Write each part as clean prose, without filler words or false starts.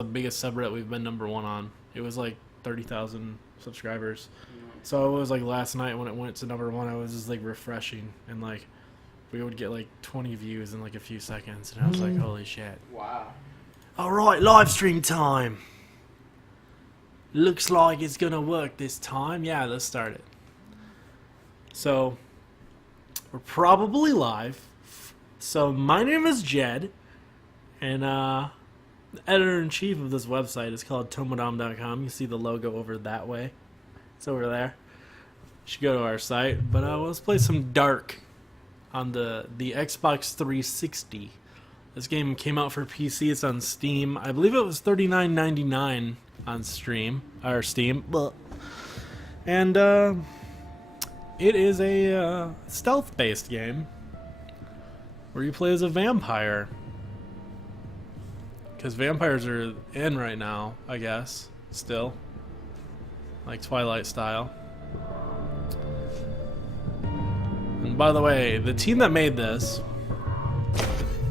the biggest subreddit we've been #1 on. It was like 30,000 subscribers. So it was like last night when it went to #1, I was just like refreshing, and like we would get like 20 views in like a few seconds, and I was like, holy shit. Wow. Alright, live stream time. Looks like it's gonna work this time. Yeah, let's start it. So, we're probably live. So, my name is Jed, and the editor-in-chief of this website is called tomodom.com. You see the logo over that way. It's over there. You should go to our site. But let's play some Dark on the Xbox 360. This game came out for PC. It's on Steam. I believe it was $39.99 on Steam. And it is a stealth-based game where you play as a vampire. Because vampires are in right now, I guess. Still. Like Twilight style. And by the way, the team that made this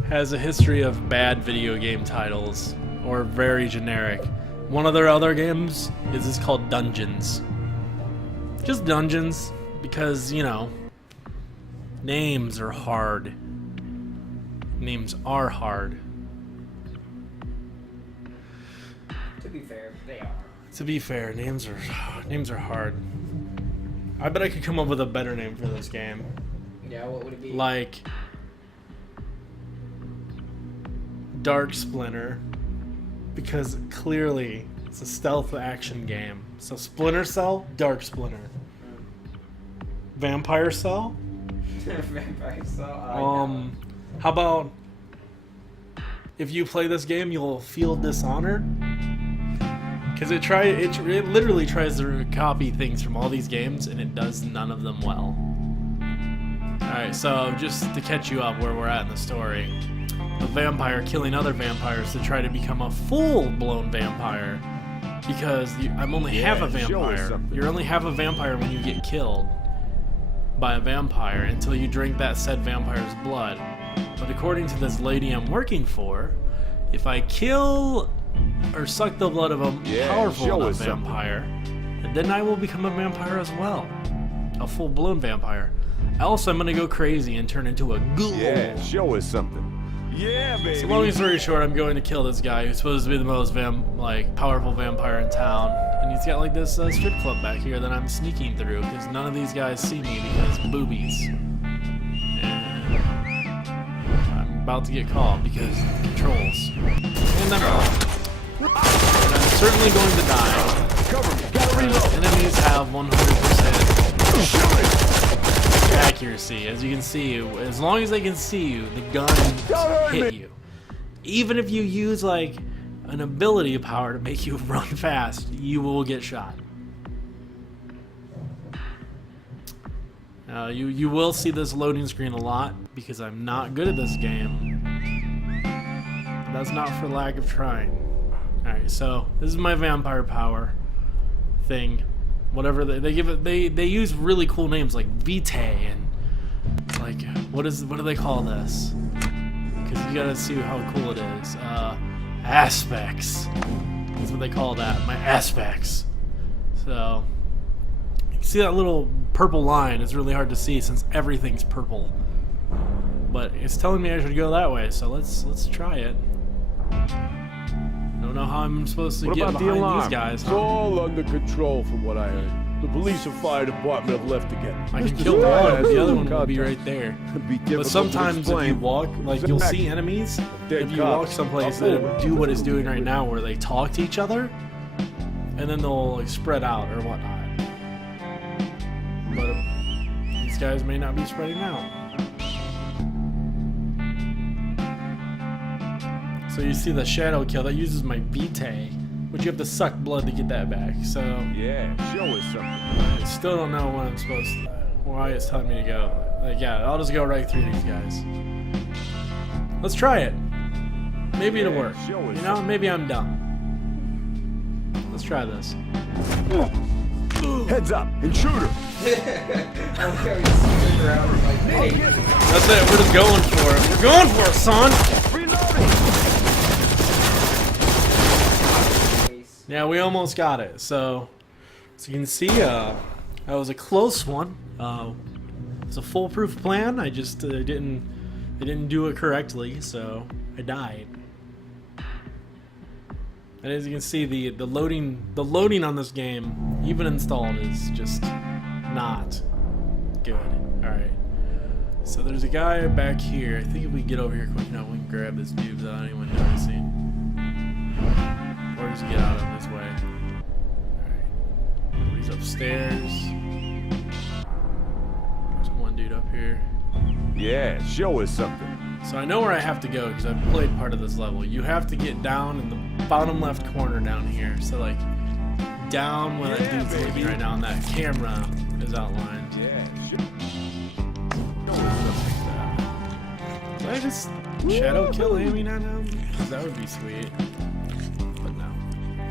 has a history of bad video game titles, or very generic. One of their other games is called Dungeons. Just Dungeons, because, you know, names are hard. Names are hard. To be fair, they are. To be fair, names are hard. I bet I could come up with a better name for this game. Yeah, what would it be? Like Dark Splinter, because clearly it's a stealth action game. So Splinter Cell, Dark Splinter. Vampire Cell? Vampire Cell. How about if you play this game, you'll feel Dishonored? Because it literally tries to copy things from all these games, and it does none of them well. Alright, so just to catch you up where we're at in the story. A vampire killing other vampires to try to become a full-blown vampire. Because I'm only half a vampire. You're only half a vampire when you get killed by a vampire until you drink that said vampire's blood. But according to this lady I'm working for, if I kill or suck the blood of a powerful enough vampire, then I will become a vampire as well. A full-blown vampire. Else I'm gonna go crazy and turn into a ghoul. Yeah, show us something. Yeah, baby. So long story short, I'm going to kill this guy who's supposed to be the most powerful vampire in town, and he's got like this strip club back here that I'm sneaking through because none of these guys see me because boobies. And I'm about to get caught because controls. And I'm certainly going to die. Cover me. Gotta reload. Enemies have 100% accuracy. As you can see, as long as they can see you, the gun hit you. Even if you use like an ability power to make you run fast, you will get shot. You will see this loading screen a lot because I'm not good at this game. That's not for lack of trying. Alright, so this is my vampire power thing. Whatever they give it, they use really cool names like Vitae and like what do they call this? Because you gotta see how cool it is. Aspects. That's what they call that. My aspects. So you can see that little purple line. It's really hard to see since everything's purple. But it's telling me I should go that way. So let's try it. Don't know how I'm supposed to get behind these guys. It's all under control from what I heard. The police and fire department have left again. I can kill one, the other one will be right there. But sometimes if you walk, like you'll see enemies, if you walk someplace that do what it's doing right now where they talk to each other, and then they'll like spread out or whatnot. But these guys may not be spreading out. So you see the shadow kill, that uses my Vitae, which you have to suck blood to get that back, so... Yeah, show us something. I still don't know what I'm supposed to... why it's telling me to go. Like, yeah, I'll just go right through these guys. Let's try it. Maybe it'll work. You know, maybe I'm dumb. Let's try this. Heads up, intruder! That's it, we're just going for it. We're going for it, son! Reloading! Yeah, we almost got it. So you can see, that was a close one. It's a foolproof plan. I just didn't do it correctly, so I died. And as you can see, the loading on this game, even installed, is just not good. All right. So there's a guy back here. I think if we get over here quick enough, we can grab this dude without anyone noticing. Or just get out of his way. Alright. He's upstairs. There's one dude up here. Yeah, show us something. So I know where I have to go because I've played part of this level. You have to get down in the bottom left corner down here. So like down where that dude's looking right now, and that camera is outlined. Yeah, Did I just shadow kill aiming at him? That would be sweet. But no.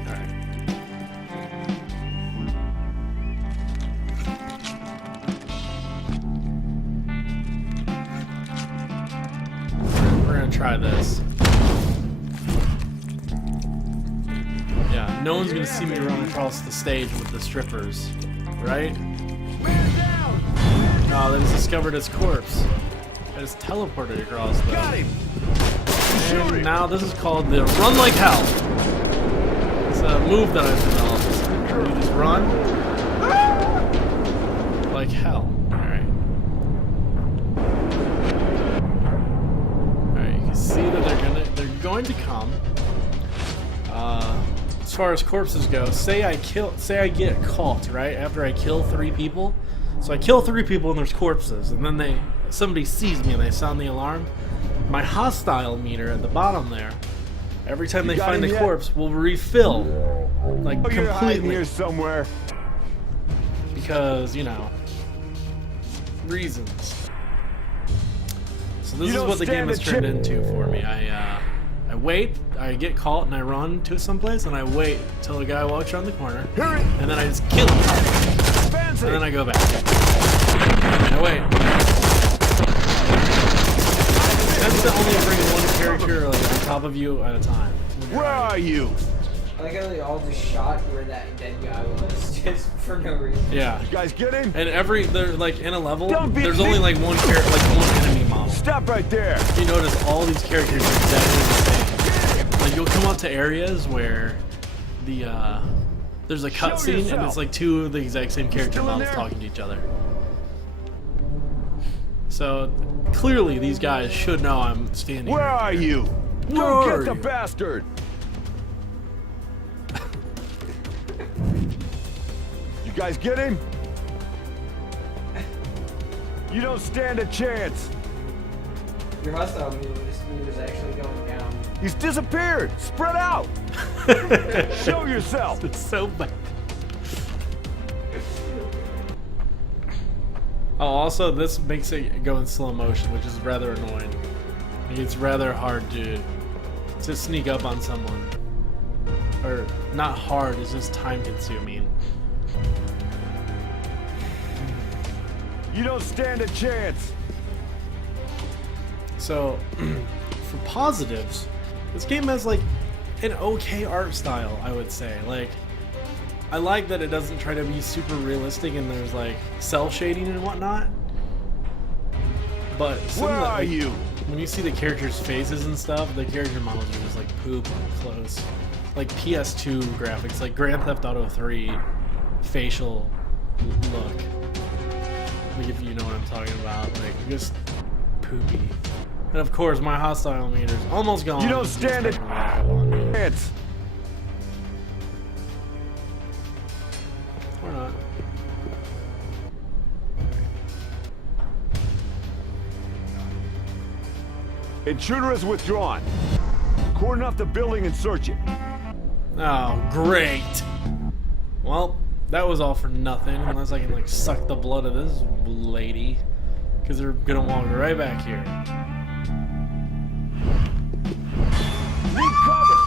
Alright. We're gonna try this. Yeah, no one's gonna see me run across the stage with the strippers. Right? Oh, they just discovered his corpse. I just teleported across though. got him. And now this is called the Run Like Hell. It's a move that I've developed. You just run like hell. Alright. Alright, you can see that they're going to come. As far as corpses go, say I get caught, right? After I kill 3 people. So I kill 3 people and there's corpses, and then somebody sees me and they sound the alarm. My hostile meter at the bottom there, every time they find the corpse, will refill, like You're hiding completely. here somewhere. Because, you know, reasons. So this is what the game has turned into for me. I wait, I get caught, and I run to someplace, and I wait till a guy walks around the corner, and then I just kill him, and then I go back. And I wait. That's to only bring one character like on top of you at a time. Where are you? I like how they all just shot where that dead guy was, just for no reason. Yeah. You guys get him? And they're like in a level, Don't be there's only like one character, like one enemy model. Stop right there. You notice all these characters are exactly the same. Like you'll come up to areas where there's a cutscene and it's like 2 of the exact same character models talking to each other. So clearly these guys should know I'm standing. Where right are here. you? Where Don't are get the you? bastard. You guys get him? You don't stand a chance. Your hostile meter's actually going down. He's disappeared. Spread out. Show yourself. It's so bad. Oh, also this makes it go in slow motion, which is rather annoying. Like, it's rather hard to sneak up on someone. Or not hard, it's just time consuming. You don't stand a chance. So for positives, this game has like an okay art style, I would say. Like I like that it doesn't try to be super realistic and there's like cell shading and whatnot. But Where are you? When you see the characters' faces and stuff, the character models are just like poop close. Like PS2 graphics, like Grand Theft Auto 3 facial look. Like if you know what I'm talking about, like just poopy. And of course my hostile meter's almost gone. You don't stand a chance. Or not. Intruder is withdrawn. Cordon off the building and search it. Oh, great. Well, that was all for nothing, unless I can like suck the blood of this lady. Because they're gonna walk right back here. Need cover.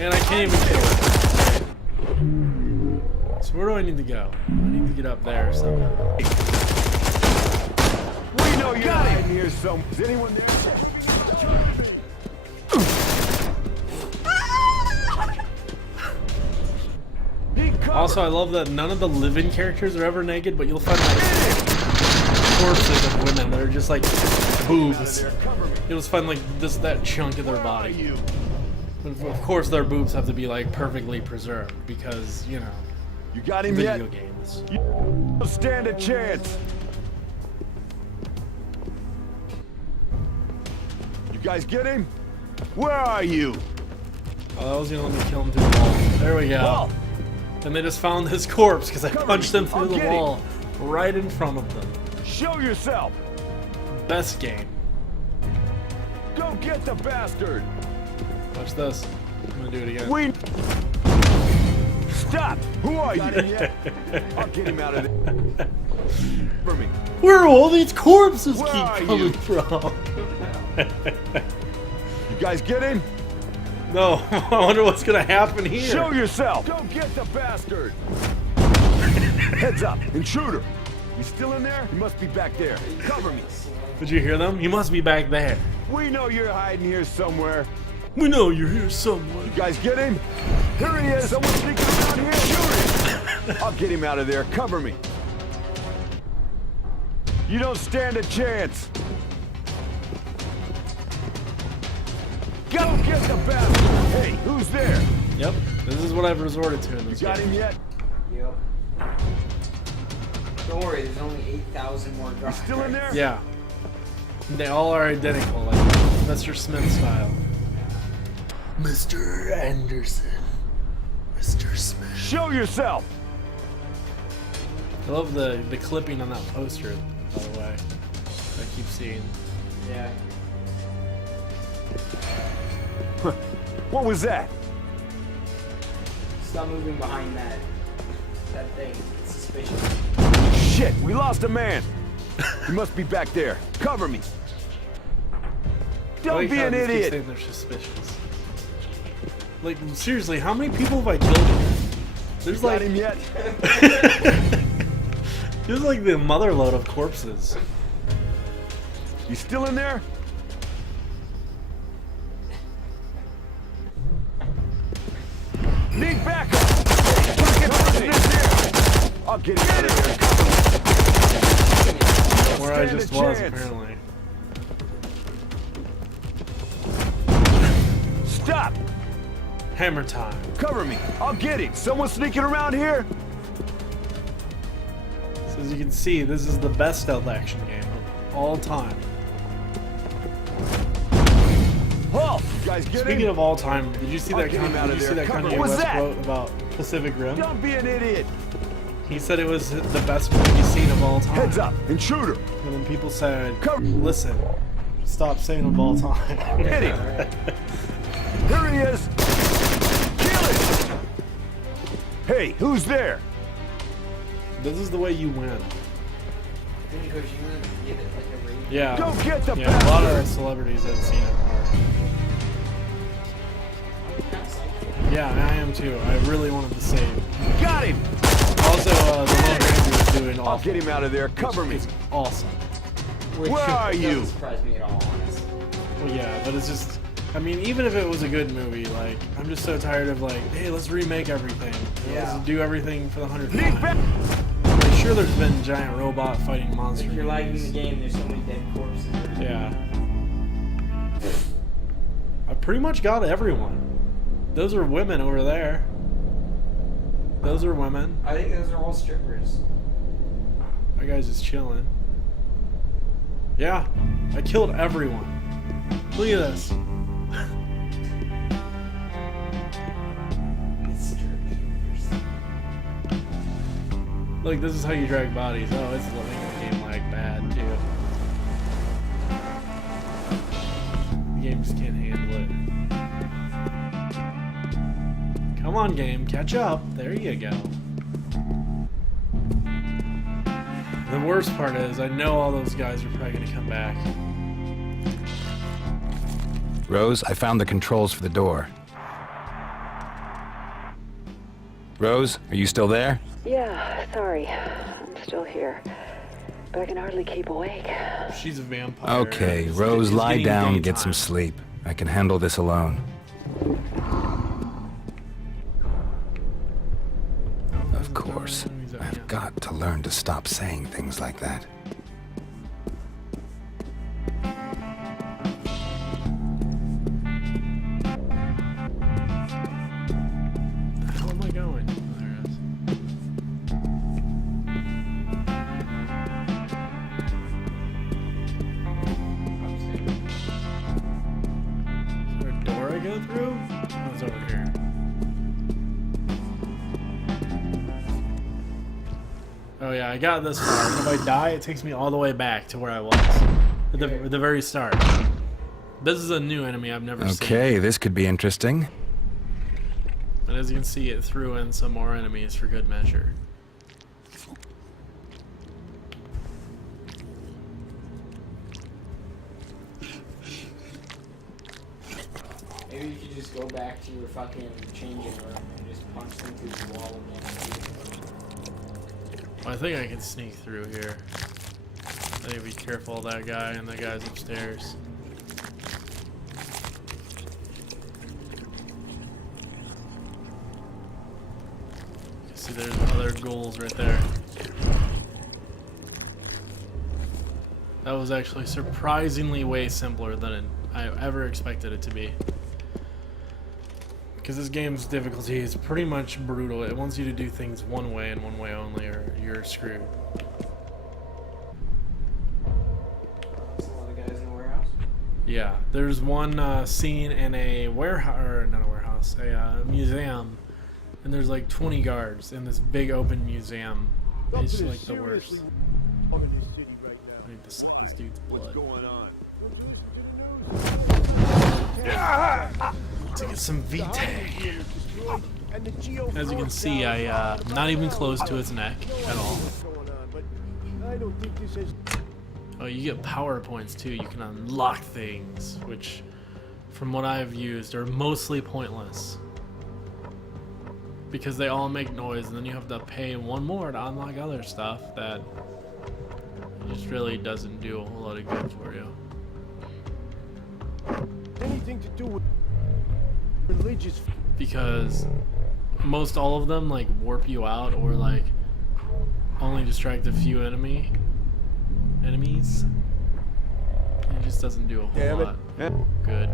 And I can't even kill her. So where do I need to go? I need to get up there somehow. We know you're hiding here somewhere. Is anyone there? Also, I love that none of the living characters are ever naked, but you'll find like corpses of women that are just like boobs. You'll just find like that chunk of their body. But of course, their boobs have to be like perfectly preserved because, you know, You got him video yet? games. You don't stand a chance. You guys get him? Where are you? Oh, that was gonna let me kill him through the wall. There we go. Wall. And they just found his corpse because I Cover punched me. him through I'll the get him. wall right in front of them. Show yourself. Best game. Go get the bastard. Watch this. I'm gonna do it again. We. Stop. Who are you? I'll get him out of there. For me. Where are all these corpses Where keep are coming you? from? You guys get him? No, I wonder what's gonna happen here. Show yourself. Go get the bastard. Heads up, intruder. You still in there? You must be back there. Cover me. Did you hear them? You must be back there. We know you're hiding here somewhere. We know you're here somewhere. You guys get him? Here he is. Someone sneaking around here. Shoot him. I'll get him out of there. Cover me. You don't stand a chance. Go get the bastard. Hey, who's there? Yep, this is what I've resorted to in You this got game. him yet? Yep. Don't worry, there's only 8,000 more drops. Still in there? Yeah. They all are identical, like Mr. Smith style. Mr. Anderson. Mr. Smith. Show yourself. I love the clipping on that poster, by the way. I keep seeing. Yeah. What was that? Stop moving behind that thing. It's suspicious. Shit, we lost a man. He must be back there. Cover me. I Don't like be how an these keep idiot. saying they're suspicious. Like, seriously, how many people have I killed here? There's Got like him yet? there's like the motherload of corpses. You still in there? Need backup. I'll get him out of there. Where I Stand just a was, chance. apparently. Stop. Hammer time. Cover me. I'll get him. Someone sneaking around here? So as you can see, this is the best stealth action game of all time. Oh, you guys get Speaking him? of all time, did you see I'll that get him out of there. Cover. Kanye What was West that? quote about Pacific Rim? Don't be an idiot. He said it was the best movie scene of all time. Heads up. Intruder. And then people said, Cover. listen, stop saying of all time. Hit him. Here he is. Kill him. Hey, who's there? This is the way you win. Didn't Kojima give it like a rating? Yeah. Go get the Yeah, a lot of bastard. celebrities I've seen it are. Yeah, I am too. I really wanted to save. Got him. Also, the Lone Ranger is doing I'll awful. get him out of there. Cover me. It's awesome. Which Where are doesn't you? surprise me at all, honestly. Well, yeah, but it's just. I mean, even if it was a good movie, like, I'm just so tired of, like, hey, let's remake everything. Yeah. Let's do everything for the 100th Need back. time. Like, sure, there's been giant robot fighting monster If you're lagging movies. the game, there's so many dead corpses. Yeah. I pretty much got everyone. Those are women over there. Those are women. I think those are all strippers. That guy's just chilling. Yeah, I killed everyone. Look at this. It's strippers. Look, this is how you drag bodies. Oh, it's making the game lag bad too. The game just can't handle it. Come on, game, catch up. There you go. The worst part is, I know all those guys are probably gonna come back. Rose, I found the controls for the door. Rose, are you still there? Yeah, sorry. I'm still here. But I can hardly keep awake. She's a vampire. Okay, It's- Rose, it's lie getting down, get daytime. some sleep. I can handle this alone. Of course. I've got to learn to stop saying things like that. How am I going? Oh, there it is. Is there a door I go through? Oh, it's over here. Oh yeah, I got this far. And if I die, it takes me all the way back to where I was. At the very start. This is a new enemy I've never seen. Okay, this could be interesting. And as you can see, it threw in some more enemies for good measure. Maybe you could just go back to your fucking changing room and just punch them through the wall again. Well, I think I can sneak through here. I need to be careful of that guy and the guys upstairs. See, there's other ghouls right there. That was actually surprisingly way simpler than I ever expected it to be. Because this game's difficulty is pretty much brutal. It wants you to do things one way and one way only, or you're screwed. There's a lot of guys in the warehouse. Yeah, there's one scene in a warehouse, or not a warehouse, a museum, and there's like 20 guards in this big open museum. It's like the worst. I need to suck this dude's blood. What's going on? To get some Vitae. As you can see, I'm not even close to his neck at all. Oh, you get power points too. You can unlock things, which, from what I've used, are mostly pointless. Because they all make noise, and then you have to pay one more to unlock other stuff that just really doesn't do a whole lot of good for you. Anything to do with religious? Because most all of them like warp you out or like only distract a few enemies. It just doesn't do a whole lot good.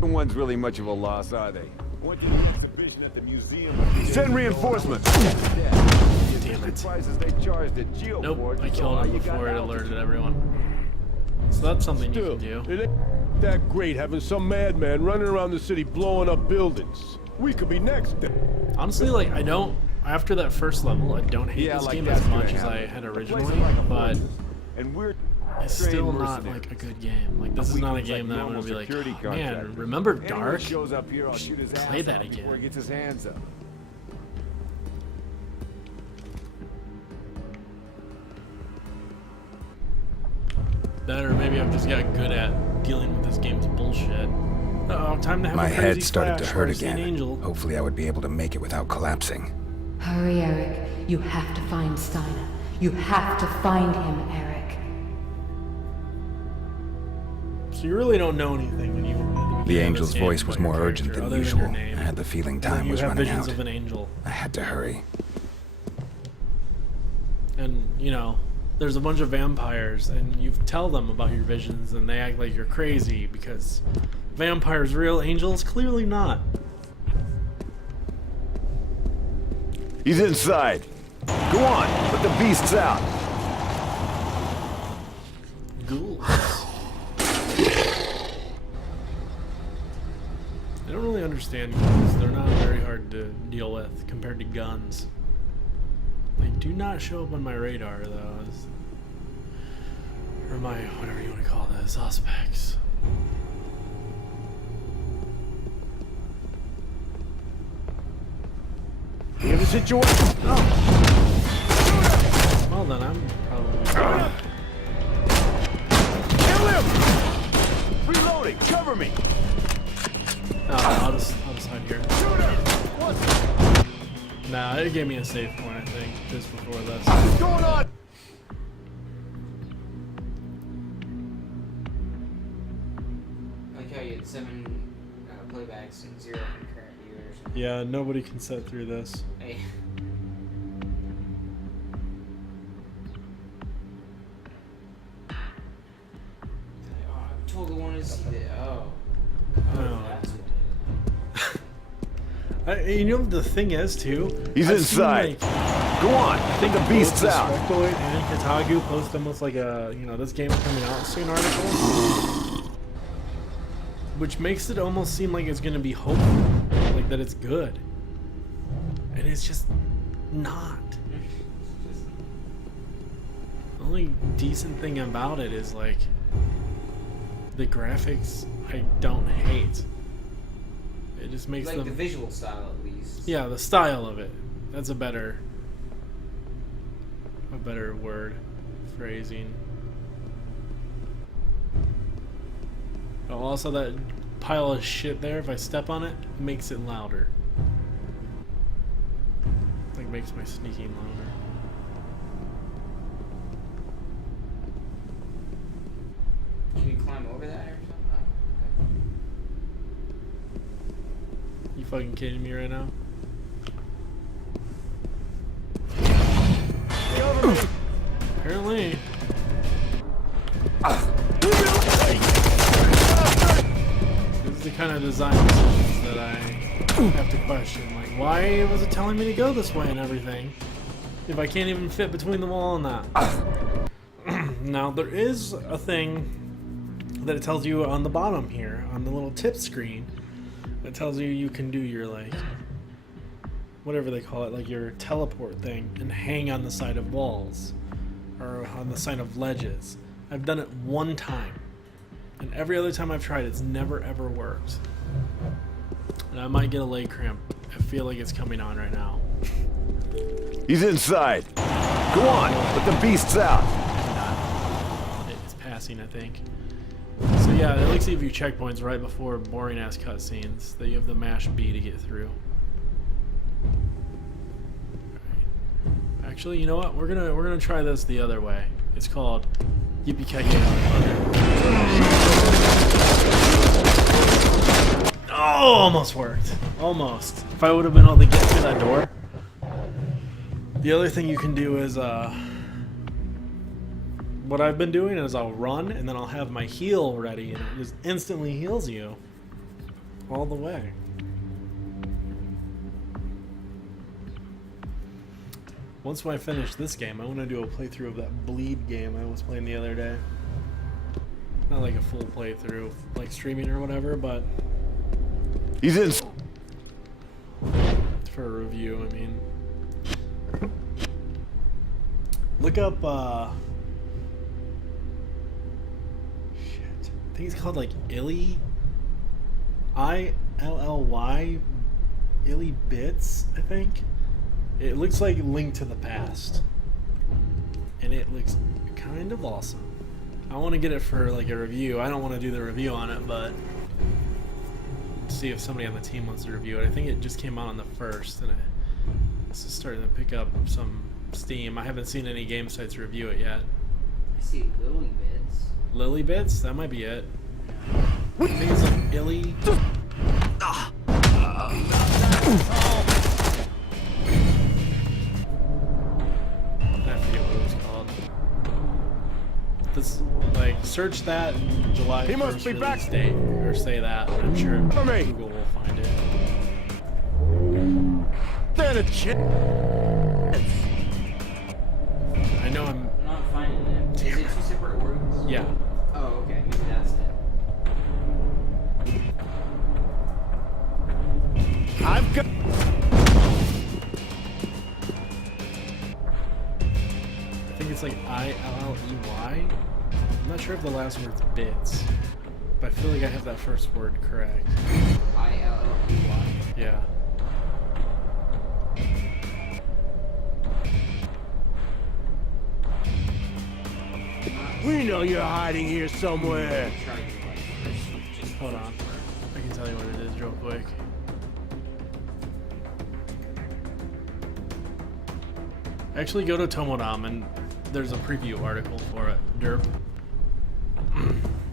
No one's really much of a loss, are they? Went to the exhibition at the museum. Send reinforcements. Damn it. They charged at Nope, I killed him before it alerted everyone. So that's something you can do. It ain't that great having some madman running around the city blowing up buildings. We could be next. Honestly, like, I don't, after that first level, I don't hate this game as much as I had originally, but it's still not like a good game. Like, this is not a game that I'm gonna be like, oh, man, remember Dark? Play that again. That, or maybe I've just got good at dealing with this game's bullshit. Uh-oh, time to have My a crazy head started to flash hurt where I see an again. angel. Hopefully I would be able to make it without collapsing. Hurry, Eric. You have to find Steiner. You have to find him, Eric. So you really don't know anything when you. The angel's voice was more urgent than usual. I had the feeling time was running You have out. visions of an angel. I had to hurry. And, you know, there's a bunch of vampires, and you tell them about your visions, and they act like you're crazy because vampires real, angels clearly not. He's inside. Go on, let the beasts out. Ghouls. I don't really understand ghouls. They're not very hard to deal with compared to guns. They do not show up on my radar, though. Or my, whatever you want to call the suspects. You have a situation? Oh. Well, then I'm probably... Kill him! Reloading, cover me! No, I'll just hide here. Nah, it gave me a save point, I think, just before this. What's going on? Like how you had 7 playbacks and 0 concurrent viewers. Yeah, nobody can set through this. Hey. told the one to see that. Oh. No. That's what You know the thing is too. He's I've inside. Seen, like, Go on. I think The beast's both out. Spectoid and Kotaku post almost like a this game's coming out soon article, which makes it almost seem like it's gonna be hopeful, like that it's good, and it's just not. The only decent thing about it is like the graphics. I don't hate. It just makes like them the visual style at least. Yeah, the style of it. That's a better word, phrasing. Oh, also that pile of shit there, if I step on it, makes it louder. Like makes my sneaking louder. Can you climb over that or something? You fucking kidding me right now? Apparently. This is the kind of design decisions that I have to question. Like, why was it telling me to go this way and everything if I can't even fit between the wall and that? Now, there is a thing that it tells you on the bottom here, on the little tip screen. It tells you you can do your, like, whatever they call it, like your teleport thing, and hang on the side of walls or on the side of ledges. I've done it one time, and every other time I've tried, it's never ever worked. And I might get a leg cramp. I feel like it's coming on right now. He's inside. Go on, but the beast's out. It's passing, I think. So yeah, it looks like you have your checkpoints right before boring ass cutscenes that you have to mash B to get through. Right. Actually, you know what? We're gonna try this the other way. It's called Yippee-Ki-Yay. Oh, almost worked. Almost. If I would have been able to get through that door. The other thing you can do is what I've been doing is I'll run and then I'll have my heal ready and it just instantly heals you all the way. Once I finish this game, I want to do a playthrough of that Bleed game I was playing the other day. Not like a full playthrough, like streaming or whatever, but He's in. for a review, I mean. Look up, shit. I think it's called like Illy. ILLY. Illy Bits, I think. It looks like Link to the Past. And it looks kind of awesome. I want to get it for like a review. I don't want to do the review on it, but see if somebody on the team wants to review it. I think it just came out on the 1st, and it's just starting to pick up some steam. I haven't seen any game sites review it yet. I see Lily Bits. Lily Bits? That might be it. I think it's like Illy. I forget what it was called. This, like, search that in July 1st He must be back. release date, or say that, and I'm sure For me. Google will find it. Stand a chance. I know I'm. I'm not finding it. Is it 2 separate words? Yeah. Oh, okay. Maybe that's it. I've got. I think it's like ILLEY. I'm not sure if the last word's bits, but I feel like I have that first word correct. ILLEY. Yeah. We know you're hiding here somewhere. Try to do like just Hold on. I can tell you what it is real quick. Actually, go to Tomodam and there's a preview article for it. Derp.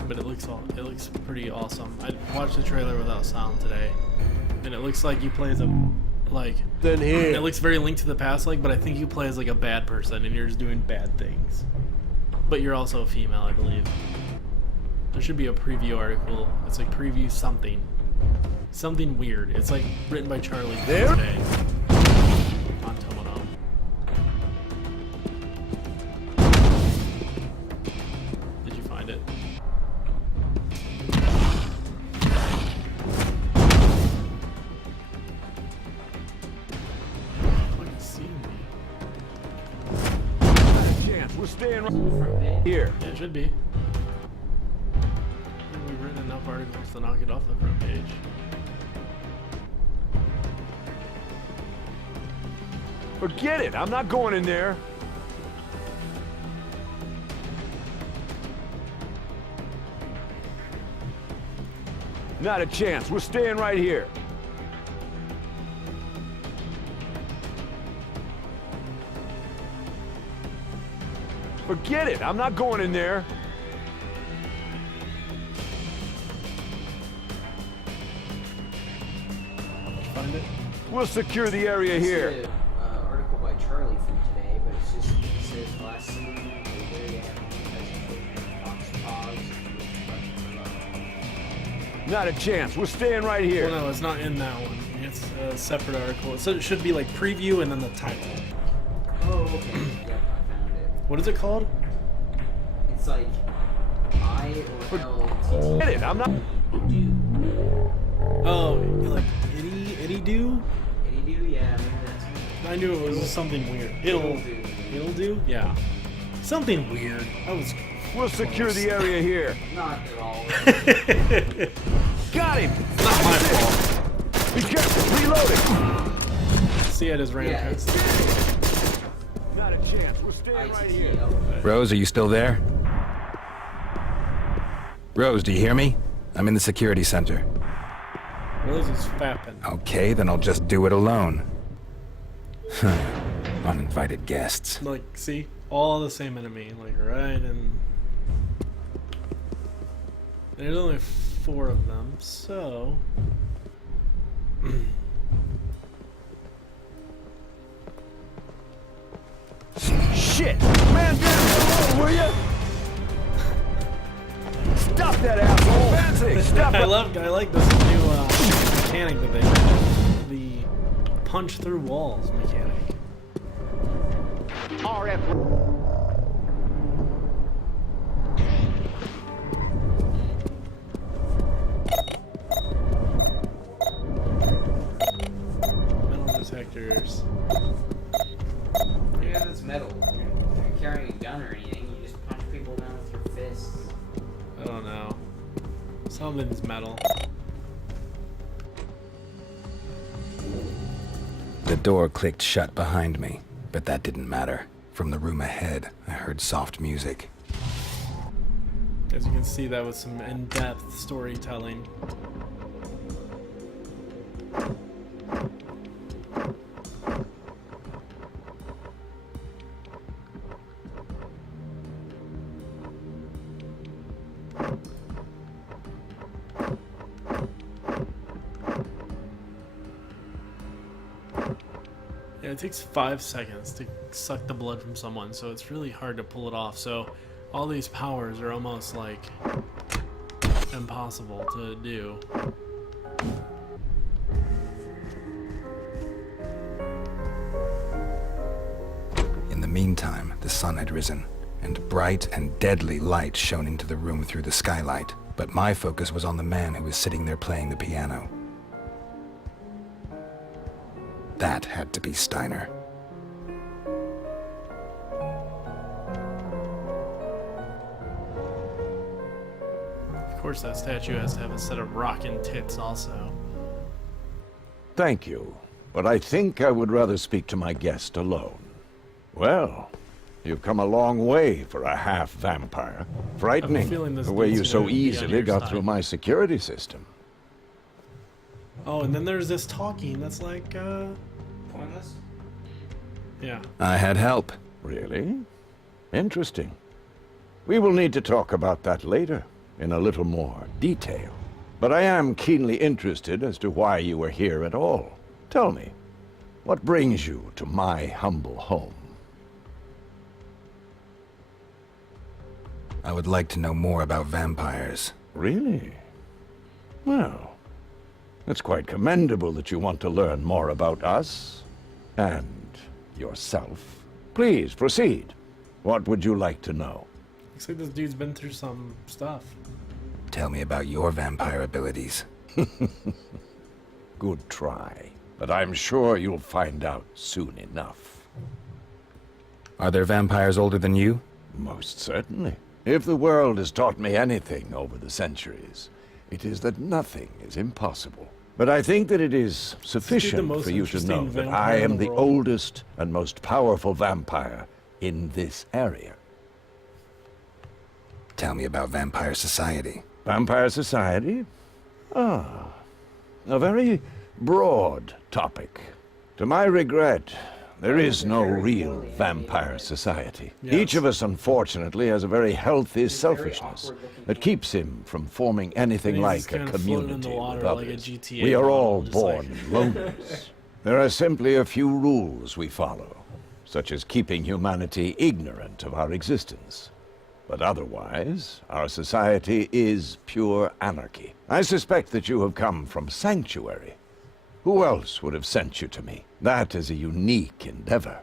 But it looks pretty awesome. I watched the trailer without sound today, and it looks like you play as a Then here. It looks very Link to the Past like, but I think you play as like a bad person and you're just doing bad things. But you're also a female, I believe. There should be a preview article. It's like preview something. Something weird. It's like written by Charlie There? today. On Tomono. Did you find it? Fucking see me. Chance, we're staying right Front page. here. Yeah, it should be. I think we've written enough articles to knock it off the front page. Forget it. I'm not going in there. Not a chance. We're staying right here. Forget it. I'm not going in there. Find it? We'll secure the area This here. is an article by Charlie from today, but it's just, it says last scene, the very end, presentation, Fox Pogs, Not a chance. We're staying right Well, here. no, it's not in that one. It's a separate article. So it should be like preview and then the title. Oh, okay. Yep, I found it. What is it called? It's like I or L T Forget it. I'm not. do. Oh, like itty do? Itty do? Yeah, maybe that's I knew it was something weird. It'll do? Yeah. Something weird. I was. We'll secure the area here. not at all. Got him. Not my fault. Be careful. Reloading. See, I just ran Yeah, past. it's Not a chance. We're staying right here. ITTL. Rose, are you still there? Rose, do you hear me? I'm in the security center. Rose is fapping. Okay, then I'll just do it alone. Uninvited guests. Like, see? All the same enemy. Like, right? And. There's only 4 of them, so. Shit! Man down alone, will you? Stop that asshole! Fancy! Stop I it! I like this new mechanic that they have. The punch through walls mechanic. Metal detectors. Yeah, that's metal. If you're carrying a gun or anything, you just punch people down with your fists. I don't know. Something's metal. The door clicked shut behind me, but that didn't matter. From the room ahead, I heard soft music. As you can see, that was some in-depth storytelling. Yeah, it takes 5 seconds to suck the blood from someone, so it's really hard to pull it off. So all these powers are almost like impossible to do. In the meantime, the sun had risen, and bright and deadly light shone into the room through the skylight. But my focus was on the man who was sitting there playing the piano. That had to be Steiner. Of course, that statue has to have a set of rockin' tits also. Thank you, but I think I would rather speak to my guest alone. Well, you've come a long way for a half-vampire. Frightening, feeling this the way dude's you so gonna be on easily your got side. through my security system. Oh, and then there's this talking that's like, Pointless? yeah. I had help. Really? Interesting. We will need to talk about that later, in a little more detail. But I am keenly interested as to why you are here at all. Tell me, what brings you to my humble home? I would like to know more about vampires. Really? Well, it's quite commendable that you want to learn more about us and yourself. Please, proceed. What would you like to know? Looks like this dude's been through some stuff. Tell me about your vampire abilities. Good try, but I'm sure you'll find out soon enough. Are there vampires older than you? Most certainly. If the world has taught me anything over the centuries, it is that nothing is impossible. But I think that it is sufficient most for you to know interesting that vampire I in am the the world. oldest and most powerful vampire in this area. Tell me about Vampire Society. Vampire Society? Ah, a very broad topic. To my regret, there is no real Vampire Society. Yes. Each of us, unfortunately, has a very healthy selfishness that keeps him from forming anything He's like just a kinda floating in the community water with like a others. GTA We are all model, just born like- loners. There are simply a few rules we follow, such as keeping humanity ignorant of our existence. But otherwise, our society is pure anarchy. I suspect that you have come from Sanctuary. Who else would have sent you to me? That is a unique endeavor.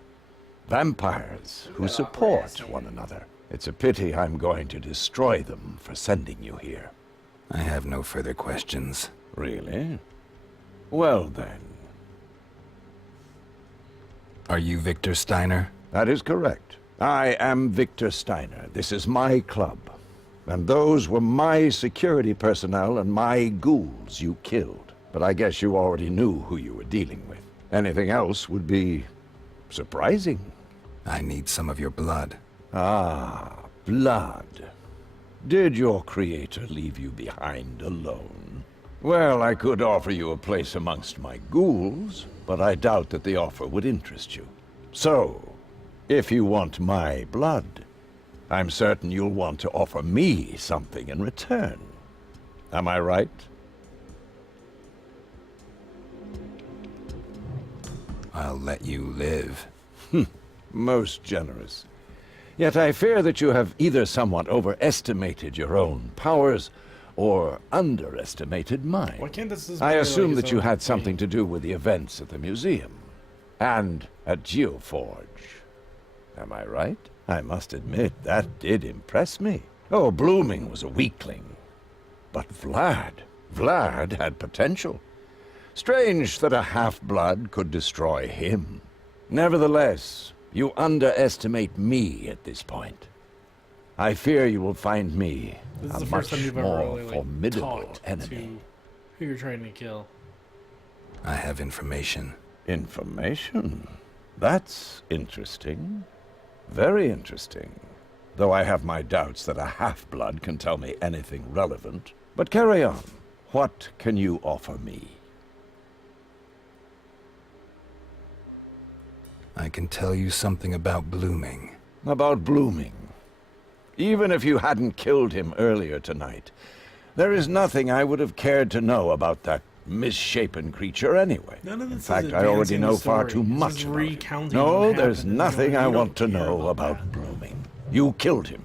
Vampires who support one another. It's a pity I'm going to destroy them for sending you here. I have no further questions. Really? Well then, Are you Victor Steiner? that is correct. I am Victor Steiner. This is my club. And those were my security personnel and my ghouls you killed. But I guess you already knew who you were dealing with. Anything else would be surprising. I need some of your blood. Ah, blood. Did your creator leave you behind alone? Well, I could offer you a place amongst my ghouls, but I doubt that the offer would interest you. So, if you want my blood, I'm certain you'll want to offer me something in return. Am I right? I'll let you live. Most generous. Yet I fear that you have either somewhat overestimated your own powers or underestimated mine. Why can't this just I be assume like that his you own had thing? something to do with the events at the museum and at Geoforge. Am I right? I must admit, that did impress me. Oh, Blooming was a weakling. But Vlad had potential. Strange that a half-blood could destroy him. Nevertheless, you underestimate me at this point. I fear you will find me This is a the much first time you've ever more really formidable talked enemy. to who you're trying to kill. I have information. Information? That's interesting. Very interesting. Though I have my doubts that a half-blood can tell me anything relevant. But carry on. What can you offer me? I can tell you something about Blooming. About Blooming. Even if you hadn't killed him earlier tonight, there is nothing I would have cared to know about that misshapen creature anyway. None of this In is fact, I already advancing the know far story. too It's much just about him. recounting No, what there's happened. nothing You I don't want to care know about that. Blooming. You killed him,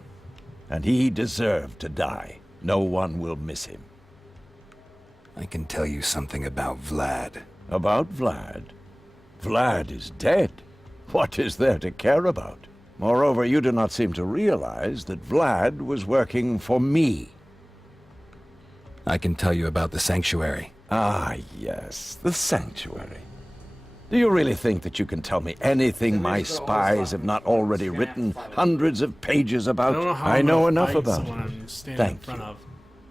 and he deserved to die. No one will miss him. I can tell you something about Vlad. About Vlad? Vlad is dead. What is there to care about? Moreover, you do not seem to realize that Vlad was working for me. I can tell you about the Sanctuary. Ah, yes, the Sanctuary. Do you really think that you can tell me anything my spies have not already written hundreds of pages I about? don't know how I I'm know gonna enough fight about someone it. I'm standing in Thank front you. of.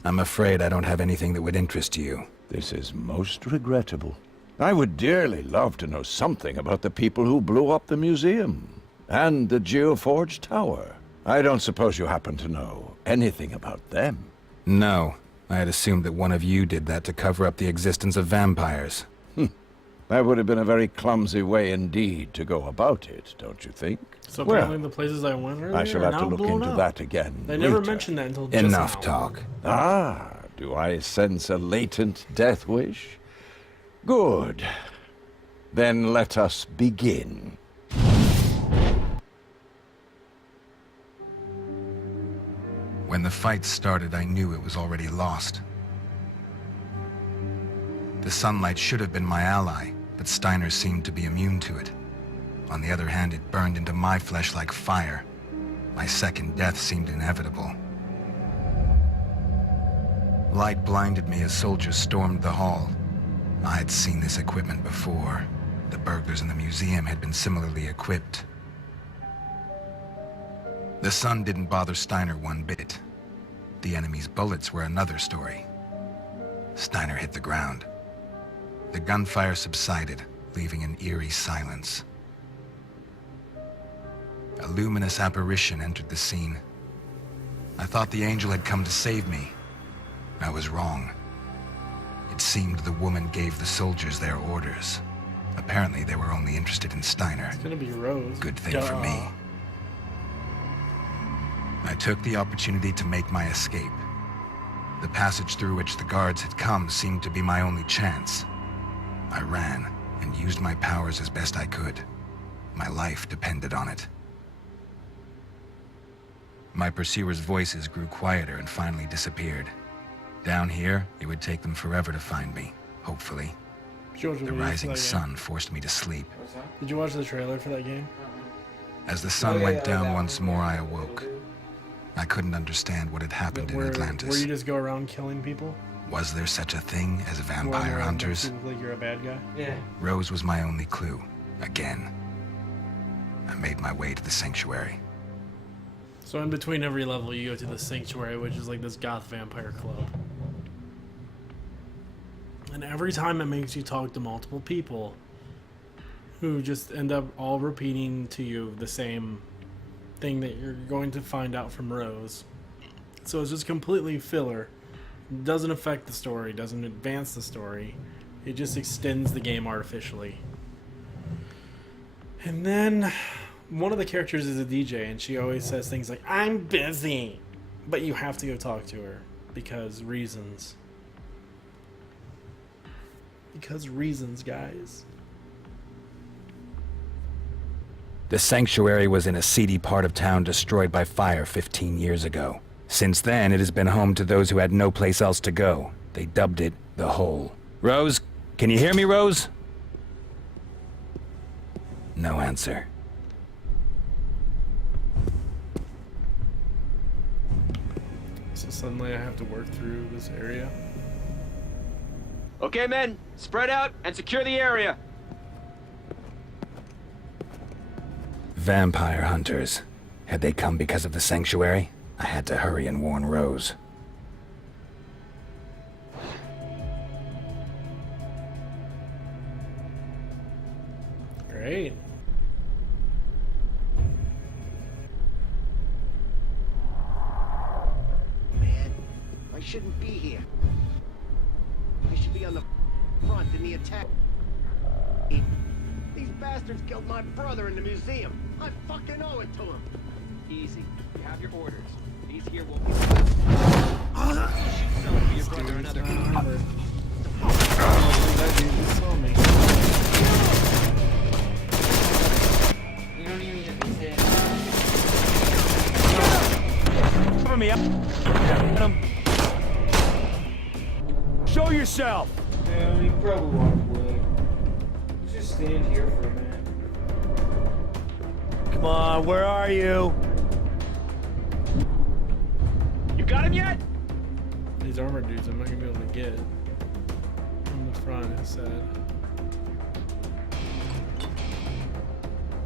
I'm afraid I don't have anything that would interest you. This is most regrettable. I would dearly love to know something about the people who blew up the museum and the Geoforge Tower. I don't suppose you happen to know anything about them. No, I had assumed that one of you did that to cover up the existence of vampires. That would have been a very clumsy way indeed to go about it, don't you think? So Well, apparently the places I went earlier I shall are have to now look blown into up. that again. They never later. mentioned that until just Enough now. talk. Ah, do I sense a latent death wish? Good. Then let us begin. When the fight started, I knew it was already lost. The sunlight should have been my ally, but Steiner seemed to be immune to it. On the other hand, it burned into my flesh like fire. My second death seemed inevitable. Light blinded me as soldiers stormed the hall. I had seen this equipment before. The burglars in the museum had been similarly equipped. The sun didn't bother Steiner one bit. The enemy's bullets were another story. Steiner hit the ground. The gunfire subsided, leaving an eerie silence. A luminous apparition entered the scene. I thought the angel had come to save me. I was wrong. It seemed the woman gave the soldiers their orders. Apparently they were only interested in Steiner. It's gonna be Rose. Good thing for me. I took the opportunity to make my escape. The passage through which the guards had come seemed to be my only chance. I ran and used my powers as best I could. My life depended on it. My pursuers' voices grew quieter and finally disappeared. Down here, it would take them forever to find me, hopefully. The rising sun forced me to sleep. What's that? Did you watch the trailer for that game? As the sun went down once more, I awoke. I couldn't understand what had happened in Where Atlantis. you just go around killing people? Was there such a thing as vampire hunters? You look like you're a bad guy? Yeah. Rose was my only clue. Again. I made my way to the sanctuary. So in between every level, you go to the sanctuary, which is like this goth vampire club. And every time it makes you talk to multiple people who just end up all repeating to you the same thing that you're going to find out from Rose. So it's just completely filler. Doesn't affect the story, doesn't advance the story. It just extends the game artificially. And then one of the characters is a DJ, and she always says things like, "I'm busy," but you have to go talk to her because reasons. Because reasons, guys. The sanctuary was in a seedy part of town destroyed by fire 15 years ago. Since then, it has been home to those who had no place else to go. They dubbed it the Hole. Rose? Can you hear me, Rose? No answer. So suddenly I have to work through this area. Okay, men, spread out and secure the area. Vampire hunters. Had they come because of the sanctuary? I had to hurry and warn Rose. Great. Man, I shouldn't be here. I should be on the front in the attack. These bastards killed my brother in the museum. I fucking owe it to them. Easy. You have your orders. These here will be... Shoot someone for your brother another cop. That dude just saw me. You don't even get to say Cover me up. Show yourself! Yeah, you probably walk away. Just stand here for a minute. Come on, where are you? You got him yet? These armored dudes I'm not gonna be able to get. From the front, it said.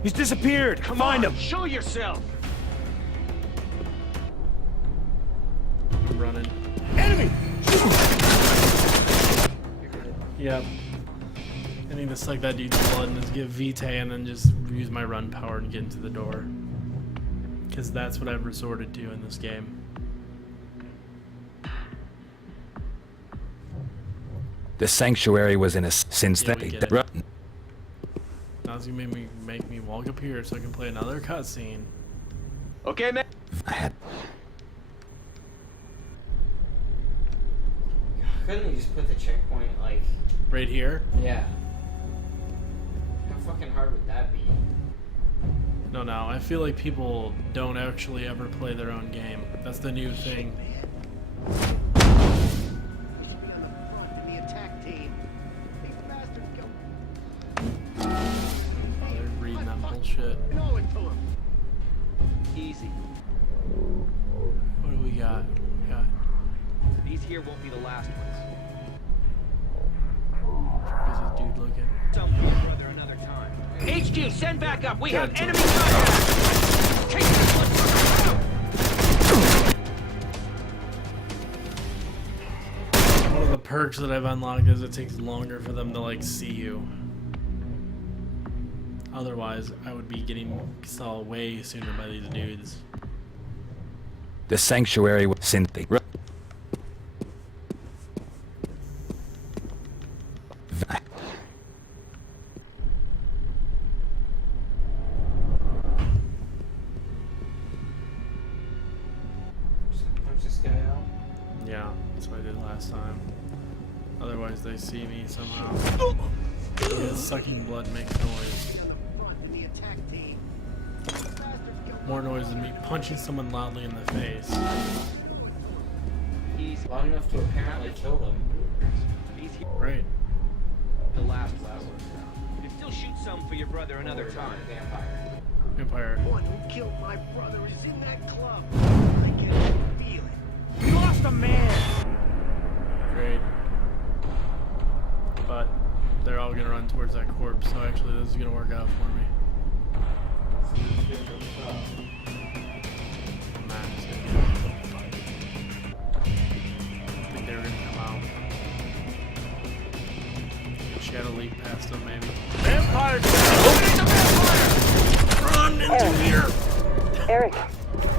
He's disappeared! Find him! Show yourself! I'm running. Enemy! Yep. I need to suck that dude's blood and just get Vitae and then just use my run power and get into the door. Because that's what I've resorted to in this game. The sanctuary was in a... Since Yeah, then... we get it. Now it's gonna make me walk up here so I can play another cutscene. Okay, men. I had... Couldn't you just put the checkpoint, like... Right here? Yeah. How fucking hard would that be? No, don't know. I feel like people don't actually ever play their own game. That's the new thing. We should be on the front in the attack team. These bastards go. They're reading that bullshit. You know it to them. Easy. What do we got? We got These here won't be the last ones. where's this dude looking? Some for your brother another time. HQ, send back up. We have God damn. enemy contact. Take this one. One of the perks that I've unlocked is it takes longer for them to like see you. Otherwise, I would be getting saw way sooner by these dudes. The sanctuary was Cynthia. Punch this guy out. Yeah, that's what I did last time. Otherwise, they see me somehow. Yeah, sucking blood makes noise. On the front in the attack team. These bastards go. More noise than me punching someone loudly in the face. Easy. Long enough to apparently kill them. These here Right. the last ones. You can still shoot some for your brother another time. Vampire. Vampire. One who killed my brother is in that club. I can feel it. We lost a man! Great. But they're all gonna run towards that corpse, so actually this is gonna work out for me. Man, it's gonna be- I think they were gonna come out. Shadow leap past them, maybe. Vampire! Run into here! Eric,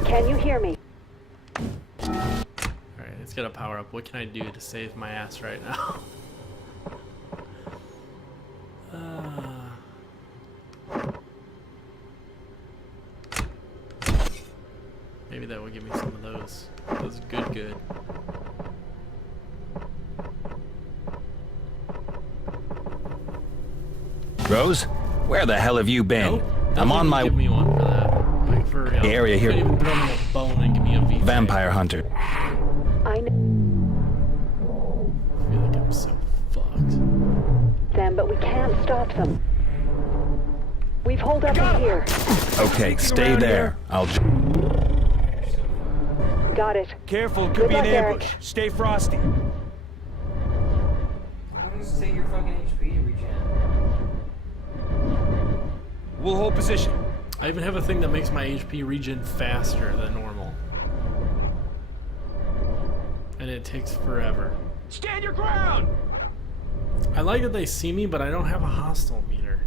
can you hear me? Alright, it's gotta power up. What can I do to save my ass right now? Maybe that would give me some of those. Those good. Rose, where the hell have you been? Nope, I'm on my Give me one for that. Like for real. area here. You couldn't even throw me a bone and give me a V. vampire hunter. I know I feel like I'm so fucked. them, but we can't stop them. We've holed up in here. Okay, stay there. I'll. Got it. Careful, it Good could be an luck, Eric. ambush. Stay frosty. How long does it take your fucking HP to regen? We'll hold position. I even have a thing that makes my HP regen faster than normal. And it takes forever. Stand your ground! I like that they see me, but I don't have a hostile meter.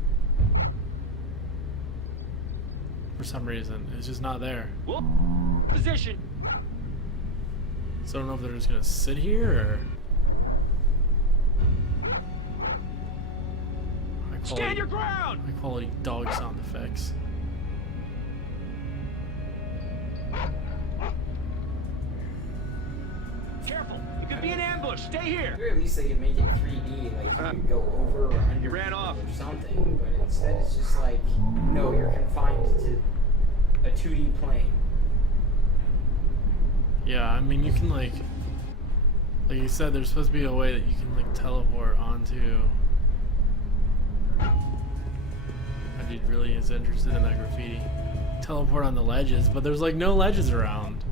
For some reason. It's just not there. Whoop. Position. So I don't know if they're just gonna sit here or... Stand your ground! High quality dog sound effects. Careful, it could be an ambush. Stay here. Or at least they could make it 3D, like you could go over or under ran off. or something, but instead it's just like, no, you're confined to a 2D plane. Yeah, I mean you can like you said, there's supposed to be a way that you can like teleport onto... My dude really is interested in that graffiti. Teleport on the ledges, but there's like no ledges around.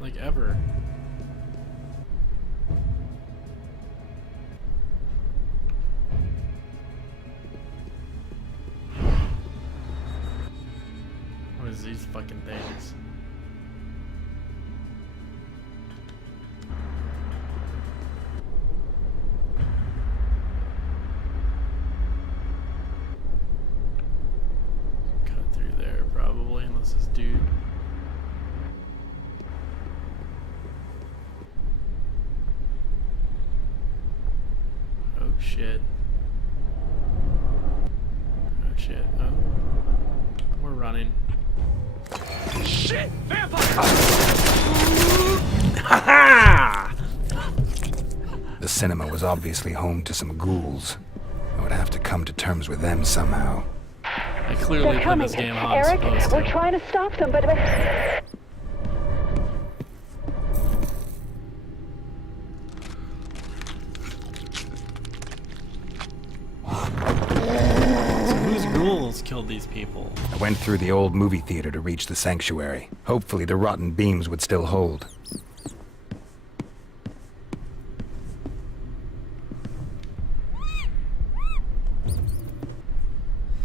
Like ever. What is these fucking things? Cut through there probably, unless this dude... Oh shit. Oh shit. Oh. We're running. Shit! Vampire! Ha The cinema was obviously home to some ghouls. I would have to come to terms with them somehow. I clearly They're played coming. this game how I'm Eric, supposed we're to. trying to stop them, but... So whose ghouls killed these people? I went through the old movie theater to reach the sanctuary. Hopefully the rotten beams would still hold.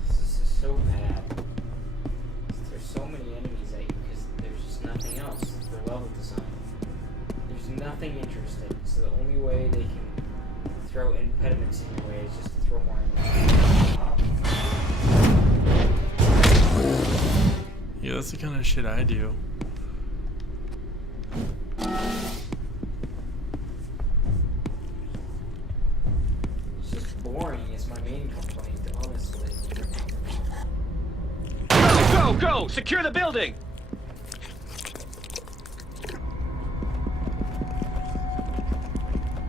This is so bad. There's so many enemies at you because there's just nothing else. The level design. There's nothing interesting. So the only way they can throw impediments in your way is just to throw more enemies. Yeah, that's the kind of shit I do. It's just boring. It's my main complaint, honestly. Go, go! Secure the building!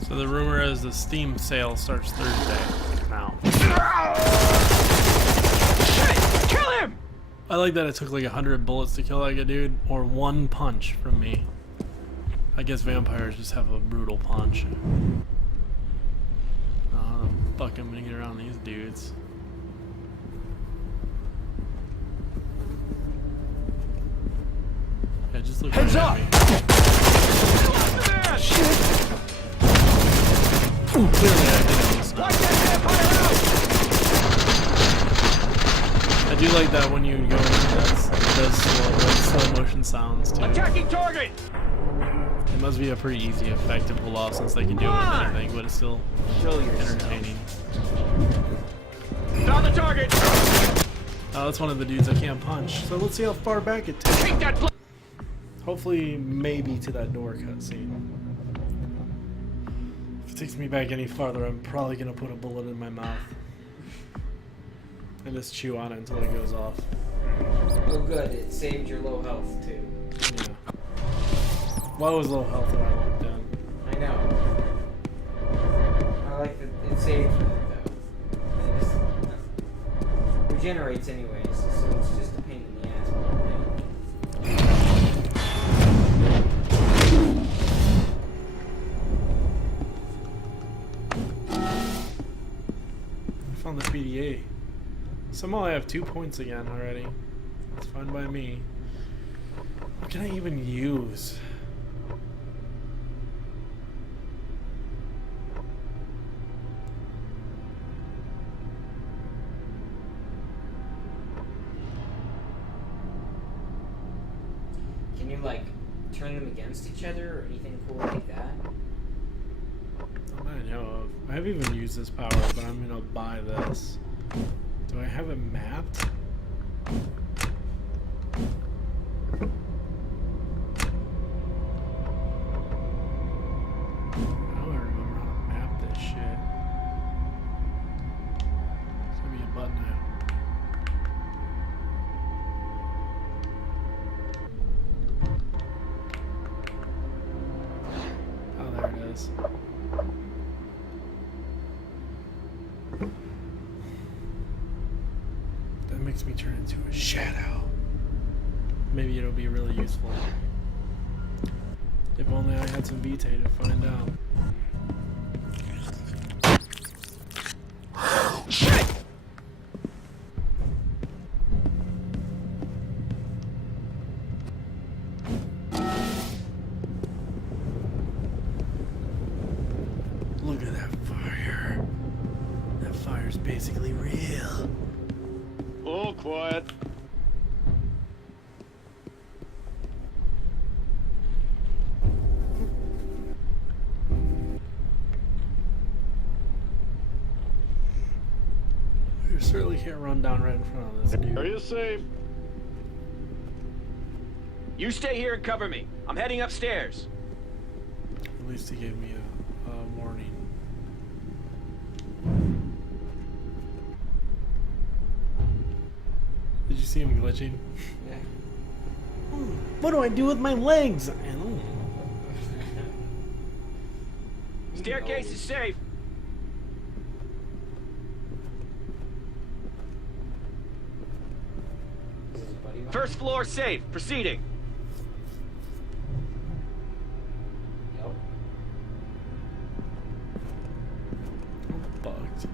So the rumor is the Steam sale starts Thursday. Now. Shit! Kill him! I like that it took like 100 bullets to kill that good dude, or one punch from me. I guess vampires just have a brutal punch. How the fuck am I gonna get around these dudes? Yeah, just look right at me. Shit! Ooh, clearly I did this. Watch that vampire out! I do like that when you go into this, it does slow motion sounds too. Attacking target! It must be a pretty easy effect to pull off since they can do it with anything, but it's still entertaining. Found the target! Oh, that's one of the dudes I can't punch. So let's see how far back it takes. Take that! Hopefully, maybe to that door cutscene. If it takes me back any farther, I'm probably gonna put a bullet in my mouth. And just chew on it until it goes off. Oh good, it saved your low health too. Yeah. Well, I was low health when I walked in. I know. I like that it saved you though. And it just regenerates anyways, so it's just a pain in the ass. I found the PDA. Somehow I have 2 points again already. It's fine by me. What can I even use? Can you like turn them against each other or anything cool like that? Not that I know of. I haven't even used this power, but I'm gonna buy this. Do I have it mapped? I don't remember how to map this shit. There's gonna be a button now. Oh, there it is. That makes me turn into a shadow. Maybe it'll be really useful. If only I had some Vitae to find out. Shit! Look at that fire. That fire's basically real. All quiet. You certainly can't run down right in front of this dude. Are you safe? You stay here and cover me. I'm heading upstairs. At least he gave me a warning. Did you see him glitching? Yeah. What do I do with my legs? I don't know. Staircase is safe. buddy. First floor safe. Proceeding. Yep. Bugged.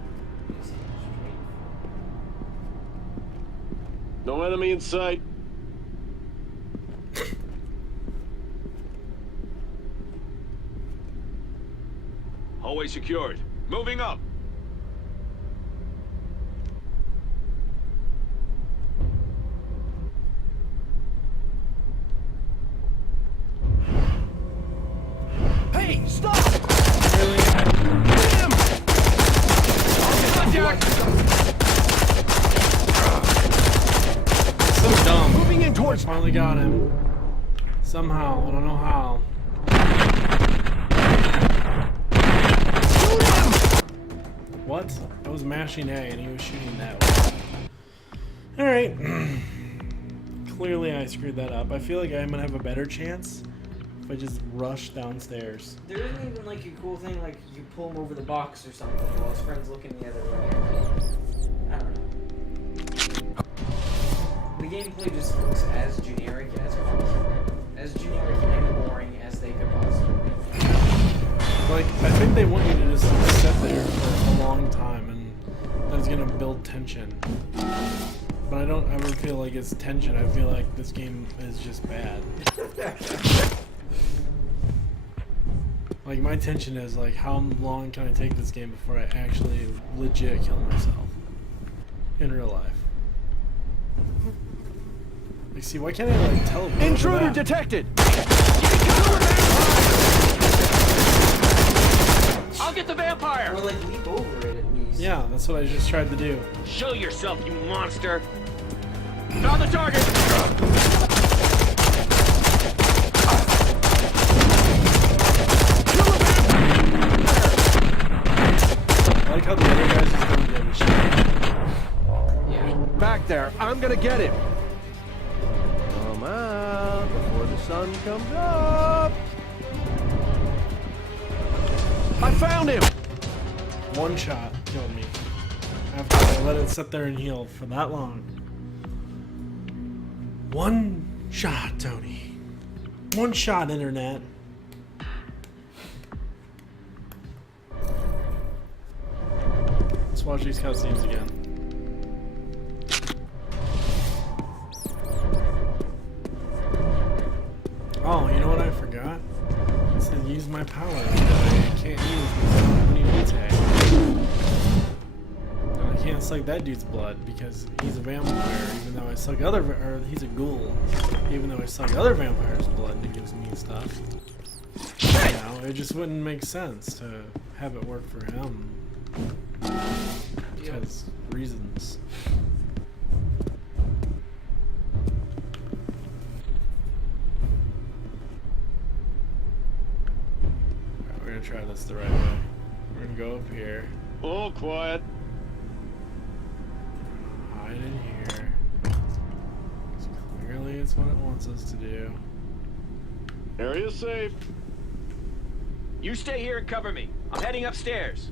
No enemy in sight. Hallway secured. Moving up. Hey, stop! Really? Him! So dumb. Moving in I towards. finally got him. Somehow. I don't know how. What? I was mashing A and he was shooting that way. Alright. Clearly I screwed that up. I feel like I'm gonna have a better chance if I just rush downstairs. There isn't even like a cool thing like you pull him over the box or something while his friend's looking the other way. I don't know. The gameplay just looks as generic as possible. As generic and boring as they could possibly be. Like, I think they want you to just sit there for a long time and that's gonna build tension. But I don't ever feel like it's tension. I feel like this game is just bad. Like, my tension is like, how long can I take this game before I actually legit kill myself in real life? Like, see, why can't I like teleport? Intruder over that? detected! I'll get the vampire. Or like leap over it at least. Yeah, that's what I just tried to do. Show yourself, you monster. Found the target. I like how the other guys just don't give a shit. Yeah. Back there, I'm gonna get him. Come out before the sun comes up. I found him. One shot killed me. After I let it sit there and heal for that long. One shot, Tony. One shot, internet. Let's watch these cutscenes again. Oh, you know what I forgot? It said use my power that I can't use because I don't have any Whitaker. And I can't suck that dude's blood because he's a vampire, even though I suck or he's a ghoul. Even though I suck other vampires' blood and it gives me stuff. You know, it just wouldn't make sense to have it work for him. Because reasons. Alright, we're gonna try this the right way. We're gonna go up here. All quiet. Hide in here. Clearly it's what it wants us to do. Area safe. You stay here and cover me. I'm heading upstairs.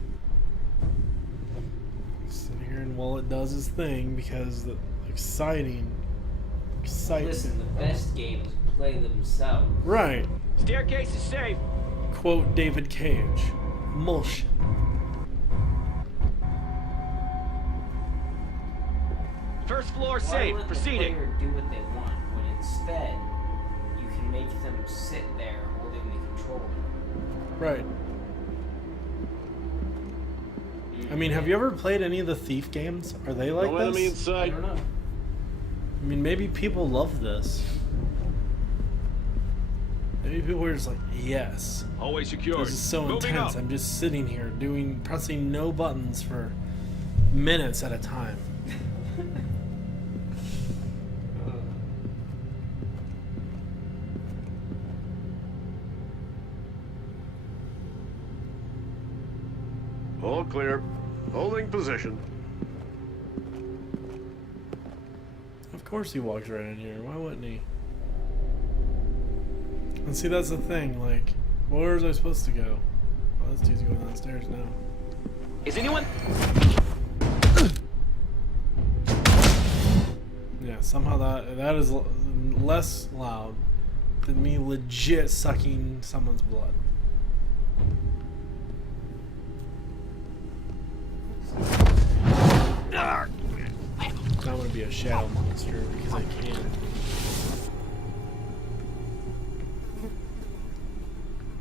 Sit here and while it does its thing because the exciting. Listen, the best games play themselves. Right. Staircase is safe. Quote David Cage. Mulch. First floor Why safe. let Proceeding. the player do what they want when instead you can make them sit there holding the controller? Right. I mean, have you ever played any of the Thief games? Are they like No enemy in this? I sight. don't know. I mean, maybe people love this. Maybe people are just like, yes, Hallway secured. this is so Moving intense. up. I'm just sitting here pressing no buttons for minutes at a time. All clear. Holding position. Of course he walks right in here. Why wouldn't he? And see, that's the thing. Like, where was I supposed to go? Oh, this dude's going downstairs now. Is anyone? Yeah, somehow that is less loud than me legit sucking someone's blood. Now I'm gonna be a shadow monster because I can.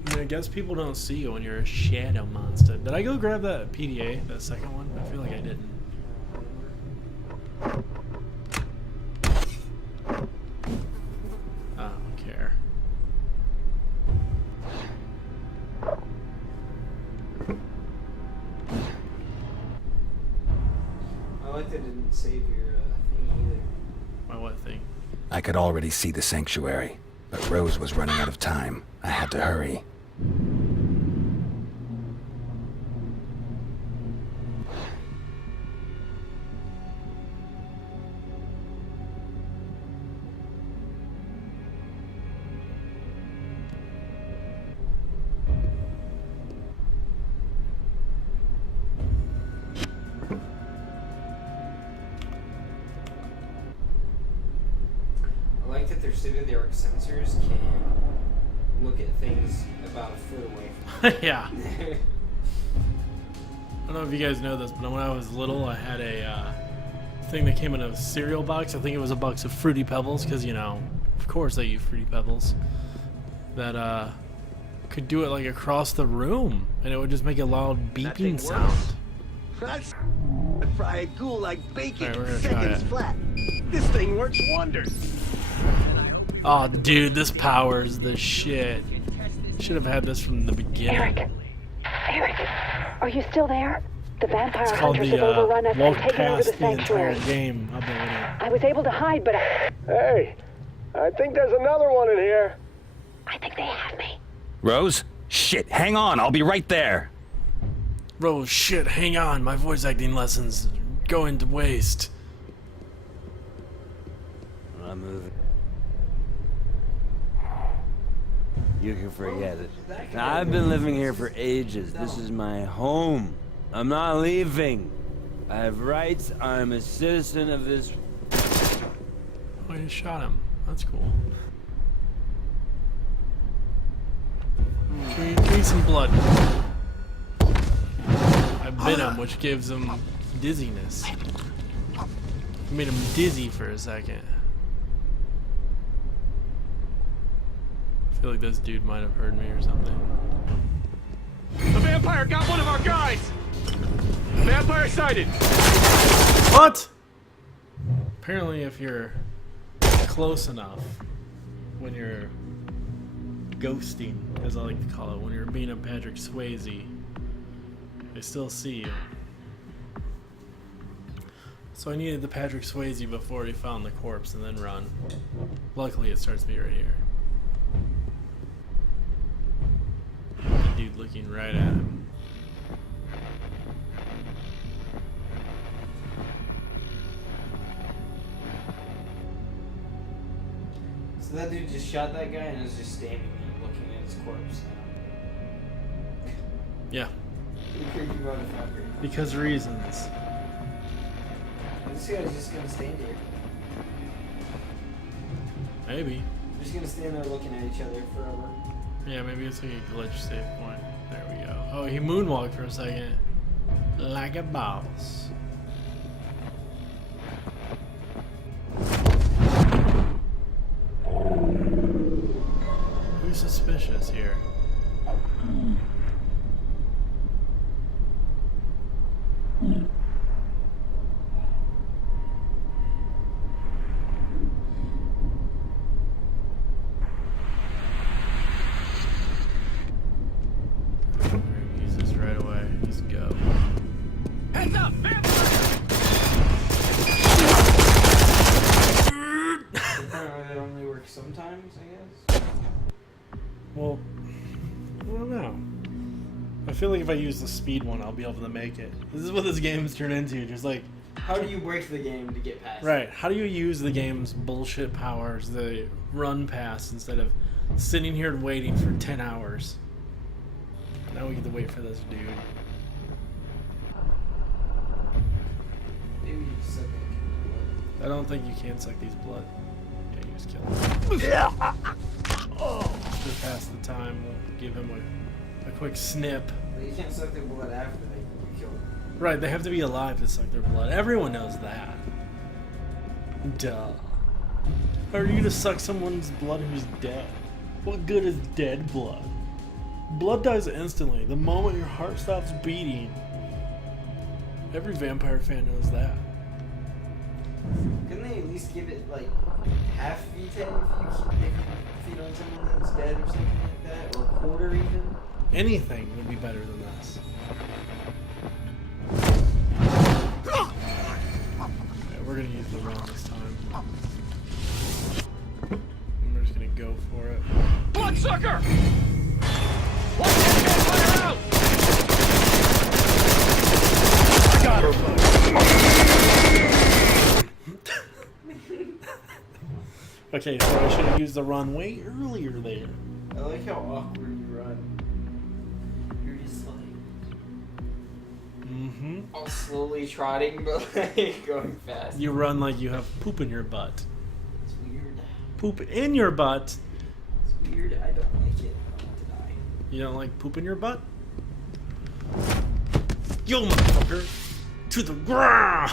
I mean, I guess people don't see you when you're a shadow monster. Did I go grab that PDA, that second one? I feel like I didn't. I don't care. I like that it didn't save your thing either. My what thing? I could already see the sanctuary, but Rose was running out of time. I had to hurry. I like that their state-of-the-art sensors can look at things about a foot away from Yeah. I don't know if you guys know this, but when I was little, I had a thing that came in a cereal box. I think it was a box of Fruity Pebbles, because, you know, of course I eat Fruity Pebbles. That could do it like across the room, and it would just make a loud beeping sound. That's I'd fry a ghoul like bacon Alright, we're in gonna try seconds it. flat. This thing works wonders. Oh, dude, this powers the shit. Should have had this from the beginning. Eric, are you still there? The vampire It's called hunters the have overrun us and walk taken over past the the entire sanctuary. game ability. I was able to hide, but Hey, I think there's another one in here. I think they have me. Rose? Shit, hang on, I'll be right there. Bro, shit, hang on. My voice acting lessons going to waste. I'm moving. You can forget it. I've been living here for ages. This is my home. I'm not leaving. I have rights. I'm a citizen of this. Oh, you shot him. That's cool. Give me some blood. I bit him, which gives him dizziness. Made him dizzy for a second. I feel like this dude might have heard me or something. The vampire got one of our guys! Vampire sighted! What? Apparently, if you're close enough, when you're ghosting, as I like to call it, when you're being a Patrick Swayze, they still see you. So I needed the Patrick Swayze before he found the corpse and then run. Luckily, it starts me right here. The dude looking right at him. So that dude just shot that guy and is just standing there looking at his corpse now. Yeah, You creepy motherfucker. because reasons. This guy's just gonna stand here. Maybe. They're just gonna stand there looking at each other forever. Yeah, maybe it's like a glitch save point. There we go. Oh, he moonwalked for a second. Like a boss. Who's suspicious here? Use this right away. Just go. Heads up! Vampire! Apparently that only works sometimes, I guess. Well, I don't know. I feel like if I use the speed one, I'll be able to make it. This is what this game's turned into. Just like, How do you break the game to get past it? right, how do you use the game's bullshit powers, the run past, instead of sitting here and waiting for 10 hours? Now we get to wait for this dude. Maybe you just said that. I don't think you can suck these blood. Yeah, you just kill him. Just pass the time. We'll give him a quick snip. But you can't suck their blood after they kill them. Right, they have to be alive to suck their blood. Everyone knows that. Duh. How are you gonna suck someone's blood who's dead? What good is dead blood? Blood dies instantly. The moment your heart stops beating. Every vampire fan knows that. Couldn't they at least give it like half vitae if you know someone that's dead or something like that? Or a quarter even? Anything would be better than this. Yeah, we're gonna use the run this time. And we're just gonna go for it. Bloodsucker! Watch that vampire out! I got her, bud. Okay, so I should have used the run way earlier there. I like how awkward you run. You're just like all slowly trotting, but like going fast. You run like you have poop in your butt. It's weird. Poop in your butt? It's weird. I don't like it. I want to die. You don't like poop in your butt? Yo, motherfucker! To the ground!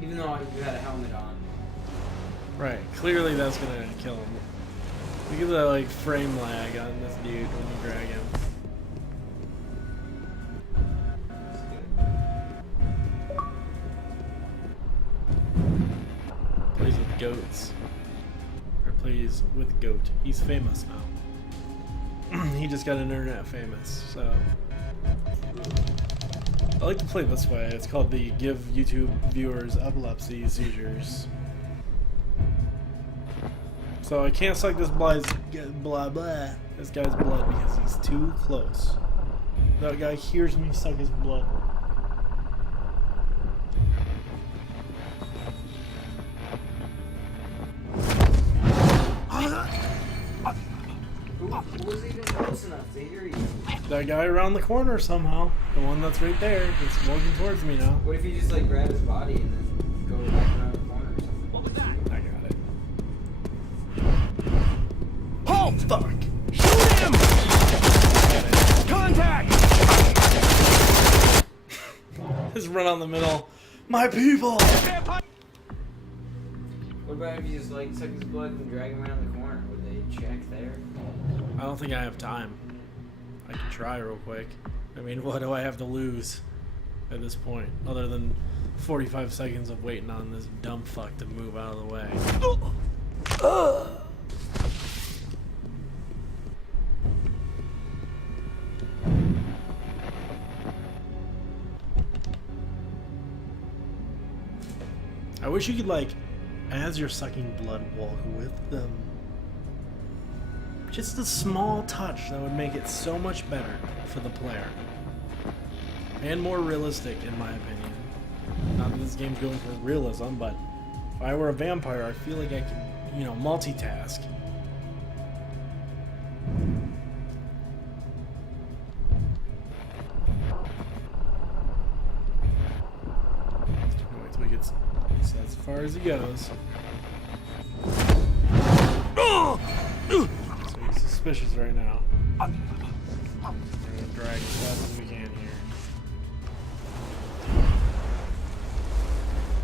Even though you had a helmet on. Right, clearly that's gonna kill him. Look at the like frame lag on this dude when you drag him. Plays with goats. Or plays with goat. He's famous now. He just got internet famous, so. I like to play this way. It's called the Give YouTube Viewers Epilepsy Seizures. So I can't suck this guy's blood because he's too close. That guy hears me suck his blood. Who was even close enough to hear you? That guy around the corner somehow. The one that's right there. It's walking towards me now. What if you just like grab his body and then go back around the corner or something? What was that? I got it. Halt! Fuck! Shoot him! Contact! Just run on the middle. My people! What about if you just like suck his blood and drag him around the corner? Would they check there? I don't think I have time. I can try real quick. I mean, what do I have to lose at this point? Other than 45 seconds of waiting on this dumb fuck to move out of the way. I wish you could, like, as you're sucking blood, walk with them. Just a small touch that would make it so much better for the player. And more realistic, in my opinion. Not that this game's going for realism, but if I were a vampire, I feel like I could, you know, multitask. Wait till he gets as far as he goes. So he's suspicious right now. We're gonna drag as fast as we can here.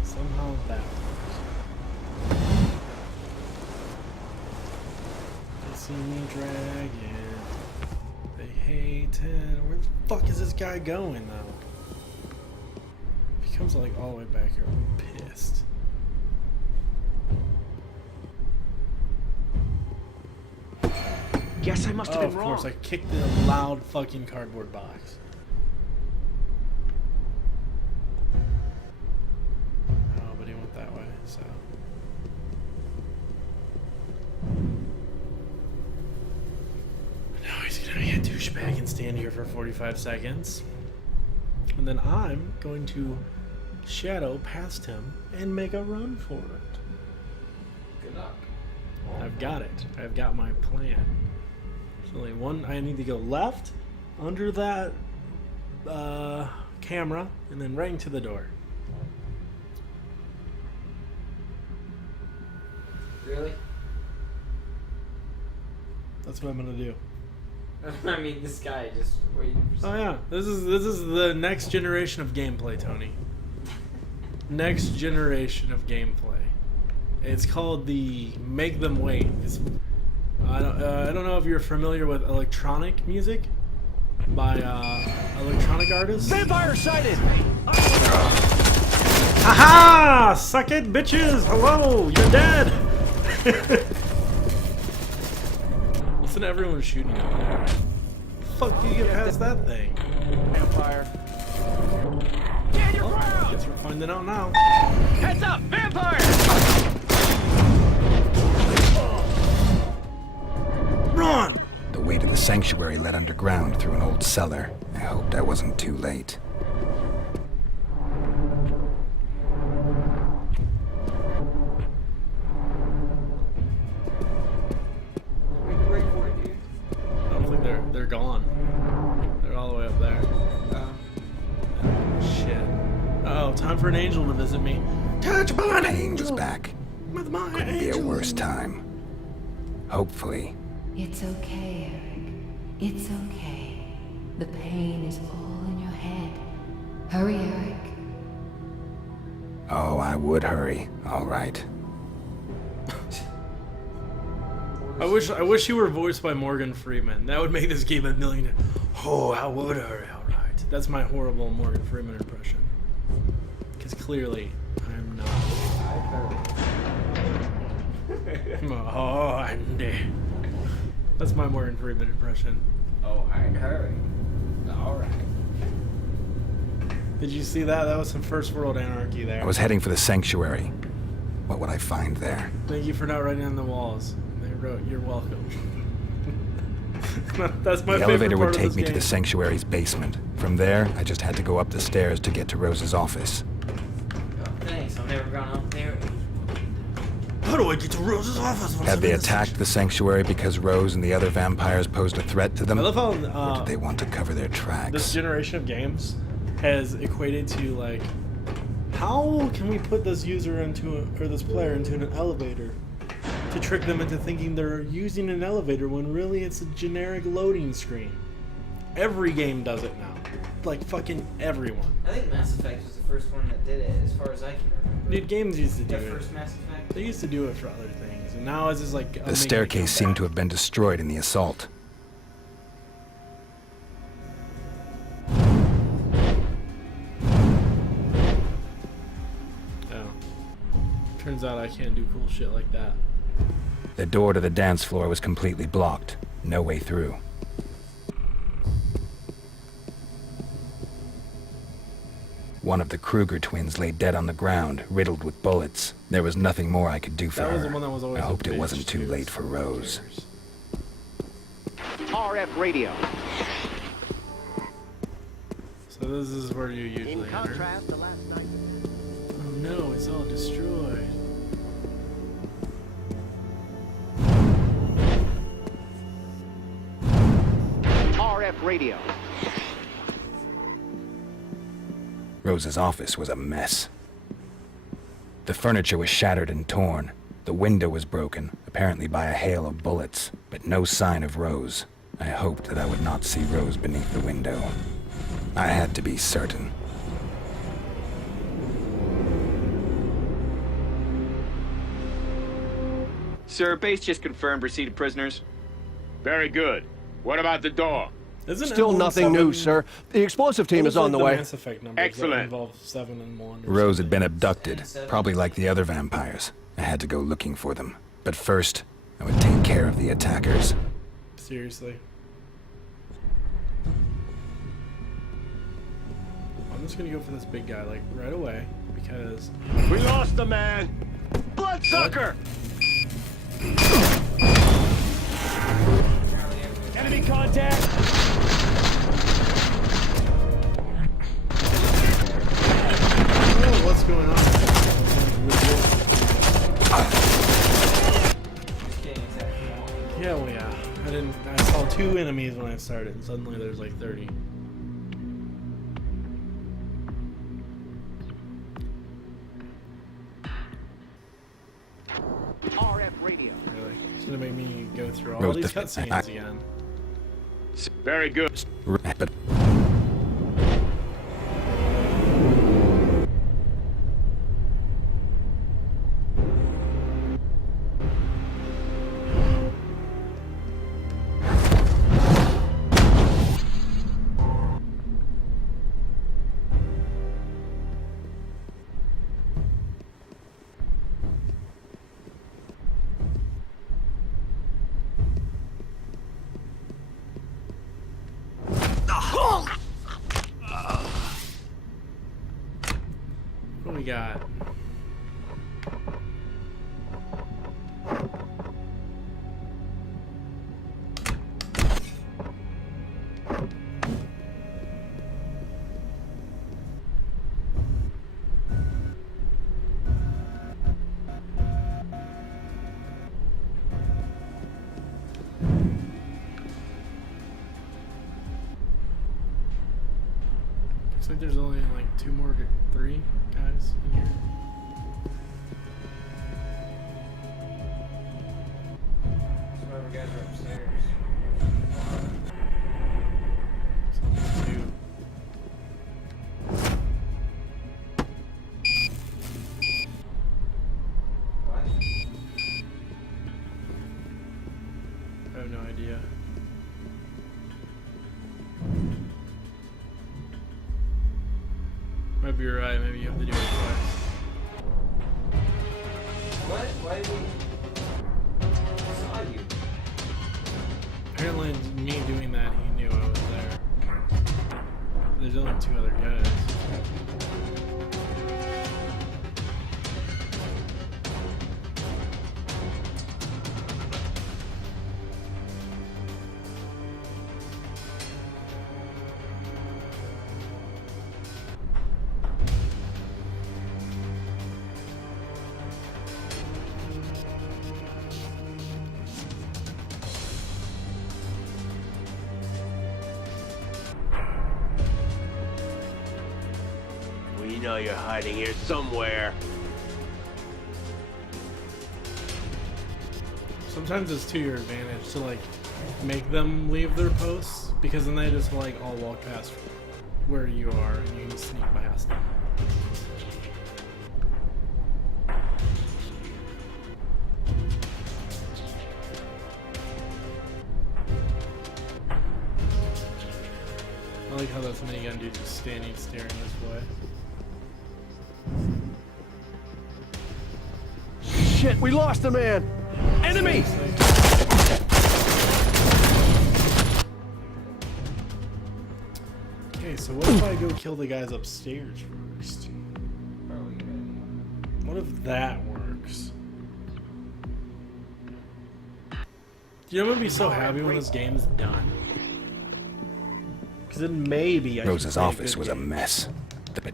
Somehow that works. They see me dragging. They hate it. Where the fuck is this guy going though? If he comes like all the way back here, I'm pissed. Guess I must have Oh, been of wrong. course, I kicked the loud fucking cardboard box. Oh, but he went that way, so. Now he's gonna be a douchebag and stand here for 45 seconds. And then I'm going to shadow past him and make a run for it. Good luck. I've got it. I've got my plan. There's only one. I need to go left under that camera and then right into the door. Really? That's what I'm gonna do. I mean, this guy just waiting for Oh something. yeah, this is the next generation of gameplay, Tony. Next generation of gameplay. It's called the Make Them Wait. I don't know if you're familiar with electronic music by electronic artists. Vampire sighted! Aha! Suck it, bitches! Hello, you're dead. Listen to everyone shooting out there. Fuck do you get past that thing? Vampire. Well, I guess we're finding out now. Heads up! Vampire! Run! The way to the sanctuary led underground through an old cellar. I hoped I wasn't too late. Wait for it, dude. I don't think they're gone. They're all the way up there. Shit. Oh, time for an angel to visit me. Touch my Pain was angel back. with my Couldn't be a angel. worse time. Hopefully. It's okay, Eric. It's okay. The pain is all in your head. Hurry, Eric. Oh, I would hurry. All right. I wish you were voiced by Morgan Freeman. That would make this game a million. Oh, I would hurry. All right. That's my horrible Morgan Freeman impression. Because clearly, I'm not. Oh, Andy. That's my Morgan Freeman impression. Oh, I'd hurry. Alright. Did you see that? That was some first world anarchy there. I was heading for the sanctuary. What would I find there? Thank you for not writing on the walls. They wrote, "You're welcome." That's my The favorite elevator part would of take this me to game. the sanctuary's basement. From there, I just had to go up the stairs to get to Rose's office. Oh, thanks. I've never gone up there. How do I get to Rose's office? Had they attacked the sanctuary because Rose and the other vampires posed a threat to them? I love how Or did they want to cover their tracks? this generation of games has equated to like, how can we put this user or this player into an elevator to trick them into thinking they're using an elevator when really it's a generic loading screen? Every game does it now. Like fucking everyone. I think Mass Effect was the first one that did it, as far as I can remember. Dude, games used to do The it. first Mass Effect. They used to do it for other things, and now it's just like The staircase seemed to have been destroyed in the assault. Oh. Turns out I can't do cool shit like that. The door to the dance floor was completely blocked. No way through. One of the Kruger twins lay dead on the ground, riddled with bullets. There was nothing more I could do for That was her. the one that was always I a hoped it bitch, wasn't too too. late for Rose. RF radio. So this is where you usually In enter. contrast to last night. Oh no, it's all destroyed. RF radio. Rose's office was a mess. The furniture was shattered and torn. The window was broken, apparently by a hail of bullets, but no sign of Rose. I hoped that I would not see Rose beneath the window. I had to be certain. Sir, base just confirmed receipt of prisoners. Very good. What about the door? Isn't Still Emblem nothing new, 7 sir. The explosive team What is was, on like, the way. Mass Effect numbers that Excellent. involve 7 and 1. or Rose had been something? abducted, probably like the other vampires. I had to go looking for them. But first, I would take care of the attackers. Seriously. I'm just gonna go for this big guy, like, right away, because... We lost the man! Bloodsucker! Enemy contact! Oh, what's going on? Just kidding, it's actually one. Yeah, well, yeah. I saw 2 enemies when I started, and suddenly there's like 30. RF radio. Really? It's gonna make me go through all Wrote these the- cutscenes again. Very good. But What do we got? Looks like there's only like 3 guys in here. So whoever guys are upstairs. So 2. What? I have no idea. Maybe you're right, maybe you have to do it twice. What? Why did I saw you? Apparently, me doing that, he knew I was there. There's only 2 other guys. We know you're hiding here somewhere. Sometimes it's to your advantage to like make them leave their posts, because then they just like all walk past where you are and you can sneak past them. I like how this minigun dude just standing staring this way. Shit, we lost a man! Enemy! Okay, so what if I go kill the guys upstairs first? Probably a good idea. What if that works? You know, I'm gonna be so happy when this game is done. Because then maybe I can Rose's play a office good was a game. mess.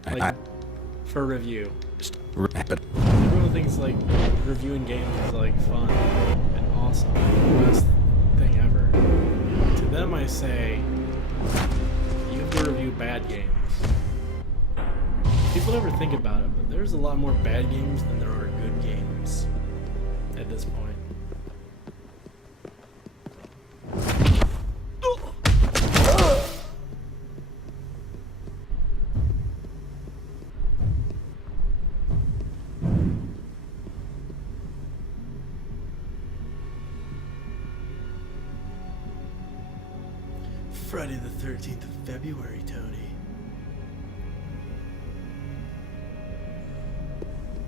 Like, for review. But Everyone thinks like reviewing games is like fun and awesome, the best thing ever. To them, I say you have to review bad games. People never think about it, but there's a lot more bad games than there are good games at this point. Friday the 13th of February, Tony.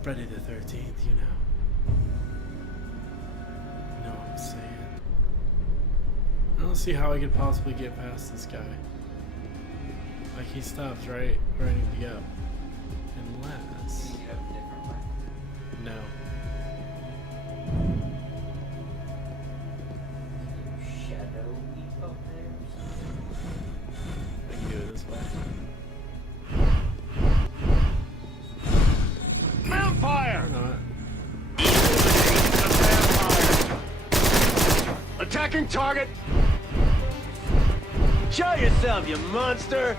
Friday the 13th, you know. You know what I'm saying? I don't see how I could possibly get past this guy. Like, he stops right where I need to go. Unless... Can you get up a different way? No. Shadow leap up there or something? I can do it this way. Vampire! Or not. Attacking target! Show yourself, you monster!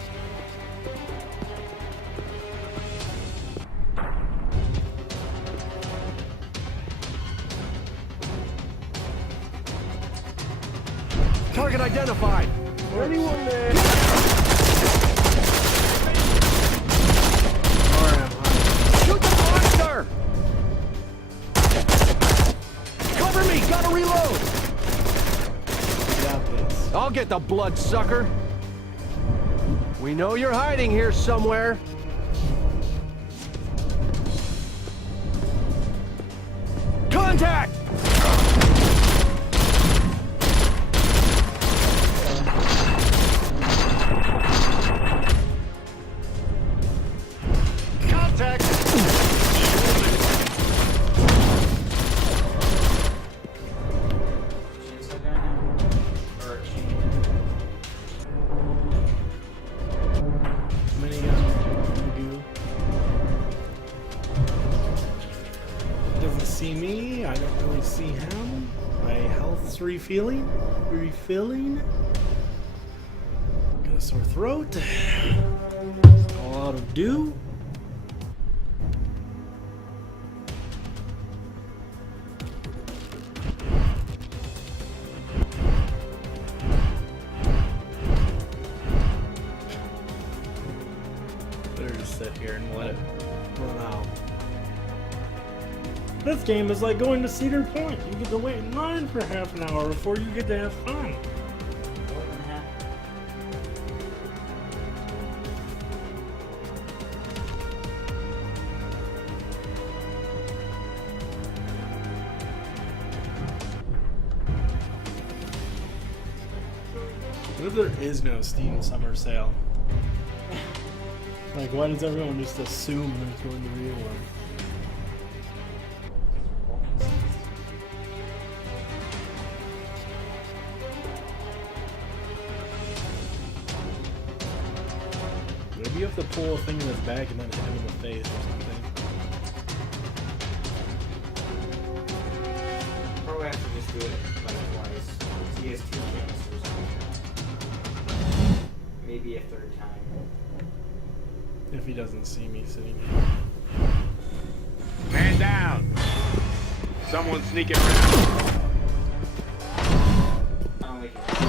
Target identified. Anyone there? Shoot the monster! Cover me! Gotta reload! Got this. I'll get the bloodsucker. We know you're hiding here somewhere. Contact! Contact! See me, I don't really see him. My health's refilling. Got a sore throat. All out of dew. Better just sit here and let it run out. This game is like going to Cedar Point. You get to wait in line for half an hour before you get to have fun. What if there is no Steam Summer Sale? Like, why does everyone just assume there's going to be one? Maybe you have to pull a thing in his back and then hit him in the face or something. Probably have to just do it like twice. He has 2 canisters. Maybe a 3rd time. If he doesn't see me sitting here. Man down! Someone sneaking around. I don't think he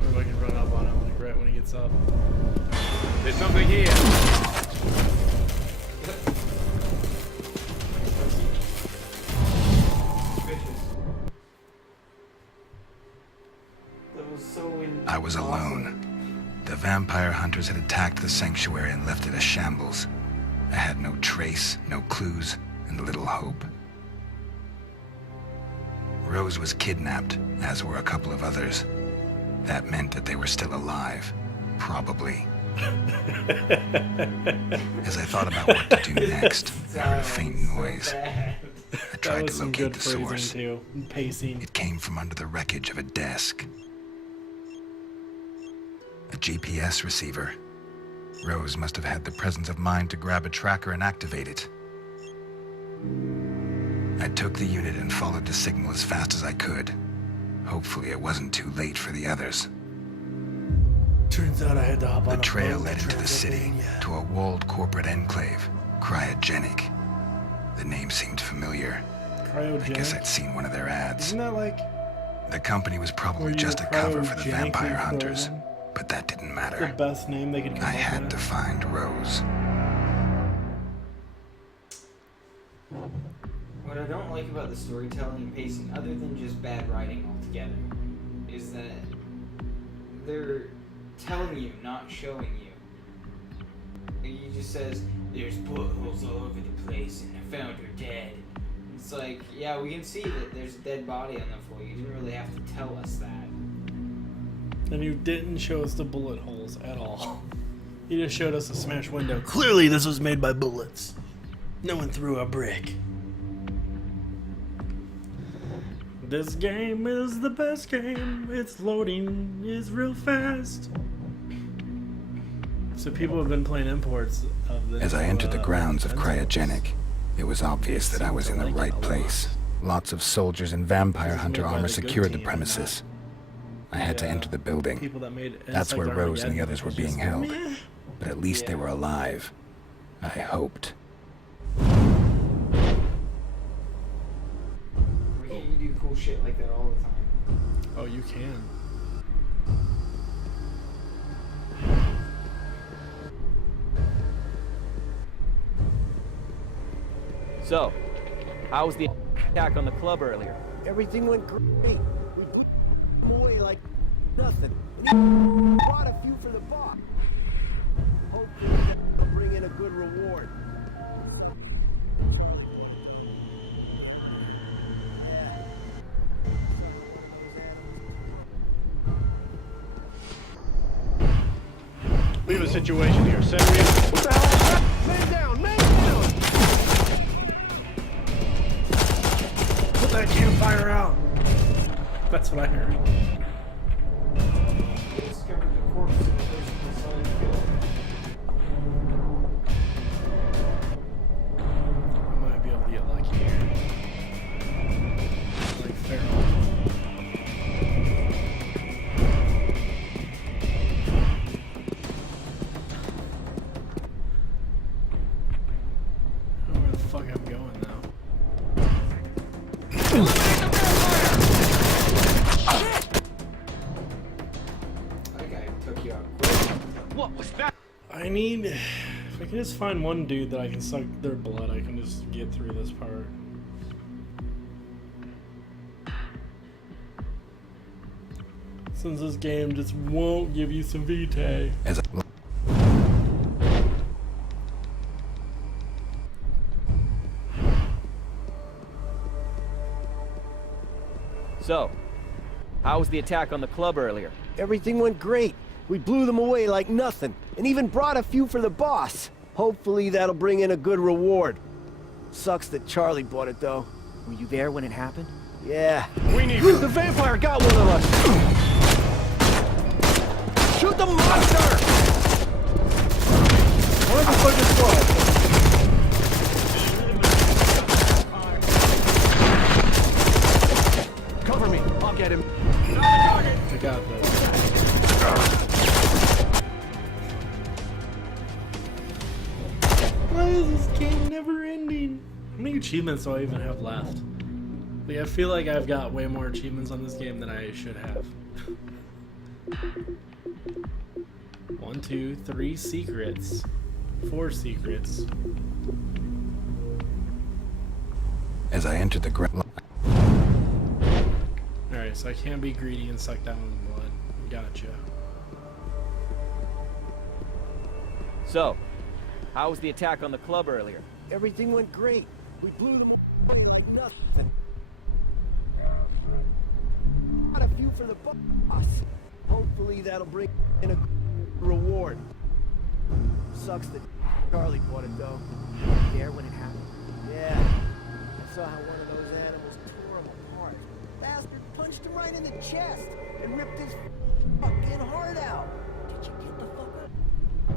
Or if I can run up on him like right when he gets up. There's something here. That was so I was alone. The vampire hunters had attacked the sanctuary and left it a shambles. I had no trace, no clues, and little hope. Rose was kidnapped, as were a couple of others. That meant that they were still alive. Probably. As I thought about what to do next, I heard a faint noise. I That tried was to some locate good the phrasing source. too. And pacing. It came from under the wreckage of a desk. A GPS receiver. Rose must have had the presence of mind to grab a tracker and activate it. I took the unit and followed the signal as fast as I could. Hopefully it wasn't too late for the others. Turns out I had to hop on The a trail boat led to into the city, Transylvania. to a walled corporate enclave, Cryogenic. The name seemed familiar. I guess Cryogenic? I'd seen one of their ads. Isn't that like The company was were probably you just a cover for the cryogenically vampire hunters, frozen? but that didn't the matter. best name they could come I up had with? to find Rose. What I don't like about the storytelling and pacing, other than just bad writing altogether, is that they're telling you, not showing you. He just says, there's bullet holes all over the place and I found her dead. It's like, yeah, we can see that there's a dead body on the floor. You didn't really have to tell us that. And you didn't show us the bullet holes at all. You just showed us a smashed window. Clearly this was made by bullets. No one threw a brick. This game is the best game. It's loading is real fast. So people have been playing imports of this. As I entered the grounds of Cryogenic, it was obvious that I was in the right place. Lots of soldiers and vampire hunter armor secured the premises. I had to enter the building. People that made That's where Insect Rose and the Armageddon, others were it's being just held. meh. But at least they Yeah. were alive. I hoped. We can't do cool shit like that all the time. Oh, you can. So, how was the attack on the club earlier? Everything went great. We blew them away like nothing. And he brought a few for the box. Hopefully they'll bring in a good reward. We have a situation here. Send me in. What the hell is that? Man down! Man down! Put that campfire out. That's what I heard. They discovered the corpse of the person the son killed. I might be able to get lucky here. Like Feral. I don't know where the fuck I'm going now. That guy took you out quick. What was that? I need... If I can just find one dude that I can suck their blood, I can just get through this part. Since this game just won't give you some vitae. As I So, how was the attack on the club earlier? Everything went great. We blew them away like nothing. And even brought a few for the boss. Hopefully that'll bring in a good reward. Sucks that Charlie bought it though. Were you there when it happened? Yeah. We need the vampire got one of us. Shoot the monster! Where's the fucking squad? Cover me. I'll get him. I got this. Why is this game never ending? How many achievements do I even have left? Like, I feel like I've got way more achievements on this game than I should have. 1, 2, 3 secrets. 4 secrets. As I entered the ground, Alright, so I can't be greedy and suck down blood. Gotcha. So, how was the attack on the club earlier? Everything went great. We blew them away like nothing. Brought a few for the boss. Hopefully that'll bring in a good reward. Sucks that Charlie bought it though. There when it happened? Yeah. I saw how one of those animals tore him apart. Bastard punched him right in the chest and ripped his fucking heart out. Did you get the fuck up?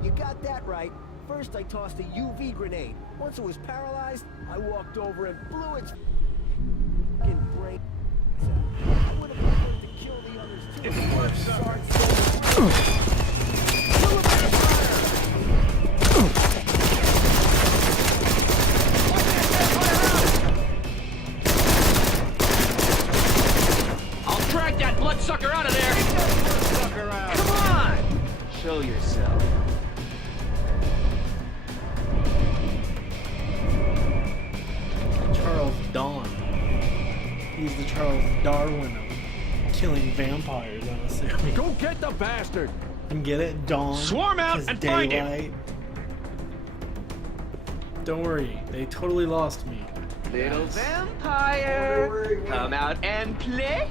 You got that right. First I tossed a UV grenade. Once it was paralyzed, I walked over and blew its fucking brain out. I would have preferred to kill the others too. It's worse. Kill a I'll drag that bloodsucker out of there! Come on! Show yourself. Charles Dawn. He's the Charles Darwin of killing vampires, I'm assuming. Go get the bastard. And get it? Dawn. Swarm out 'cause and find him. daylight. Don't worry, they totally lost me. Little Yes. vampire, come out and play!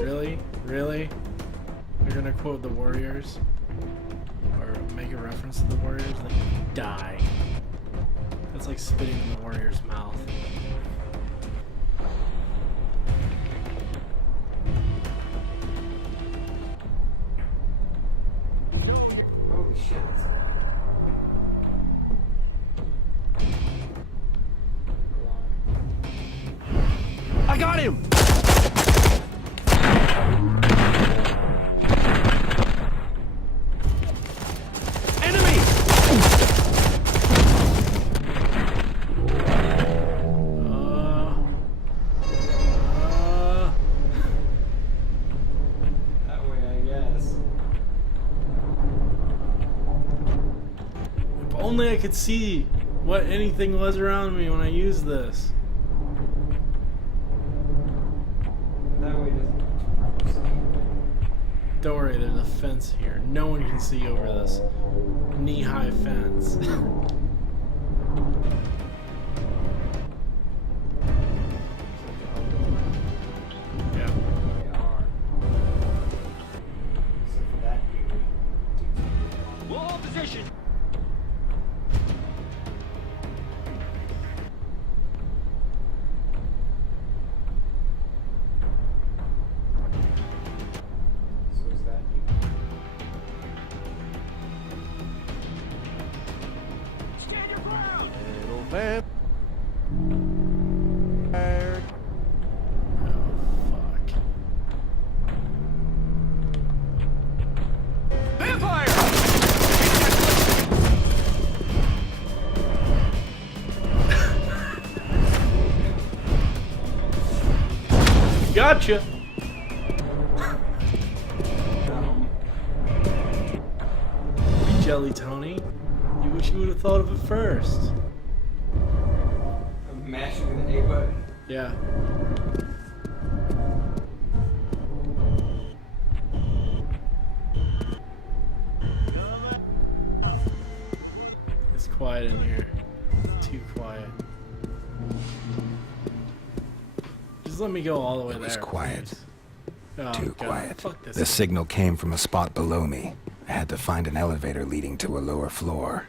Really? Really? You're gonna quote the Warriors? Or make a reference to the Warriors? Like, die. That's like spitting in the Warrior's mouth. Holy shit, that's a lot. I got him. only I could see what anything was around me when I used this. That way doesn't. Don't worry, there's a fence here. No one can see over this knee-high fence. Yeah. They are. Except for that dude. We'll hold position. So is that dude. Stand your ground. Little vampire. Oh, fuck. Vampire! Gotcha! Jelly Tony. You wish you would have thought of it first. I'm mashing the A button. Yeah. It's quiet in here. Too quiet. Just let me go all the way there. It was quiet. please. Oh, Too God, quiet. fuck this. The signal came from a spot below me. I had to find an elevator leading to a lower floor.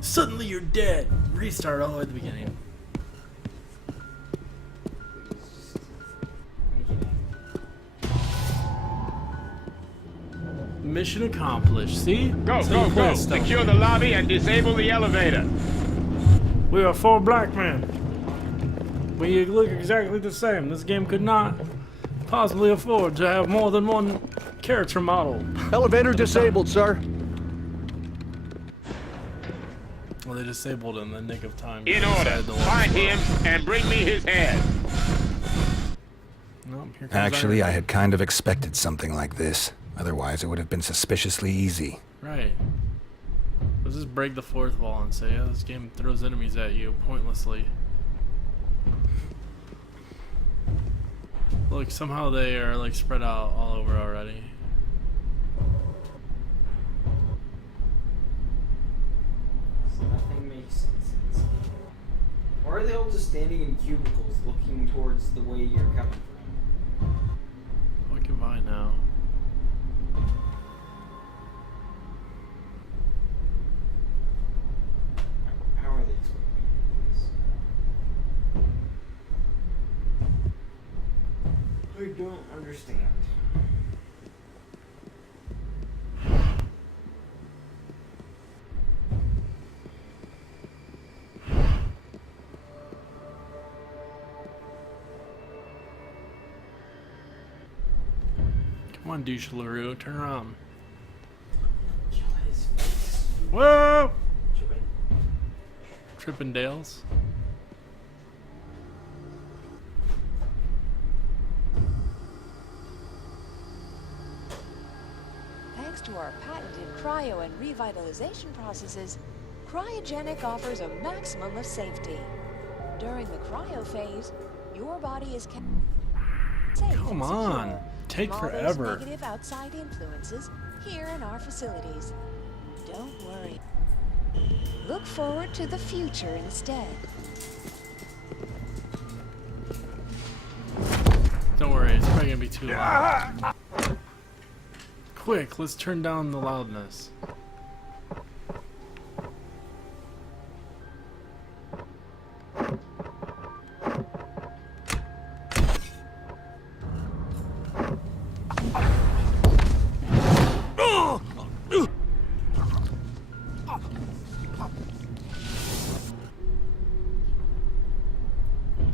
Suddenly you're dead. Restart all the way at the beginning. Please just make it end. Mission accomplished. See? Go, So go, you play go. stuff. Secure the lobby and disable the elevator. We are 4 black men. We look exactly the same. This game could not possibly afford to have more than one character model. Elevator disabled, sir. Well, they disabled in the nick of time. In order, Inside the wall. find him and bring me his head. Nope, here comes Actually, I Iron. had kind of expected something like this. Otherwise, it would have been suspiciously easy. Right. Let's just break the fourth wall and say, yeah, this game throws enemies at you pointlessly. Look, somehow they are like spread out all over already. So nothing makes sense in this game. Why are they all just standing in cubicles looking towards the way you're coming from? What can I now? How are they explaining this? I don't understand. Come on, douche LaRue, turn around. Kill his face. Whoa! Should I- Trippin' Dales. Thanks to our patented cryo and revitalization processes, Cryogenic offers a maximum of safety. During the cryo phase, your body is kept safe Come and on. secure Take from all those forever. negative outside influences here in our facilities. Don't worry. Look forward to the future instead. Don't worry, it's probably gonna be too loud. Quick, let's turn down the loudness.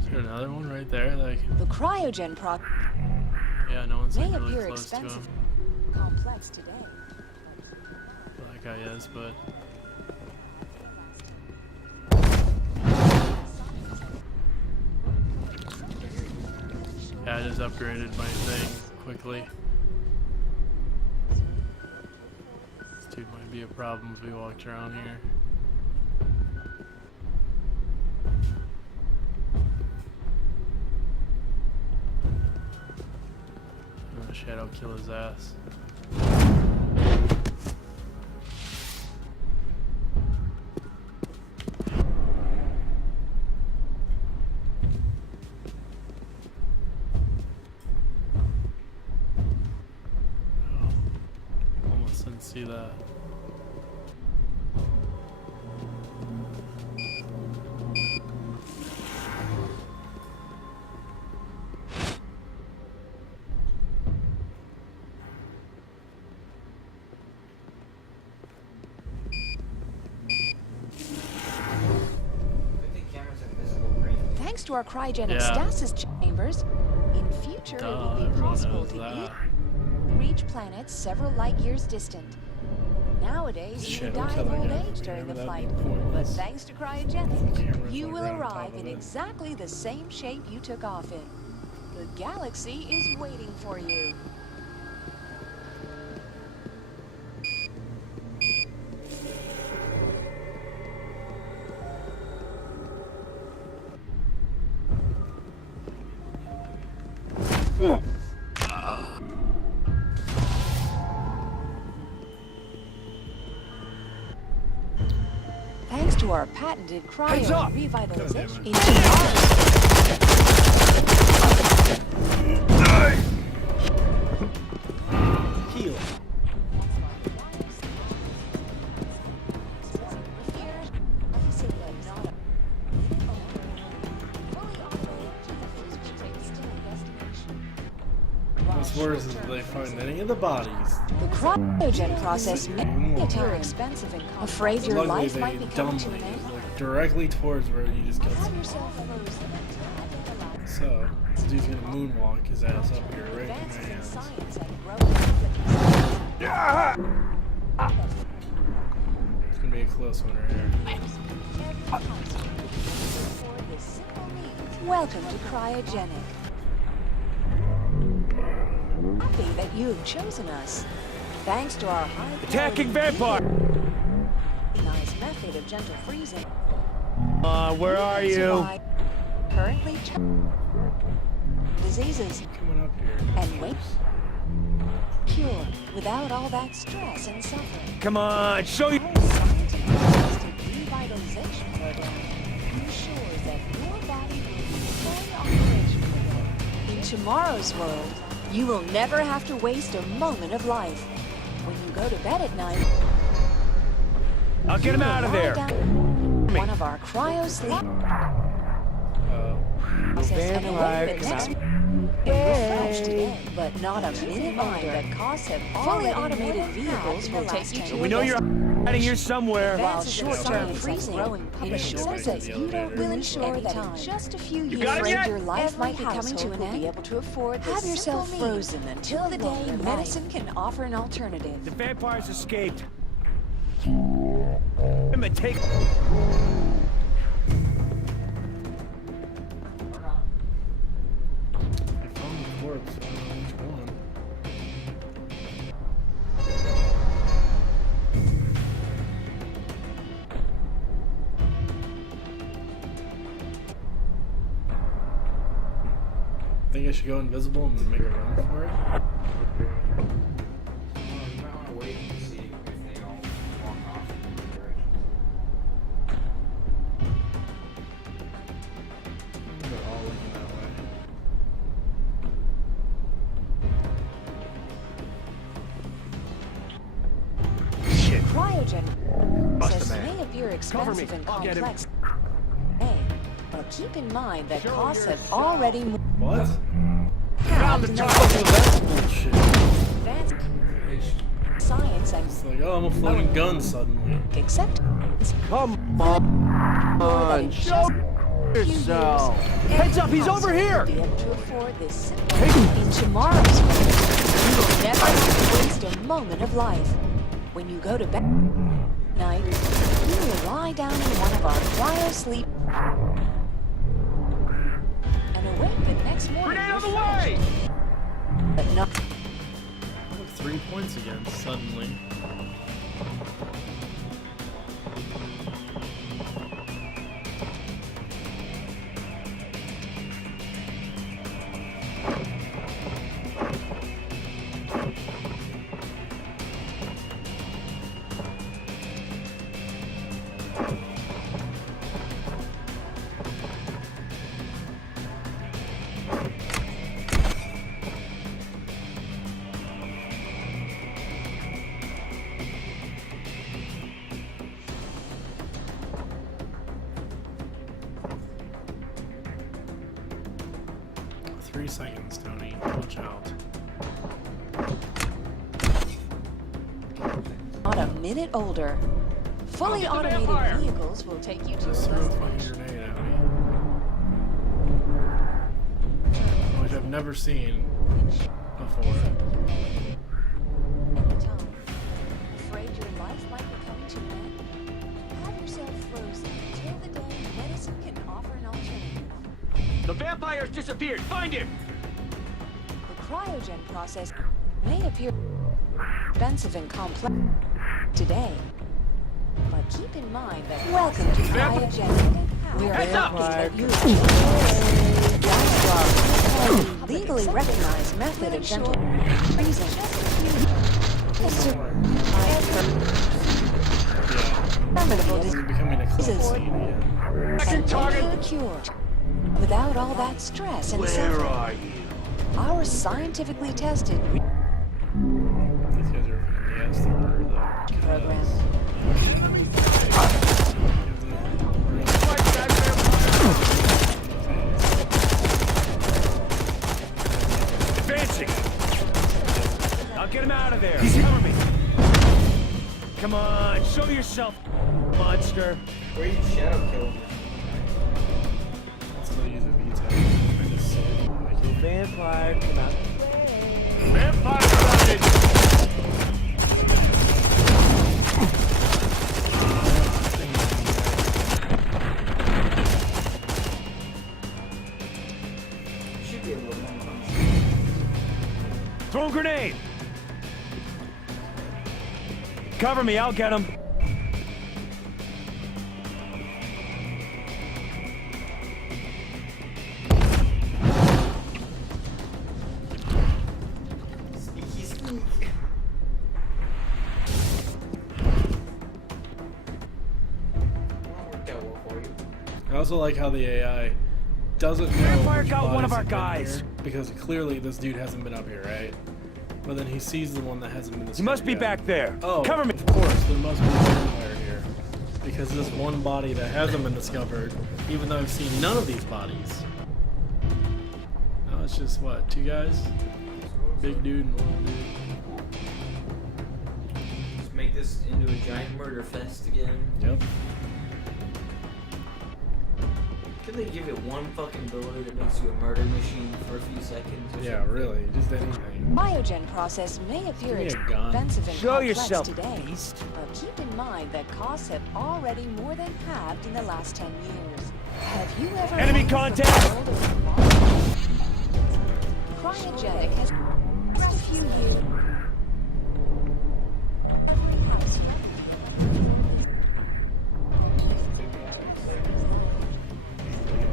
Is there another one right there? Like, The cryogen process yeah, no one's may like really appear close to expensive, him. complex today. Well, that guy is, but yeah, I just upgraded my thing quickly. This dude might be a problem if we walked around here. Shadow kill his ass. Almost didn't see that. Thanks to our cryogenic Yeah. stasis chambers, in future it will be Everyone possible knows to that. reach planets several light years distant. Nowadays, you Shadow die of killing old it. age during the That'd flight, be but pointless. thanks to cryogenic, Cameras you like will right on top arrive of in it. exactly the same shape you took off in. The galaxy is waiting for you. Thanks to our patented Heads up! cryo revitalization. Heal. What's worse is if they find any of the bodies. The cryogen process may appear expensive and afraid your Luckily, life they might be coming to dumbly an end. look directly towards where you just killed Have someone. yourself frozen until So, this dude's gonna moonwalk his ass up here right in my advances in hands. science and growing It's gonna be a close one right here. Welcome to Cryogenic. Happy that you've chosen us. Thanks to our high Attacking vampire! nice method of gentle freezing. Where are you? Currently diseases Coming up here. and wait cure without all that stress and suffering. Come on, show you. Our scientific assisted revitalization program ensures that your body will be fully operational again. In tomorrow's world, you will never have to waste a moment of life. When you go to bed at night, I'll get him you will out of lie there. down in one of our cryo sleep process and awake the next refreshed today, but not a minute longer. That costs have fully automated vehicles will take you to We know you're hiding here somewhere. while short-term freezing ensures that you don't will ensure that in just a few years got him yet? your life might be coming to an end. Be able to afford have yourself frozen until the day medicine can offer an alternative. The vampires escaped. I'm gonna take. I found the corpse. I don't know which one. Think I should go invisible and make a run for it? They're all looking that way. Cryogen Bust process a man. may appear Cover me. expensive and I'll get him. complex. Hey, but keep in mind that costs have already What? halved in the Bullshit. advanced science and It's like, oh, I'm a floating gun suddenly. except Come that on, in show just a few yourself. years, Heads up, he's every over household here. will be able to afford this simple in tomorrow's world. You will never have to waste a moment of life. When you go to bed at night, you will lie down in one of our cryo sleep and awake the next morning. Grenade on the refreshed. way! but not. I have 3 points again, suddenly. Three seconds, Tony. Watch out. Not a minute older. Fully automated vehicles will take you to Just throw a fucking grenade at me. Which I've never seen before. anytime. Afraid your life might be coming to an end? Have yourself frozen until the day medicine can offer an alternative. The vampire's disappeared. Find him. The cryogen process may appear expensive and complex today, but keep in mind that welcome to cryogenic. We are Heads up! happy that you legally recognized method of gentle reason. Formidable It's becoming a cult diseases scene again. and target cured without all that stress and suffering. are you? Our scientifically tested These guys are in the ass to murder though. program. Advancing! I'll get him out of there. Cover me. Come on, show yourself, monster. Where you shadow kill him? Let's still use a V-type. I just saw it. Like, Vampire, come out. Vampire spotted. Should be able to one punch. Throw a grenade. Cover me, I'll get him. Sneaky sneak. That worked out well for you. I also like how the AI doesn't know Vampire which got one of bodies our have been guys. here, because clearly this dude hasn't been up here, right? But then he sees the one that hasn't been. He must be yet. back there. Oh, Cover me. Of course, there must be a vampire here, because this one body that hasn't been discovered, even though I've seen none of these bodies. No, it's just what, two guys? Big dude and little dude. Just make this into a giant murder fest again. Yep. Could they give it one fucking ability that makes you a murder machine for a few seconds? Or Yeah, something? really, just anything. Biogen process may appear Give me a gun. expensive and Show complex yourself, today, beast. but keep in mind that costs have already more than halved in the last 10 years. Have you ever Enemy heard of the contact! world of Cryogenic has just a few years.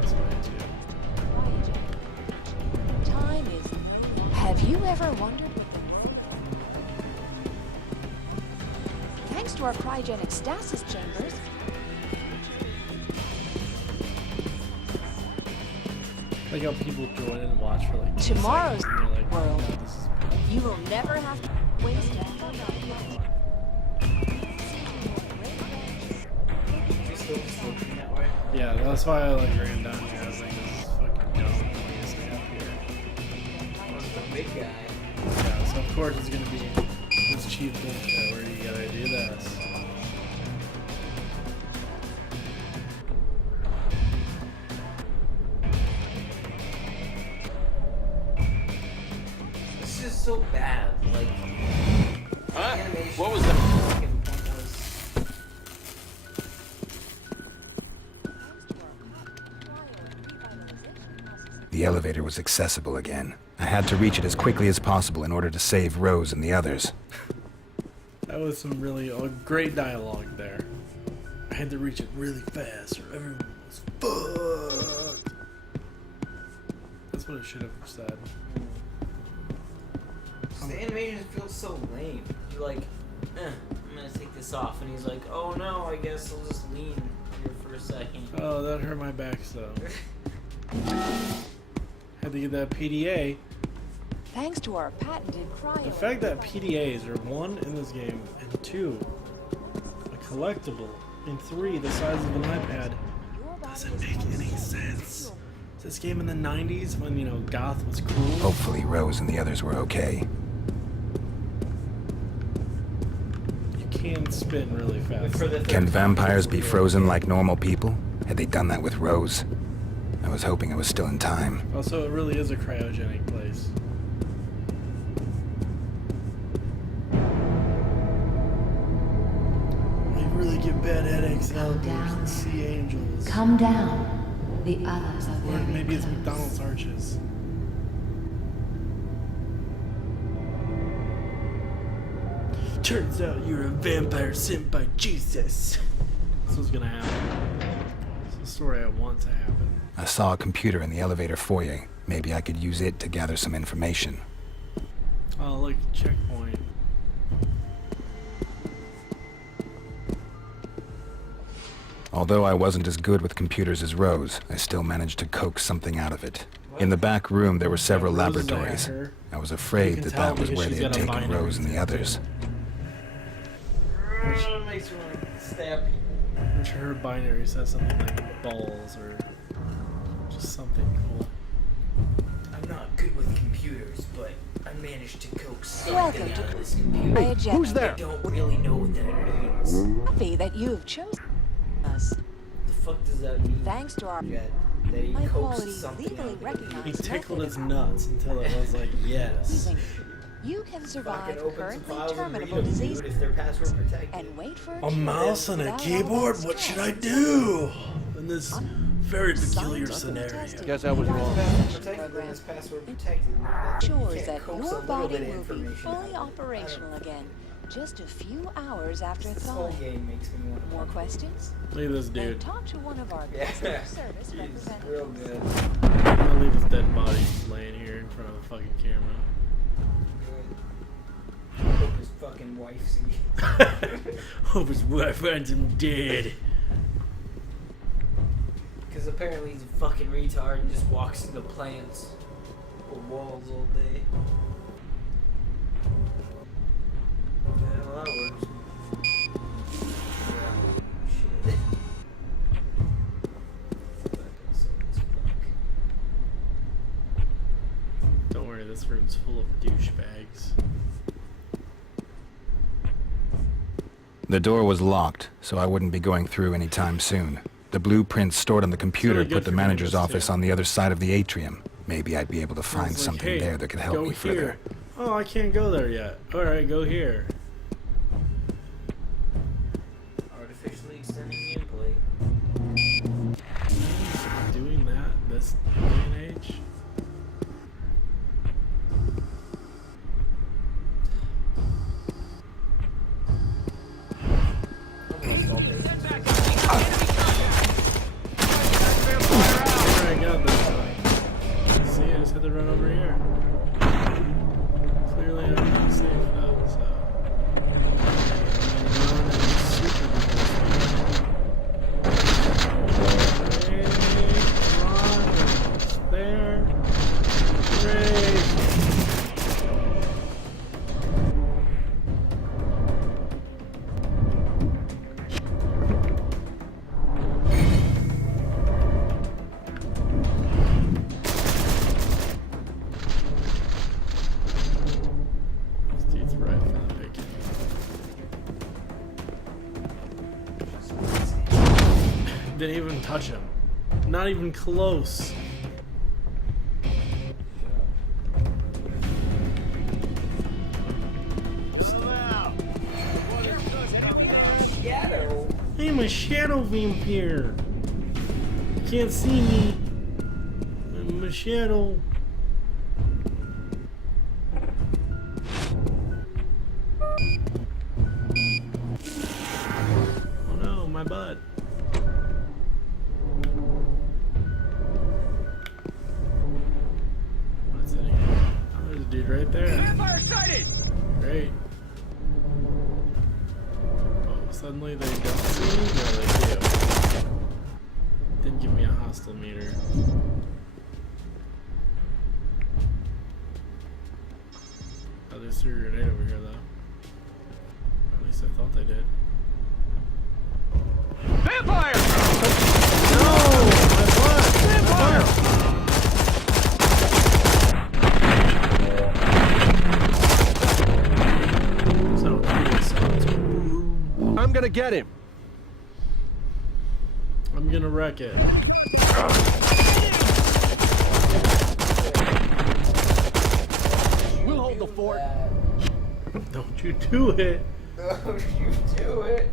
This way, too. Time is. Have you ever wondered? Thanks to our cryogenic stasis chambers, Like how people join in and watch for like 2 Tomorrow's seconds, and they're like, world. "Oh, this is you will never have to waste it. Just looking that way. Yeah, that's why I like ran down here. I was like, this is fucking dumb. I'm gonna stay up here. What's the big guy? Yeah, so of course it's gonna be this cheap bullshit where you gotta do this. This is so bad. Like, Huh? animation. What was that? Fucking pointless. The the elevator was accessible again. I had to reach it as quickly as possible in order to save Rose and the others. That was some really great dialogue there. I had to reach it really fast or everyone was fucked. That's what it should have said. The animation feels so lame. You're like, I'm gonna take this off, and he's like, oh no, I guess I'll just lean here for a second. Oh, that hurt my back so. Had to get that PDA. Thanks to our patented cryo. The fact that PDAs are 1 in this game, and 2 a collectible, and 3 the size of an iPad doesn't make any sense. Is this game in the 90s when, you know, goth was cool? Hopefully Rose and the others were okay. You can spin really fast. Can vampires be frozen like normal people? Had they done that with Rose? I was hoping I was still in time. Also, it really is a cryogenic place. I really get bad headaches out there and see angels. Come down. The others are Or very maybe it's close. McDonald's arches. Turns out you're a vampire sent by Jesus. This was gonna happen. It's a story I want to happen. I saw a computer in the elevator foyer. Maybe I could use it to gather some information. Oh, like checkpoint. Although I wasn't as good with computers as Rose, I still managed to coax something out of it. In the back room, there were several Rose is laboratories. there. I was You afraid can that tell that was because where she's they had got a taken binary Rose and the others. It makes me want to stab people. I'm sure her binary says something like balls or just something cool. I'm not good with computers, but I managed to coax Welcome something to out of this computer. Cryogenic. Who's there? I don't really know what that means. Happy that you've chosen us. The fuck does that mean? Thanks to our That he high coaxed quality, something legally out of the recognized He tickled method his of nuts until it was like, yes. using it. You can Fucking survive open some currently files and read terminable them, disease dude, if they're password protected. and wait for A mouse and a without all keyboard? that What should stress. I do in this very peculiar Science scenario? tested Guess I was wrong. Protected, program it's password protected. ensures You that can't coax a your little body bit of will be information out fully of it. operational again just a few hours after This whole thawing. game makes me want to More questions? Look at this Then dude. talk to one of our Yeah. customer service He's representatives. real good. I'm gonna leave his dead body just laying here in front of the fucking camera. Good. Hope his fucking wife sees. Hope his wife finds him dead. Because apparently he's a fucking retard and just walks into plants or walls all day. Yeah, well, that works. Yeah, shit. Don't worry, this room's full of douchebags. The door was locked, so I wouldn't be going through anytime soon. The blueprints stored on the computer Really good put the for manager's doing this, office too. on the other side of the atrium. Maybe I'd be able to I find was like, something hey, there that could help go me further. here. Oh, I can't go there yet. Alright, go here. Artificially extending gameplay. Doing that this day and age? Almost all day. Alright, I got this time. See, I just had to run over here. Clearly I'm not safe though, so. Run and super duper safe. Great. Run. Almost there. Great. This dude's right from the beginning. Didn't even touch him. Not even close. Shadow. I'm a shadow vampire. You can't see me. I'm Machado. Oh no, my butt. What's in here? Oh, there's a dude right there. Vampire sighted! Great. Oh, suddenly they don't see me? No, they do. Didn't give me a hostile meter. Oh, they threw a grenade over here, though. At least I thought they did. Vampire! No! My butt! Vampire! I'm gonna get him. I'm gonna wreck it. We'll hold the fort. Don't you do it! Don't you do it!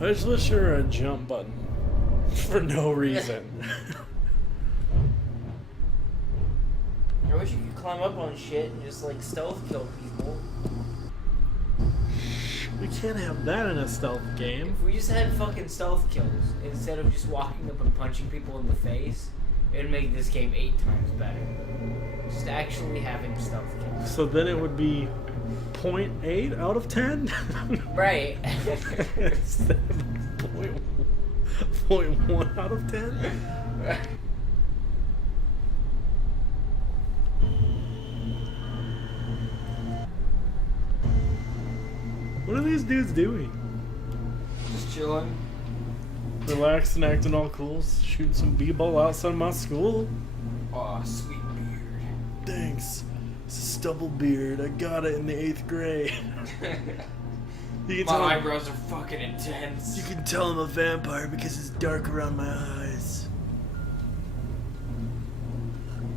I just wish there were a jump button for no reason. I wish you could climb up on shit and just like stealth kill people. We can't have that in a stealth game. If we just had fucking stealth kills instead of just walking up and punching people in the face, it would make this game 8 times better. Just actually having stealth kills. So then it would be 0.8 out of 10? Right. Instead of 0.1 out of 10? What are these dudes doing? Just chilling. Relaxed and acting all cool, shooting some b-ball outside my school. Aw, sweet beard. Thanks. It's a stubble beard. I got it in the 8th grade. You can My tell eyebrows are fucking intense. You can tell I'm a vampire because it's dark around my eyes.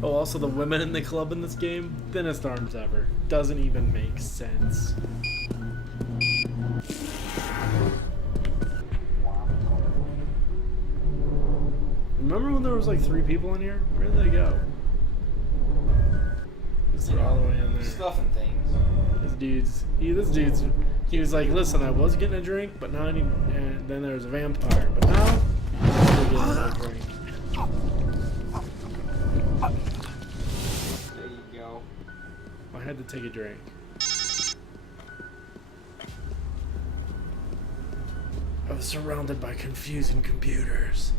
Oh, also the women in the club in this game, thinnest arms ever. Doesn't even make sense. Remember when there was like 3 people in here? Where did they go? They're all the way in there. Stuffing things. This dude's, he was like, listen, I was getting a drink, but now I need, and then there's a vampire, but now, I'm getting a drink. There you go. I had to take a drink. I was surrounded by confusing computers.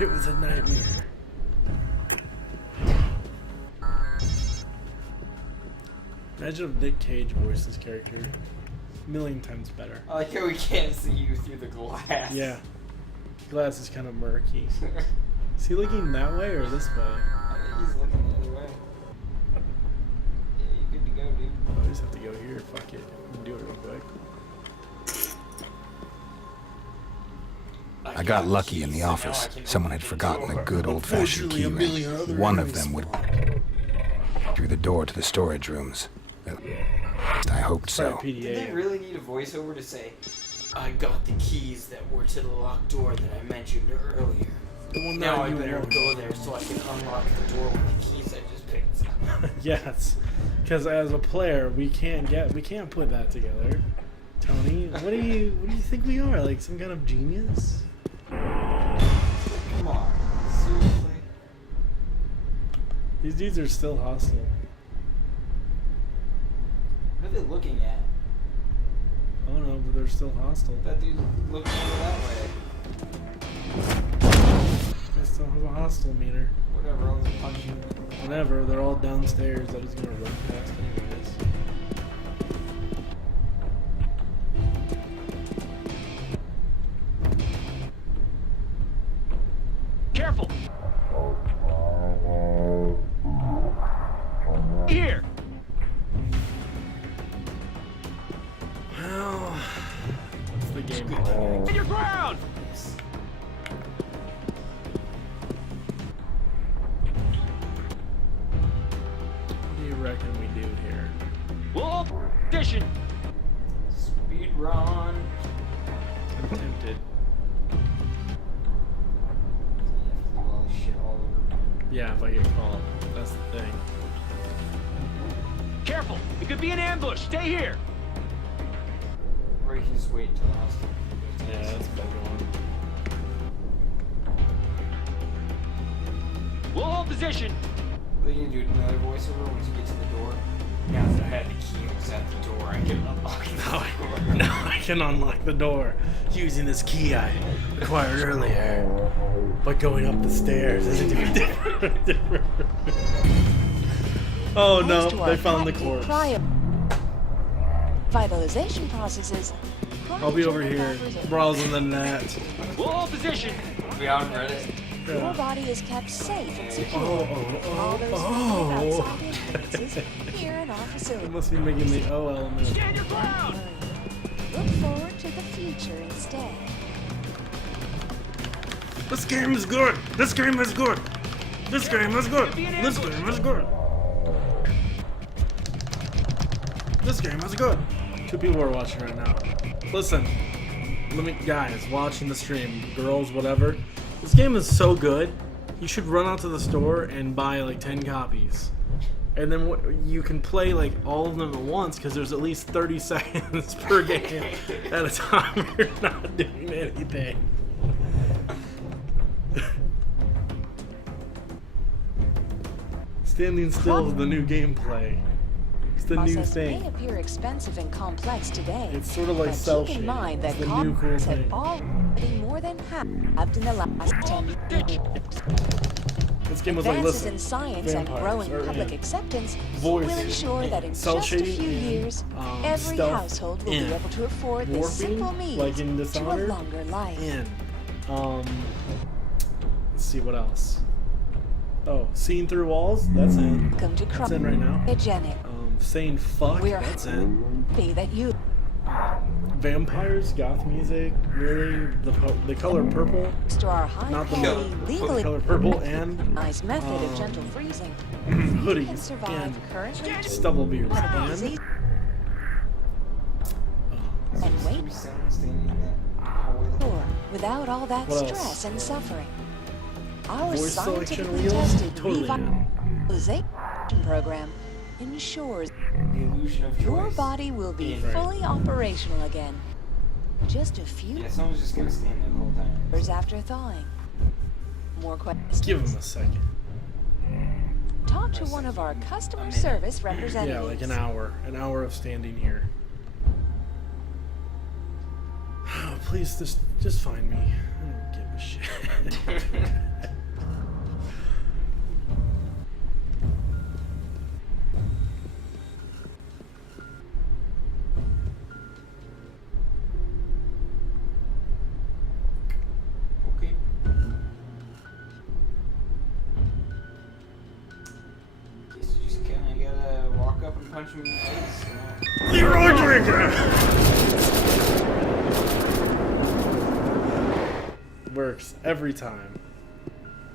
It was a nightmare. Imagine if Nick Cage voiced this character. A million times better. I like how we can't see you through the glass. Yeah. The glass is kind of murky. Is he looking that way or this way? I think he's looking the other way. Yeah, you're good to go, dude. I just have to go here. Fuck it. We can do it real quick. I got lucky in the office. Someone had forgotten a good old-fashioned key ring. One of them would through the door to the storage rooms. At least I hoped so. Did they really need a voiceover to say, I got the keys that were to the locked door that I mentioned earlier. Now I better go there so I can unlock the door with the keys I just picked up. Yes, because as a player, we can't put that together. Tony, what do you think we are? Like some kind of genius? Come on, seriously? These dudes are still hostile. What are they looking at? I don't know, but they're still hostile. That dude's looking over that way. They still have a hostile meter. Whatever, I'll just punch you. Whatever, they're all downstairs. That is gonna run past anyways. Careful! Here! Well, what's the game? In your ground! What do you reckon we do here? We'll hold position. Speed run. I'm tempted. You have to do all this shit all over. Yeah, if I get called. That's the thing. Careful! It could be an ambush. Stay here. Or you can just wait until the house. Yeah, that's a better one. We'll hold position. Are you gonna do another voiceover once you get to the door? Now that I had the key and was at the door, I can unlock the door. Now I can unlock the door using this key I acquired earlier. But going up the stairs is different. Oh no, they found the corpse. Vitalization processes. I'll be over here browsing the net. We'll hold position. We on Reddit. Your body is kept safe and secure. All those outside influences here in our I facility. must be making the O element. Stand your ground. Look forward to the future instead. This game is good. This game is good. This game is good. This game is good. This game is good. 2 people are watching right now. Listen, guys watching the stream, girls, whatever. This game is so good. You should run out to the store and buy like 10 copies, and then you can play like all of them at once because there's at least 30 seconds per game at a time. You're not doing anything. Standing still is the new gameplay. It's the new Process may thing. appear expensive and complex today. It's sort of like but cell keep in shading. mind that It's the new cool costs thing. have already more than halved in the last 10 years. This game was like, Advances listen, in science and vampires growing are public in. acceptance Voice will ensure that in cell just a shading few and, years, every stealth household will be and able to afford this warping, simple means like in to a Dishonored, longer life. and let's see what else. Oh, seeing through walls. That's in. Welcome to That's in right now. Cryogenic. Saying fuck. We're That's in. happy that you Vampires, goth music, really the color purple. to our high Not the quality, the legally color purple and nice method of gentle freezing. You hoodies can survive and currently stubble beards and disease and Can wait we standing in that hallway? for without all that What else? stress and suffering. Our Voice selection scientifically wheels? tested Totally in. revitalization program ensures The illusion of choice. your body will be Right. fully operational again. Just a few Yeah, someone's just gonna stand there the whole time. hours after thawing. More questions? give him a second. Talk to one of our customer service Yeah, representatives. like an hour of standing here. Please, just find me. I don't give a shit. Okay. Guess you just kinda gotta walk up and punch him in the face. Leroy Drinker! Works every time.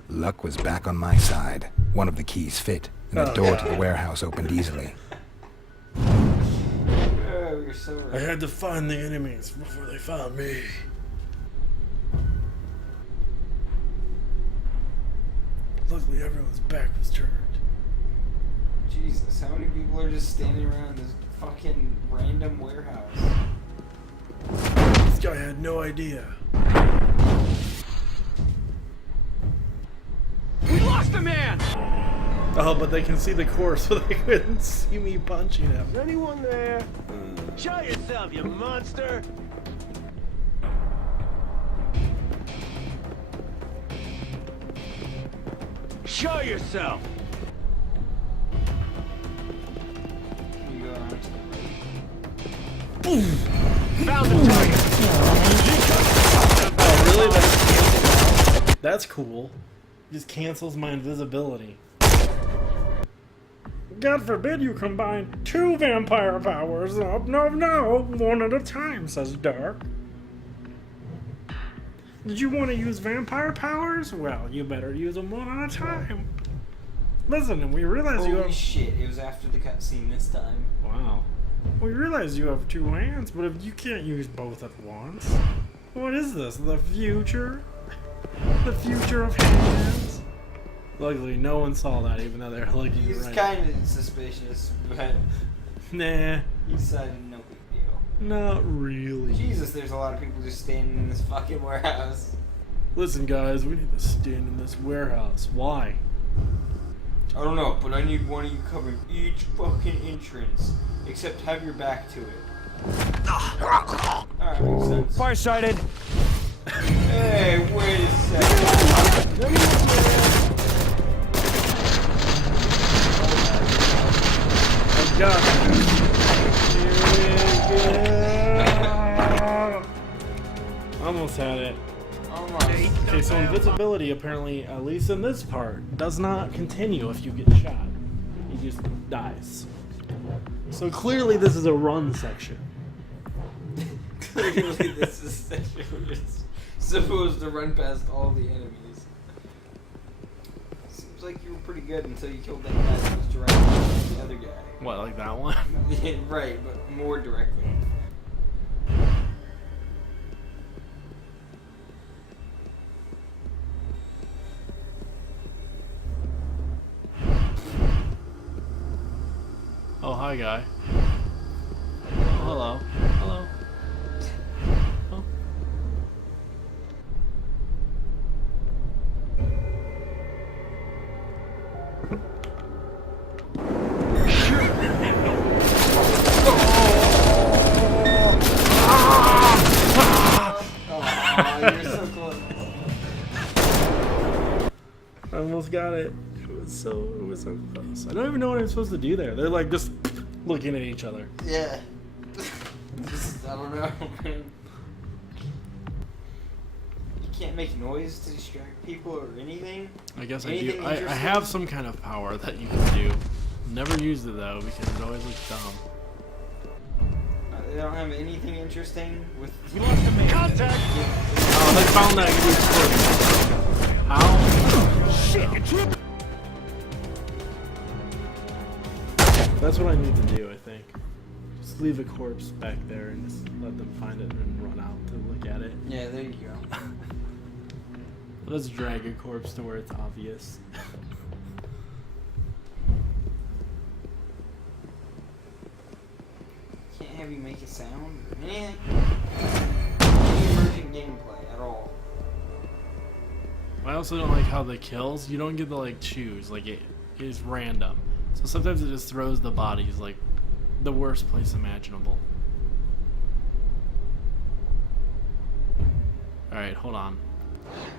Luck was back on my side. One of the keys fit, and the Oh, door God. to the warehouse opened easily. Oh, you're so I right. had to find the enemies before they found me. Luckily, everyone's back was turned. Jesus, how many people are just standing around this fucking random warehouse? This guy had no idea. We lost a man. Oh, but they can see the course, so they couldn't see me punching him. Is anyone there? Show yourself, you monster. Show yourself. You go around to the Found the target. Oh, really? That's cool. Just cancels my invisibility. God forbid you combine 2 vampire powers. Oh, no, one at a time, says Dark. Did you want to use vampire powers? Well, you better use them one at a time. Listen, and we realize you Holy have... shit, it was after the cutscene this time. Wow. We realize you have two hands, but if you can't use both at once, what is this? The future? The future of hands? Luckily, no one saw that, even though they're looking He's right. kind of suspicious, but Nah, he decided no big deal. not really. Jesus, there's a lot of people just standing in this fucking warehouse. Listen, guys, we need to stand in this warehouse. Why? I don't know, but I need one of you covering each fucking entrance, except have your back to it. Alright, makes sense. Farsighted. Hey, wait a second. I got it. Almost had it. Okay, so invisibility apparently, at least in this part, does not continue if you get shot. He just dies. So clearly this is a run section. Clearly this is a section where it's supposed to run past all the enemies. Seems like you were pretty good until you killed that guy that was directly the other guy. What, like that one? Yeah, right, but more directly. Oh, hi, guy. Oh, hello. Hello. Oh. Oh, you're so close. I almost got it. It was so close. I don't even know what I'm supposed to do there. They're like just looking at each other. Yeah. Just, I don't know. You can't make noise to distract people or anything. I guess I Anything do. I have some kind of power that you can do. Never used it though because it always looks dumb. They don't have anything interesting with. We lost the main contact. Oh, they found that good corpse. Ow. Shit, it tripped. That's what I need to do, I think. Just leave a corpse back there and just let them find it and run out to look at it. Yeah, there you go. Let's drag a corpse to where it's obvious. Can't have you make a sound or anything. Any emerging gameplay at all. I also don't like how the kills, you don't get to like choose, like it is random. So sometimes it just throws the bodies like the worst place imaginable. Alright, hold on.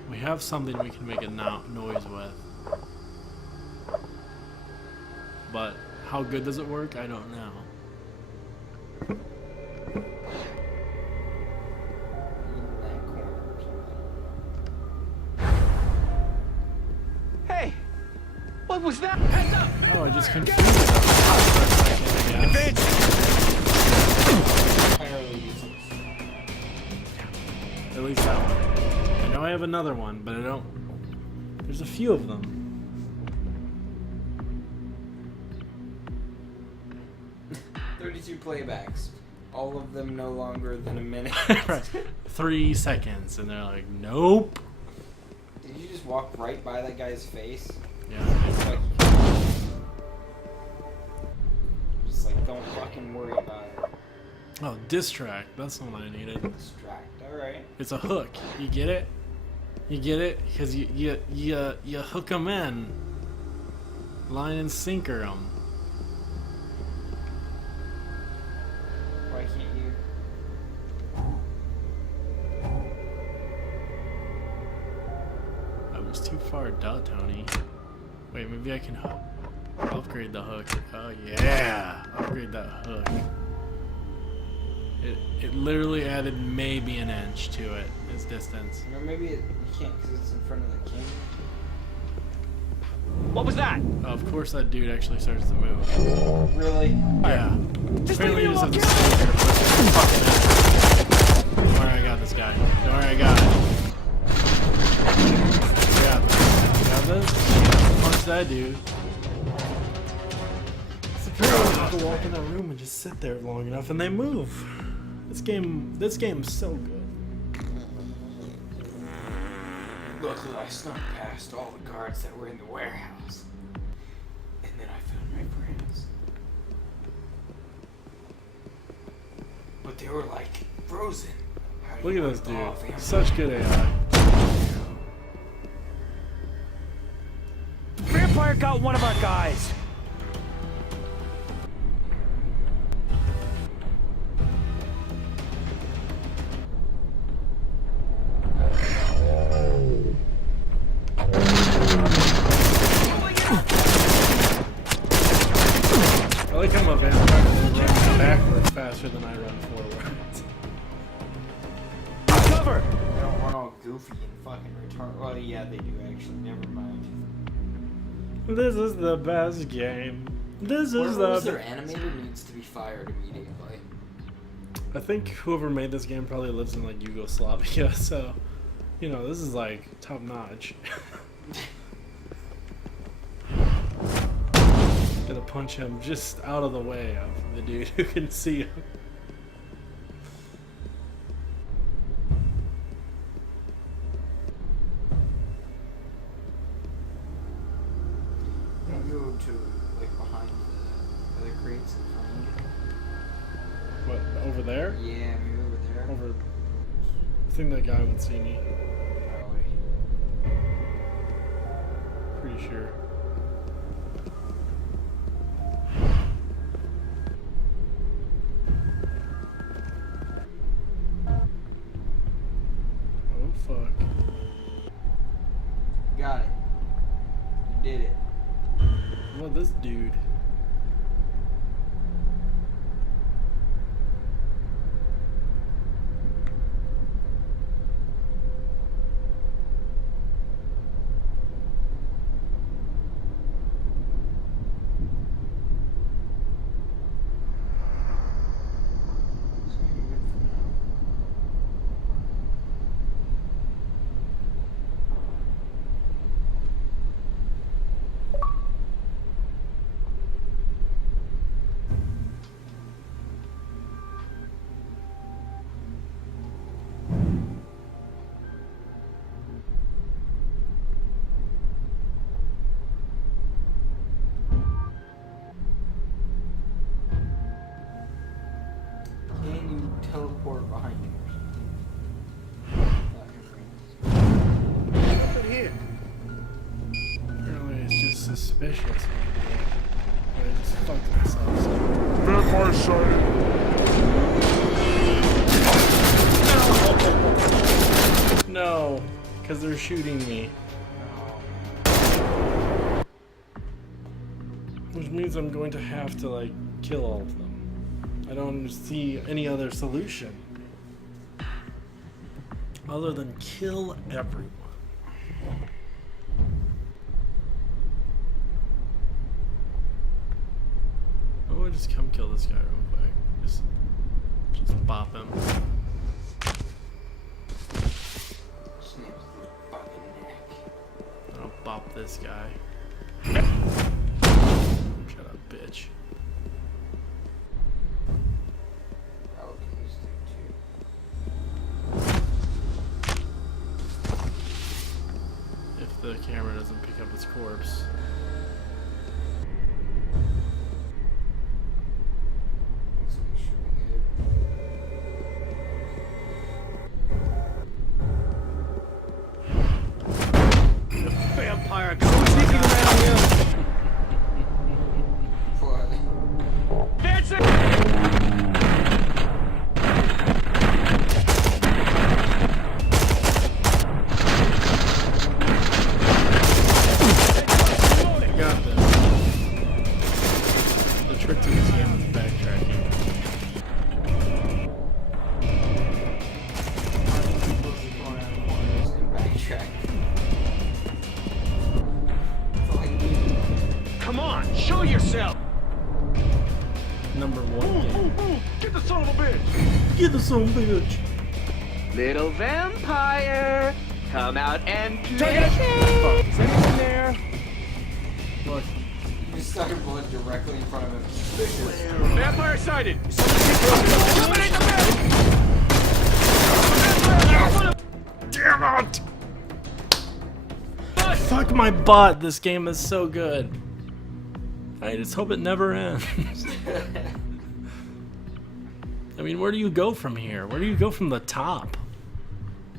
We have something we can make a noise with. But how good does it work? I don't know. In that corner or something. Hey, what was that? Heads up! Oh, I just confused it for a second, I guess. Entirely useless. At least that one. I know I have another one, but I don't. There's a few of them. 32 playbacks. All of them no longer than a minute. Right. 3 seconds, and they're like, nope. Did you just walk right by that guy's face? Yeah. It's like, just like, don't fucking worry about it. Oh, distract. That's the one I needed. Distract. All right. It's a hook. You get it? You get it? Because you hook them in. Line and sinker them. Why can't you? I was too far, duh, Tony. Wait, maybe I can upgrade the hook. Oh yeah, upgrade that hook. It literally added maybe an inch to it, its distance. Or maybe you can't because it's in front of the camera. What was that? Oh, of course that dude actually starts to move. Really? Yeah. Just Apparently leave you me just have to alone. sit there and fucking. Don't worry, I got this guy. Don't worry, I got it. I got this. Got this. Punch that dude. Superior. have to walk in that room and just sit there long enough, and they move. This game's so good. Luckily, I snuck past all the guards that were in the warehouse. And then I found my friends. But they were like frozen. Look at this dude. Such good AI. Vampire got one of our guys. I like how I'm a vampire and run backwards faster than I run forwards. Cover! They don't run all goofy and fucking retarded. Well, yeah, they do actually. Never mind. This is the best game. This is Whoever was the their animator needs to be fired immediately. I think whoever made this game probably lives in like Yugoslavia, so you know, this is like top notch. Gonna punch him just out of the way of the dude who can see him. Go to like behind the other crates and find it. What, over there? Yeah, maybe over there. Over. I think that guy would see me. Probably. Pretty sure. Oh fuck. Got it. You did it. Well, this dude. Can you teleport behind him or Over here. Apparently it's just suspicious. But I just fucked myself. So. Vampire sighted. No, because they're shooting me. Which means I'm going to have to like kill all of them. I don't see any other solution other than kill everyone. Oh, I just come kill this guy real quick. Just bop him. Snaps the fucking neck. I'll bop this guy. Shut up, bitch. If the camera doesn't pick up his corpse. Vampire got sneaking around here. What? That's it! I got this. The trick to this game is backtracking. Come on, show yourself! Number one game. Get the son of a bitch! Get the son of a bitch! Little vampire, come out and Take it! Is anyone there? Look, You just Sniper bullet directly in front of him. Vampire sighted! Damn it! Fuck my butt, this game is so good. I just hope it never ends. I mean, where do you go from here? Where do you go from the top?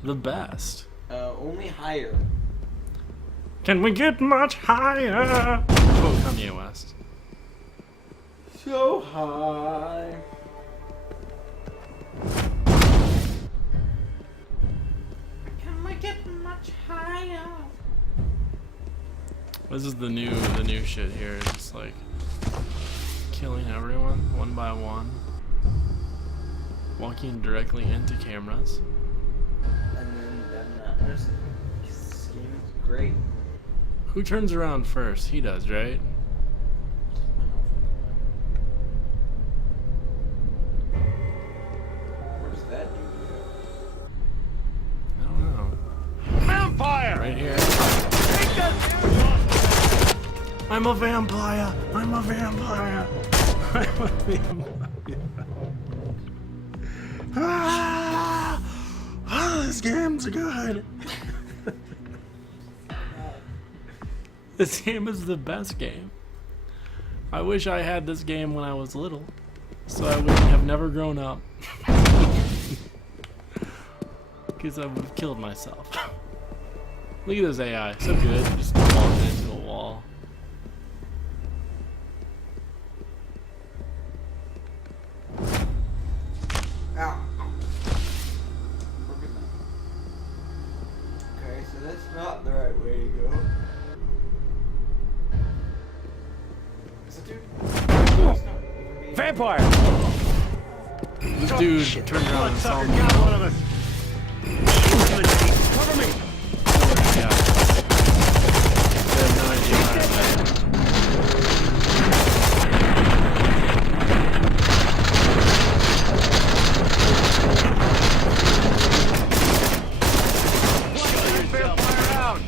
The best. Only higher. Can we get much higher? Quote Kanye West. So high. Can we get much higher? This is the new shit here. It's just like killing everyone one by one, walking directly into cameras. And then them not noticing. This game is great. Who turns around first? He does, right? Where's that dude? I don't know. Vampire! Right here. Take that! I'm a vampire. I'm a vampire. I'm a vampire. Ah! Oh, this game's good. This game is the best game. I wish I had this game when I was little, so I would have never grown up. Because I would have killed myself. Look at this AI, so good. Just walking into a wall. Ow. Okay, so that's not the right way to go. Is it dude? Vampire! This dude turned around and saw me. Got one of us! Cover me! Yeah. I have no idea how to play. Vampire out!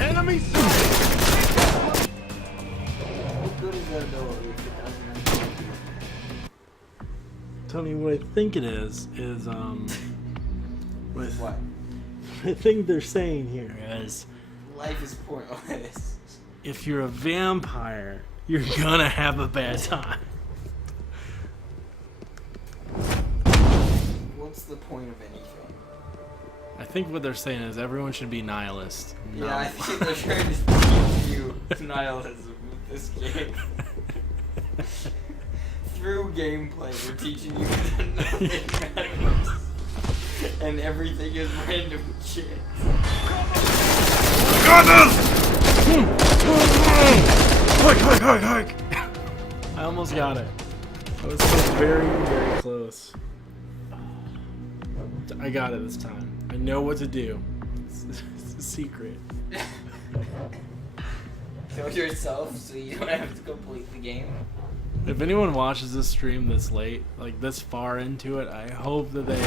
Enemy sighted! What good is that ability if it doesn't actually do? Tony, what I think it is with What? the thing they're saying here is Life is pointless. if you're a vampire, you're gonna have a bad time. What's the point of anything? I think what they're saying is everyone should be nihilist. Yeah, I think they're trying to teach you nihilism with this game. Through gameplay, they're teaching you that nothing matters. And everything is random shit. I almost got it. I was so very, very close. I got it this time. I know what to do. It's a secret. Kill yourself so you don't have to complete the game. If anyone watches this stream this late, like this far into it, I hope that they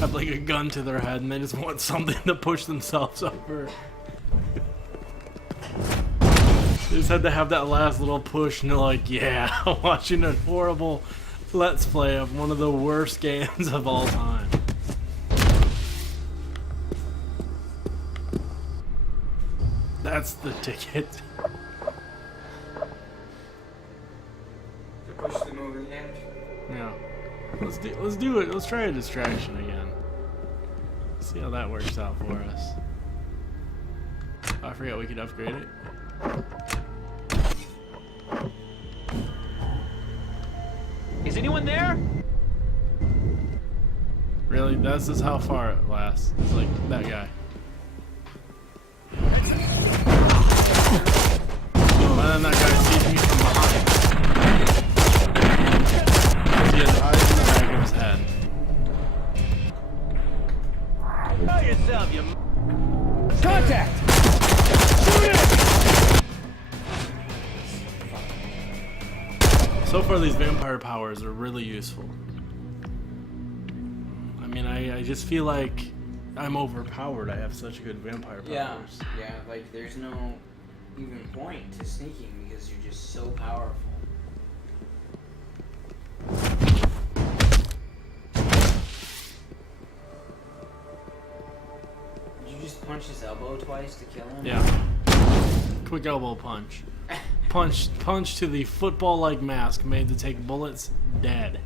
have like a gun to their head and they just want something to push themselves over. They just had to have that last little push and they're like, yeah, I'm watching a horrible let's play of one of the worst games of all time. That's the ticket. To push the moving end. Yeah. Let's do it. Let's try a distraction again. See how that works out for us. Oh, I forgot we could upgrade it. Is anyone there? Really? This is how far it lasts. It's like that guy. And then that guy sees me from behind. He has eyes in the back of his head. Know yourself, you contact! Shoot it! So far, these vampire powers are really useful. I just feel like I'm overpowered. I have such good vampire powers. Yeah, like there's no even point to sneaking because you're just so powerful. Did you just punch his elbow twice to kill him? Yeah. Quick elbow punch. Punch to the football-like mask made to take bullets. Dead.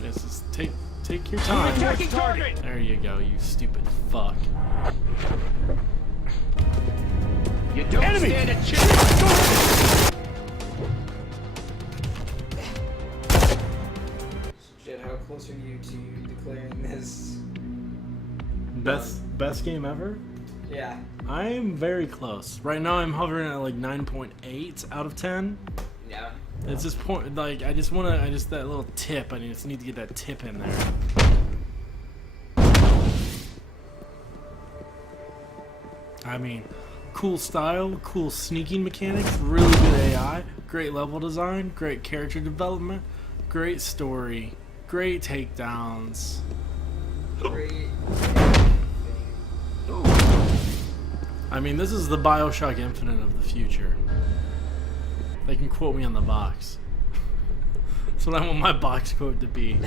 This is take your time. Attacking target! There you go, you stupid fuck. You don't stand a chance. Jed, how close are you to declaring this? Best game ever? Yeah. I'm very close. Right now I'm hovering at like 9.8 out of 10. Yeah. It's just point like I just that little tip. I just need to get that tip in there. I mean, cool style, cool sneaking mechanics, really good AI, great level design, great character development, great story, great takedowns. Great. I mean, this is the BioShock Infinite of the future. They can quote me on the box. That's what I want my box quote to be. The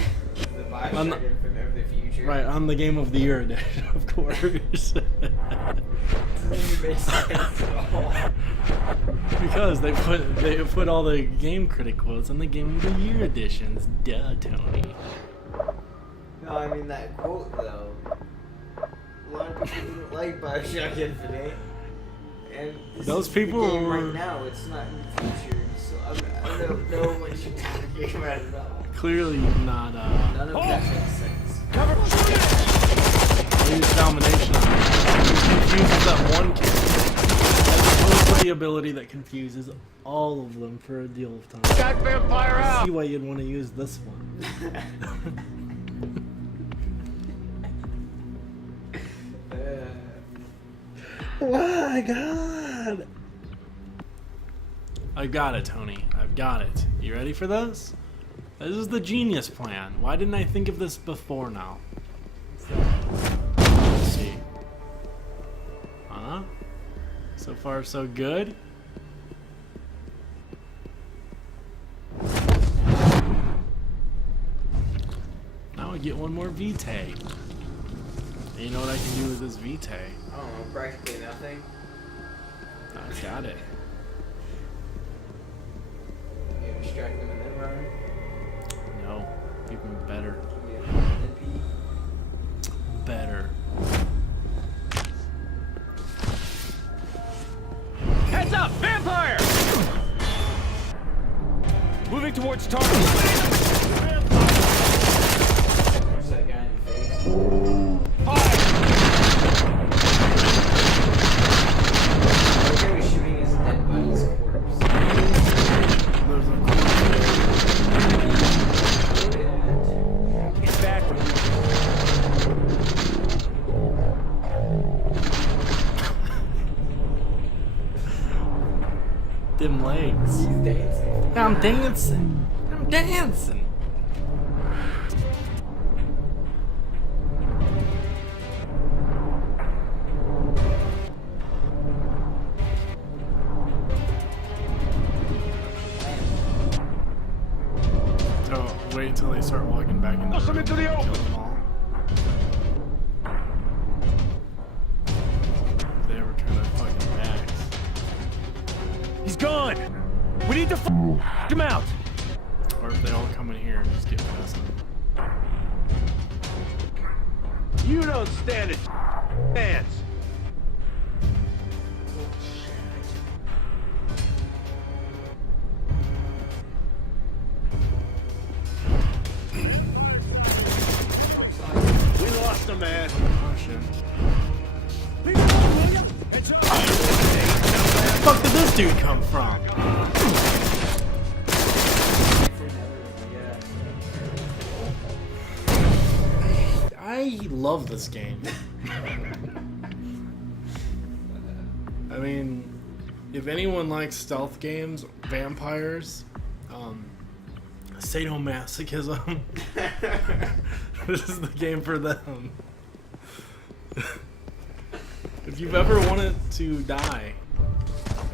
BioShock Infinite of the future. Right, on the Game of the Year edition, of course. Doesn't even make sense at all. Because they put all the game critic quotes on the Game of the Year editions. Duh, Tony. No, I mean that quote though. A lot of people didn't like BioShock Infinite, and this Those is people the game were- right now. It's not in the future, so I don't know what you're talking about at all. Clearly not, None of that makes sense. I use domination on it. It confuses that one character. As opposed to the ability that confuses all of them for a deal of time. Got vampire I out. see why you'd want to use this one. Oh my god! I've got it, Tony. I've got it. You ready for this? This is the genius plan. Why didn't I think of this before now? Let's see. Huh? So far, so good? Now I get one more Vitae. And you know what I can do with this Vitae? I don't know, practically nothing. I got it. You distract them and then run. No, even better. Better. Heads up! Vampire! Moving towards target. Punch that guy in the face. Okay, we're shooting his dead buddy's corpse. There's a Get back. dim legs. He's dancing. I'm dancing. I'm dancing. So wait until they start walking back into Push them the into room the and kill open. them all. If they ever turn their fucking backs. He's gone. We need to him out. Or if they all come in here and just get past them. You don't stand a chance. We lost him, man. Oh shit. Where The fuck did this dude come from? I love this game. I mean, if anyone likes stealth games, vampires, Sadomasochism. This is the game for them. If you've ever wanted to die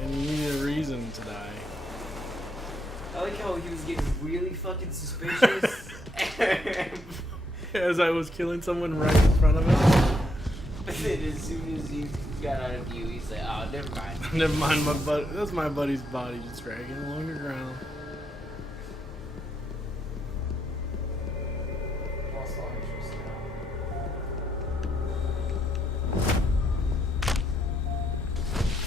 and you need a reason to die. I like how he was getting really fucking suspicious. As I was killing someone right in front of him. But then as soon as he got out of view, he's like, oh, never mind. Never mind, that's my buddy's body just dragging along the ground. Lost all interest now.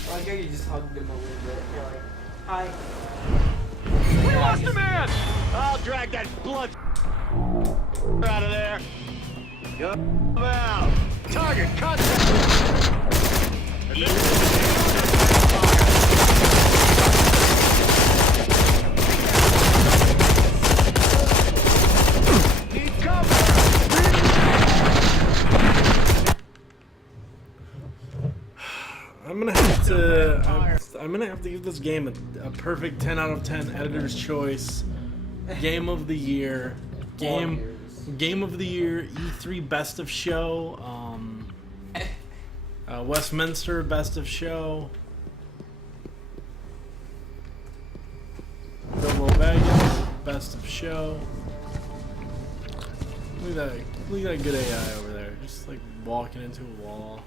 I like how you just hugged him a little bit. You're like, hi. We lost a man! I'll drag that blood out of there. Come out. Target contact. Need cover. I'm gonna have to give this game a perfect 10 out of 10 editor's choice. Game of the year. Game of the year, E3 best of show, Westminster best of show, Bilbo Baggins best of show. Look at that good AI over there, just like walking into a wall.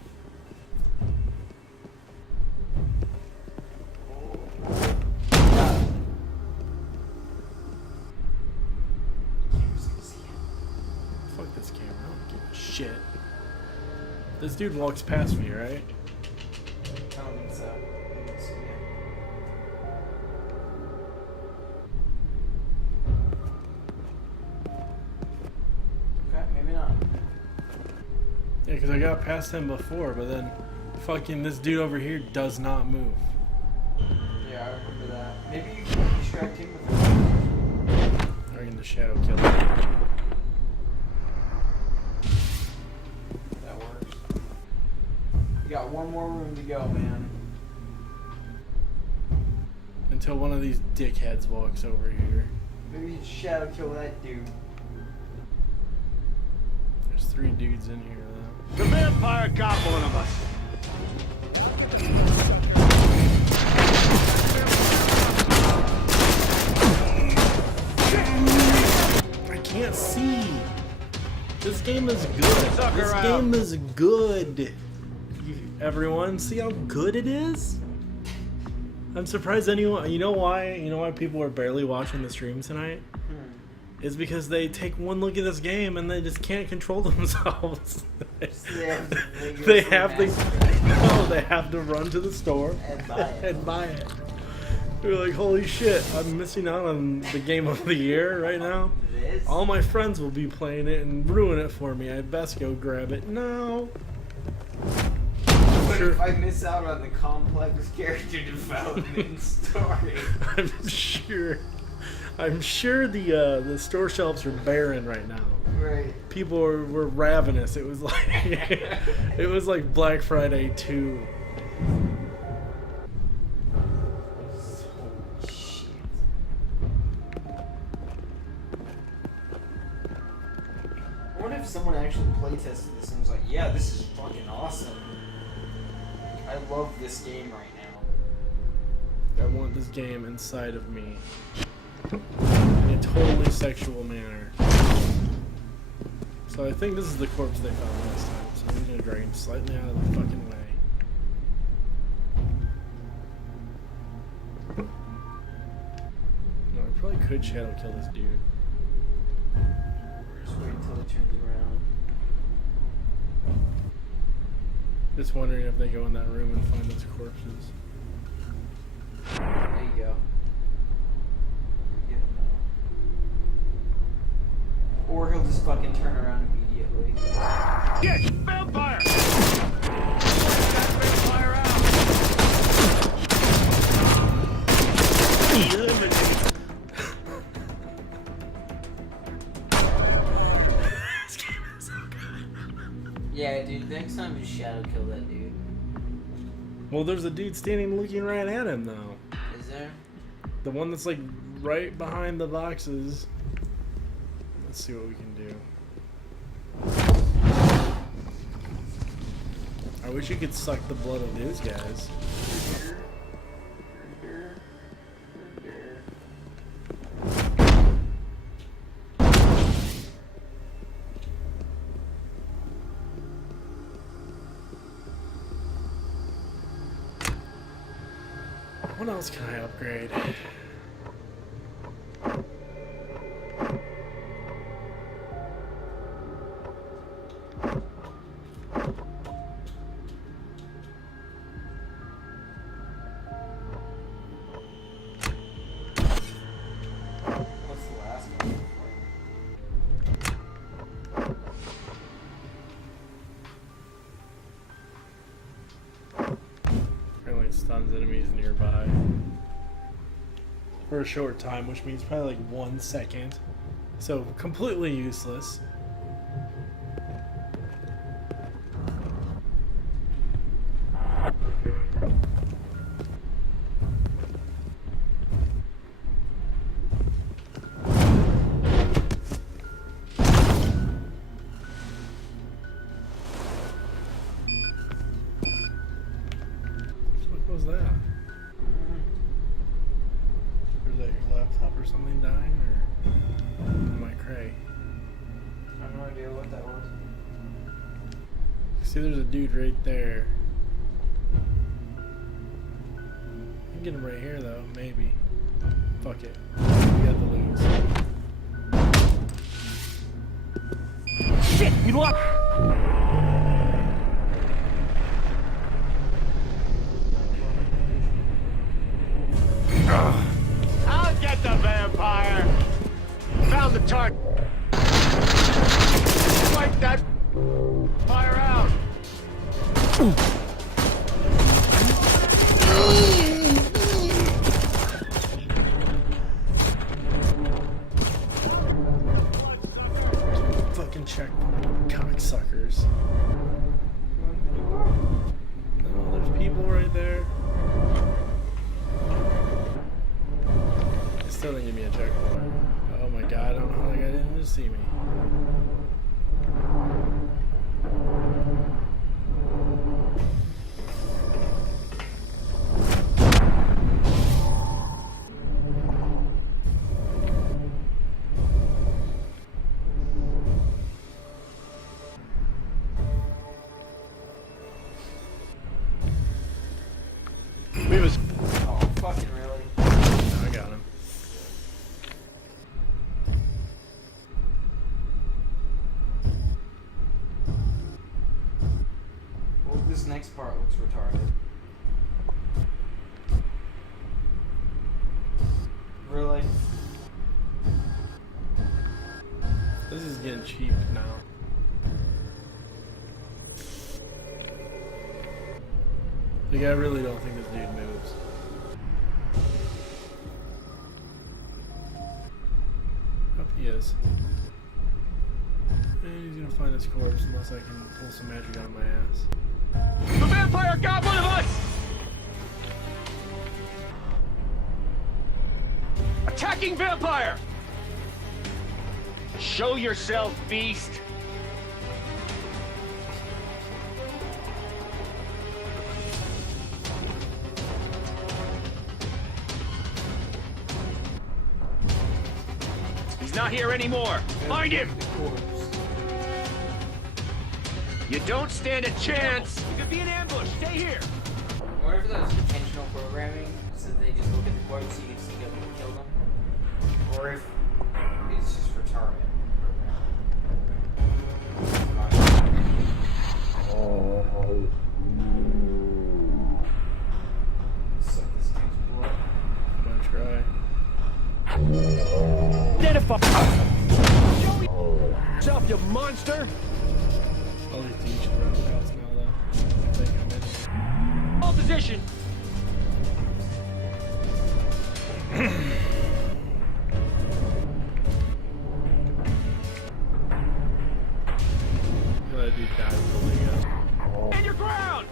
Fuck this camera, I don't give a shit. This dude walks past me, right? I don't think so. Okay, maybe not. Yeah, because I got past him before, but then fucking this dude over here does not move. Yeah, I remember that. Maybe you can distract him with it. Or in the shadow kill him. That works. You got one more room to go, man. Until one of these dickheads walks over here. Maybe you shadow kill that dude. There's 3 dudes in here though. The vampire got one of us. I can't see. This game is good. This game is good. Everyone, see how good it is? I'm surprised anyone. You know why? You know why people are barely watching the stream tonight? Is because they take one look at this game and they just can't control themselves. They have to run to the store and buy it. They're like, holy shit, I'm missing out on the game of the year right now. All my friends will be playing it and ruin it for me. I best go grab it now. But if I miss out on the complex character development story, I'm sure the store shelves are barren right now. Right. People were ravenous. It was like Black Friday 2. I wonder if someone actually playtested this and was like, yeah, this is fucking awesome. I love this game right now. I want this game inside of me. In a totally sexual manner. So I think this is the corpse they found last time. So I'm gonna drag him slightly out of the fucking way. No, I probably could shadow kill this dude. Just wait until it turns around. Just wondering if they go in that room and find those corpses. There you go. Get him now. Or he'll just fucking turn around immediately. Get vampire! That vampire out! This game is so good. Yeah, dude, next time just shadow kill that dude. Well, there's a dude standing looking right at him, though. Is there? The one that's like right behind the boxes. Let's see what we can do. I wish you could suck the blood of these guys. What else can I upgrade? What's the last one? Apparently stuns enemies nearby for a short time, which means probably like 1 second. So completely useless. What was that? Or is that your laptop or something dying, or am I cray? I have no idea what that was. See, there's a dude right there. I can get him right here, though. Maybe. Fuck it. We got the lose. Shit! You lost! I'll get the vampire! Found the target! Wipe that fire out! Fucking checkpoint, cocksuckers. No, there's people right there. It still didn't give me a checkpoint. Oh my god, I don't know how that guy didn't just see me. Oh, fucking really? No, I got him. Well, this next part looks retarded. Really? This is getting cheap now. Like, I really don't think this dude moves. Up he is. And he's gonna find his corpse unless I can pull some magic out of my ass. The vampire got one of us! Attacking vampire! Show yourself, beast! He's not here anymore! Find him! The corpse. You don't stand a chance! You could be an ambush! Stay here! What if that was intentional programming, so they just look at the corpse so you can see them and kill them? Or if it's just retarded Suck this dude's blood. I'm gonna try. Identify! Show yourself, you monster! All these dudes should run past now, though. I think I'm in. All position! That dude died building up. Stand your ground!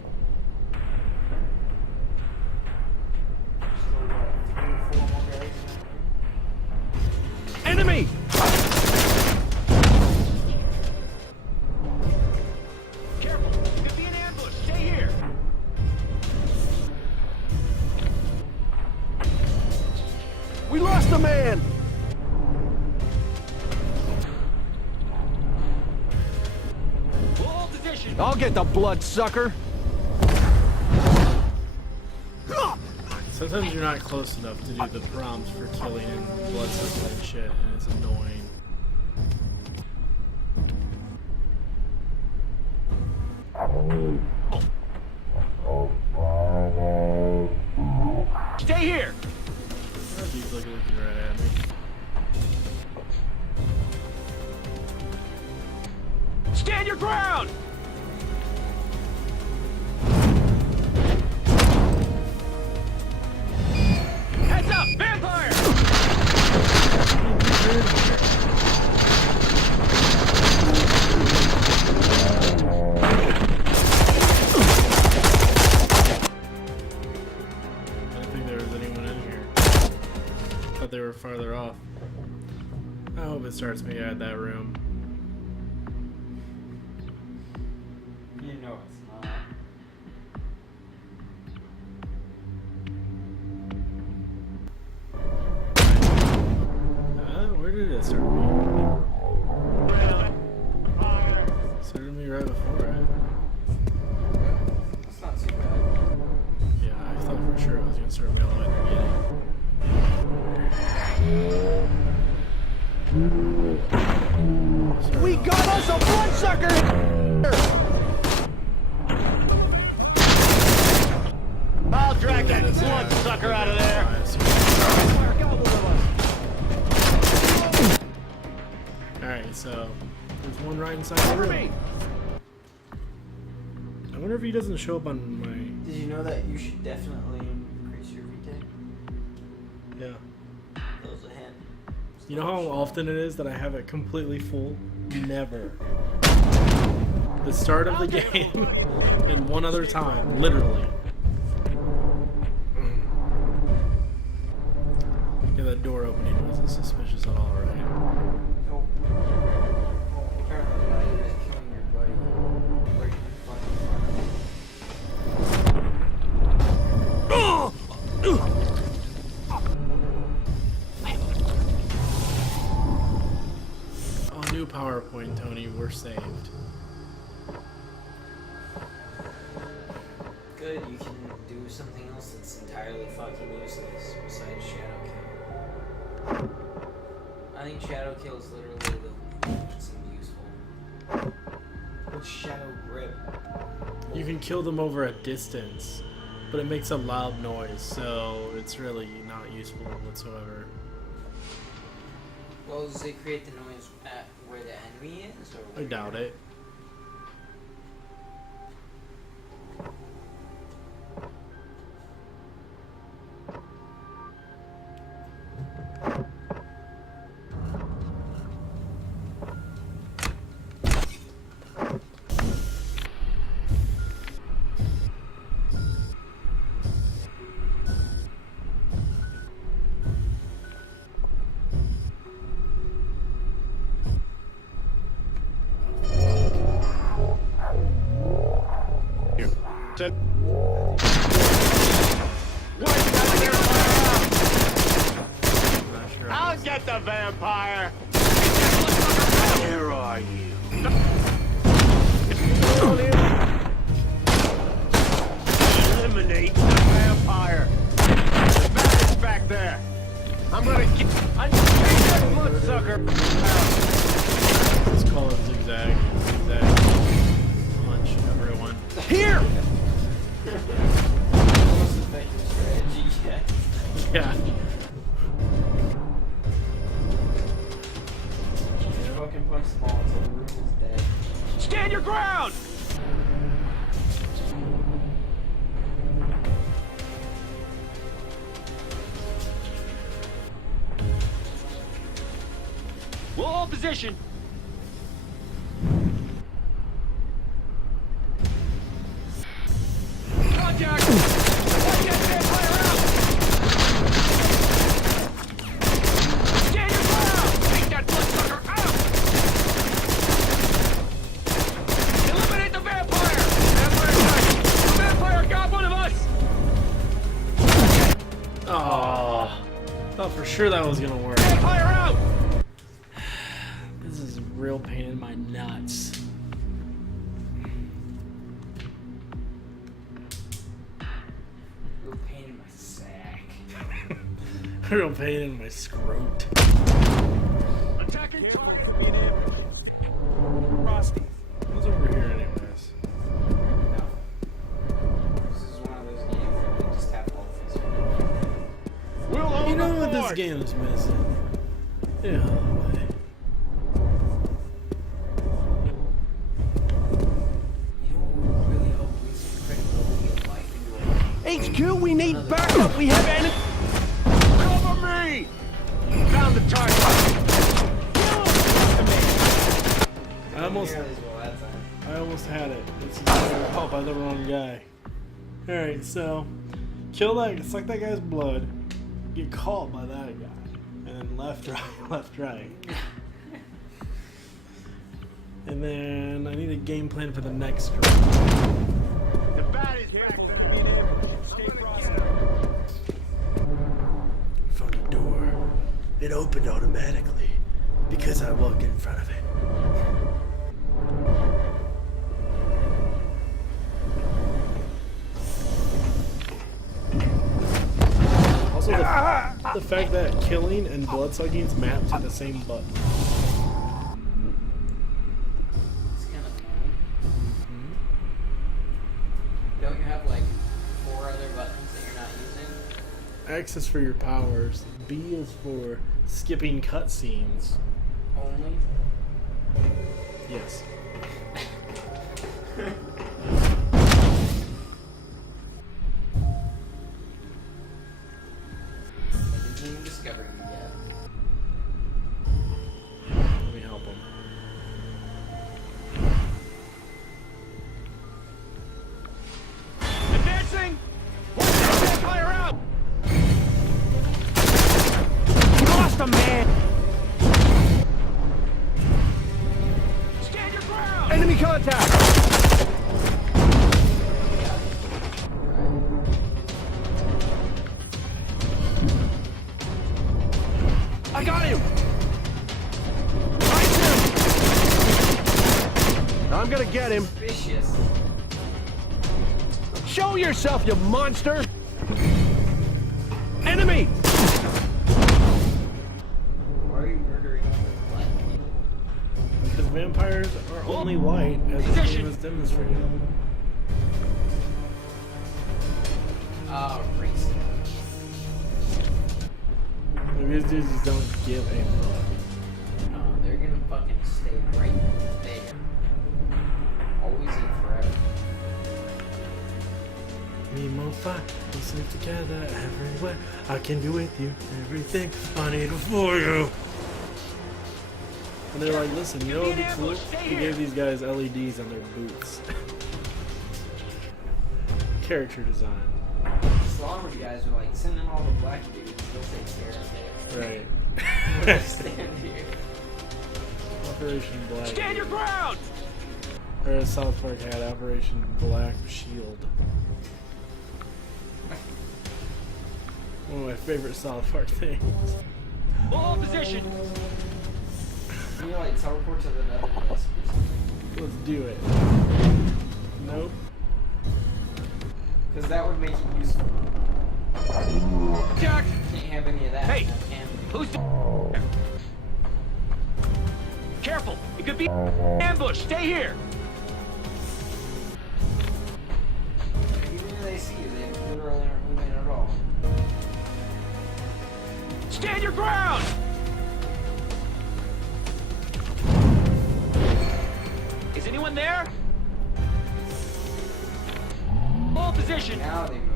Still what, 3 or 4 more guys? Enemy! I'll get the bloodsucker. Sometimes you're not close enough to do the prompts for killing and bloodsucker and shit, and it's annoying. Stay here. He's looking right at me. Stand your ground. Heads up, vampire! I didn't think there was anyone in here. Thought they were farther off. I hope it starts me at that room. You know it's not. Where did it start me? It started me right before it. It's not too bad. Yeah, I thought for sure it was gonna start me all the way at the beginning. We got us a bloodsucker! I'll drag that bloodsucker out of there! Alright, so there's one right inside the room. I wonder if he doesn't show up on my... Did you know that you should definitely increase your retake? Yeah. That was a hint. You know how often it is that I have it completely full? Never. The start of the game and one other time, literally. Yeah, that door opening wasn't suspicious at all, right? Nope. Apparently now you're just killing your buddy. Right in front Oh, new PowerPoint, Tony. We're saved. Good, you can do something else that's entirely fucking useless besides shadow kill. I think shadow kill is literally the only that seems useful. What's shadow grip? You can kill them over a distance, but it makes a loud noise, so it's really not useful whatsoever. Well, does it create the noise at where the enemy is? Or I doubt it. I'll get the vampire! Where are you? Eliminate the vampire! The bandit's back there! I'm gonna get... I need to take that bloodsucker out! Let's call it zigzag. Zigzag. Punch, everyone. Here! most effective strategy yet. Yeah. Fucking punch them all until the room is dead. Stand your ground! We'll hold position. Contact! Watch that vampire out! Stand your ground! Take that bloodsucker out! Eliminate the vampire! Vampire back! The vampire got one of us! Oh, thought for sure that was gonna work. Vampire out! This is a real pain in my nuts. Real pain in my scrot. Attacking target in ambush. Frosty. What's over here anyways? No. This is one of those games where you just have all things. We'll hold You know the what this fort. game is missing? Yeah. Really hope we critical of life into HQ, we need backup. We have enemy. Cover me! Found the target. I almost had it. It's just oh, by the wrong guy. Alright, so kill that, suck that guy's blood, get caught by that guy, and then left, right. And then I need a game plan for the next round. The bat is back there. In ambush. Stay frosty. Found a door. It opened automatically because I walked in front of it. Also, the fact that killing and bloodsucking is mapped to the same button. It's kind of annoying. Don't you have like 4 other buttons that you're not using? X is for your powers. B is for skipping cutscenes. Only? Yes. I didn't even discover you yet. Let me help him. Advancing. Pull that vampire out. We lost a man. Stand your ground. Enemy contact. I got him! Fight him! I'm gonna get him. Vicious. Show yourself, you monster! Enemy! Why are you murdering black people? Because vampires are only white, as the game has demonstrated. Racist. These dudes just don't give a fuck. No, they're gonna fucking stay right there. Always and forever. Me more fight, we sleep together everywhere. I can do with you everything I need for you. And they're like, listen, you know what would be cool? We gave these guys LEDs on their boots. Character design. Slaughter guys are like, send in all the black dudes, they'll take care of it. Right. We'll just stand here. Operation Black. Stand your ground! Or as South Park had Operation Black Shield. One of my favorite South Park things. All position! You like teleport to the nether disk or something. Let's do it. Nope. Because that would make it useful. Jack! Can't have any of that. Hey! Now, can we? Who's Careful! It could be ambush! Stay here! Even if they see you, they literally aren't moving at all. Stand your ground! Is anyone there? All position! Now they move.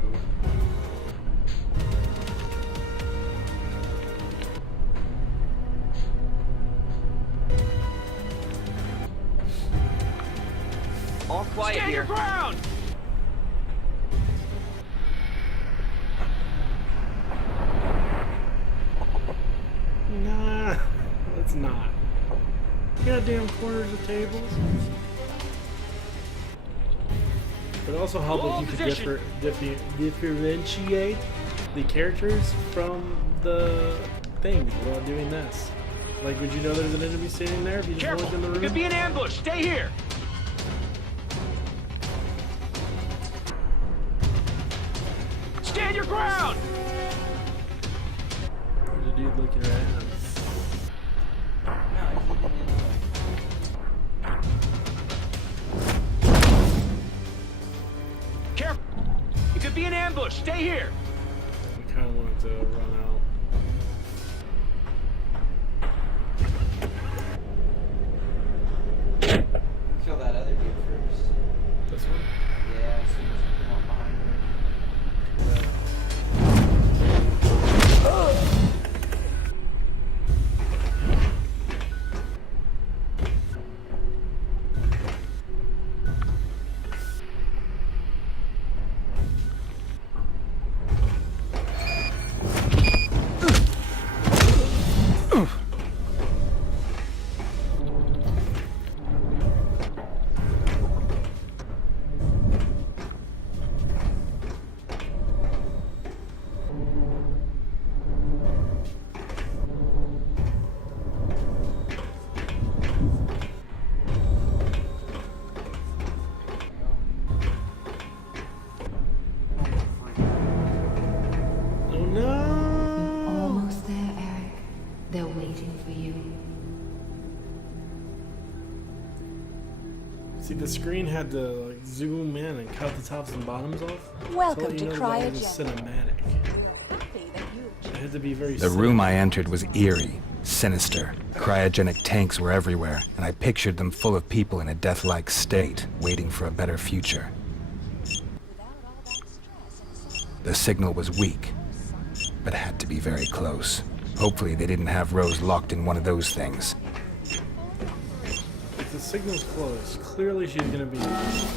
All quiet Stand your here. ground! Nah, let's not. Goddamn corners of tables. But also help if you could differentiate the characters from the things while doing this. Like, would you know there's an enemy standing there if you just Careful! walked in the It room? could be an ambush! Stay here! Stand your ground! dude look at her ass. No, he didn't anyway. Careful! It could be an ambush. Stay here. I kind of wanted to run out. Kill that other dude first. This one? Yeah, as soon as you come up behind her. Oh no! Almost there, Eric. They're waiting for you. See, the screen had to like zoom in and cut the tops and bottoms off. Welcome So to you know that was Cryogenic. cinematic. Happy that you It had to be very. The room I entered was eerie, sinister. Cryogenic tanks were everywhere, and I pictured them full of people in a death-like state, waiting for a better future. without all that stress and suffering. The signal was weak, but had to be very close. Hopefully they didn't have Rose locked in one of those things. If the signal's close, clearly she's gonna be dumb.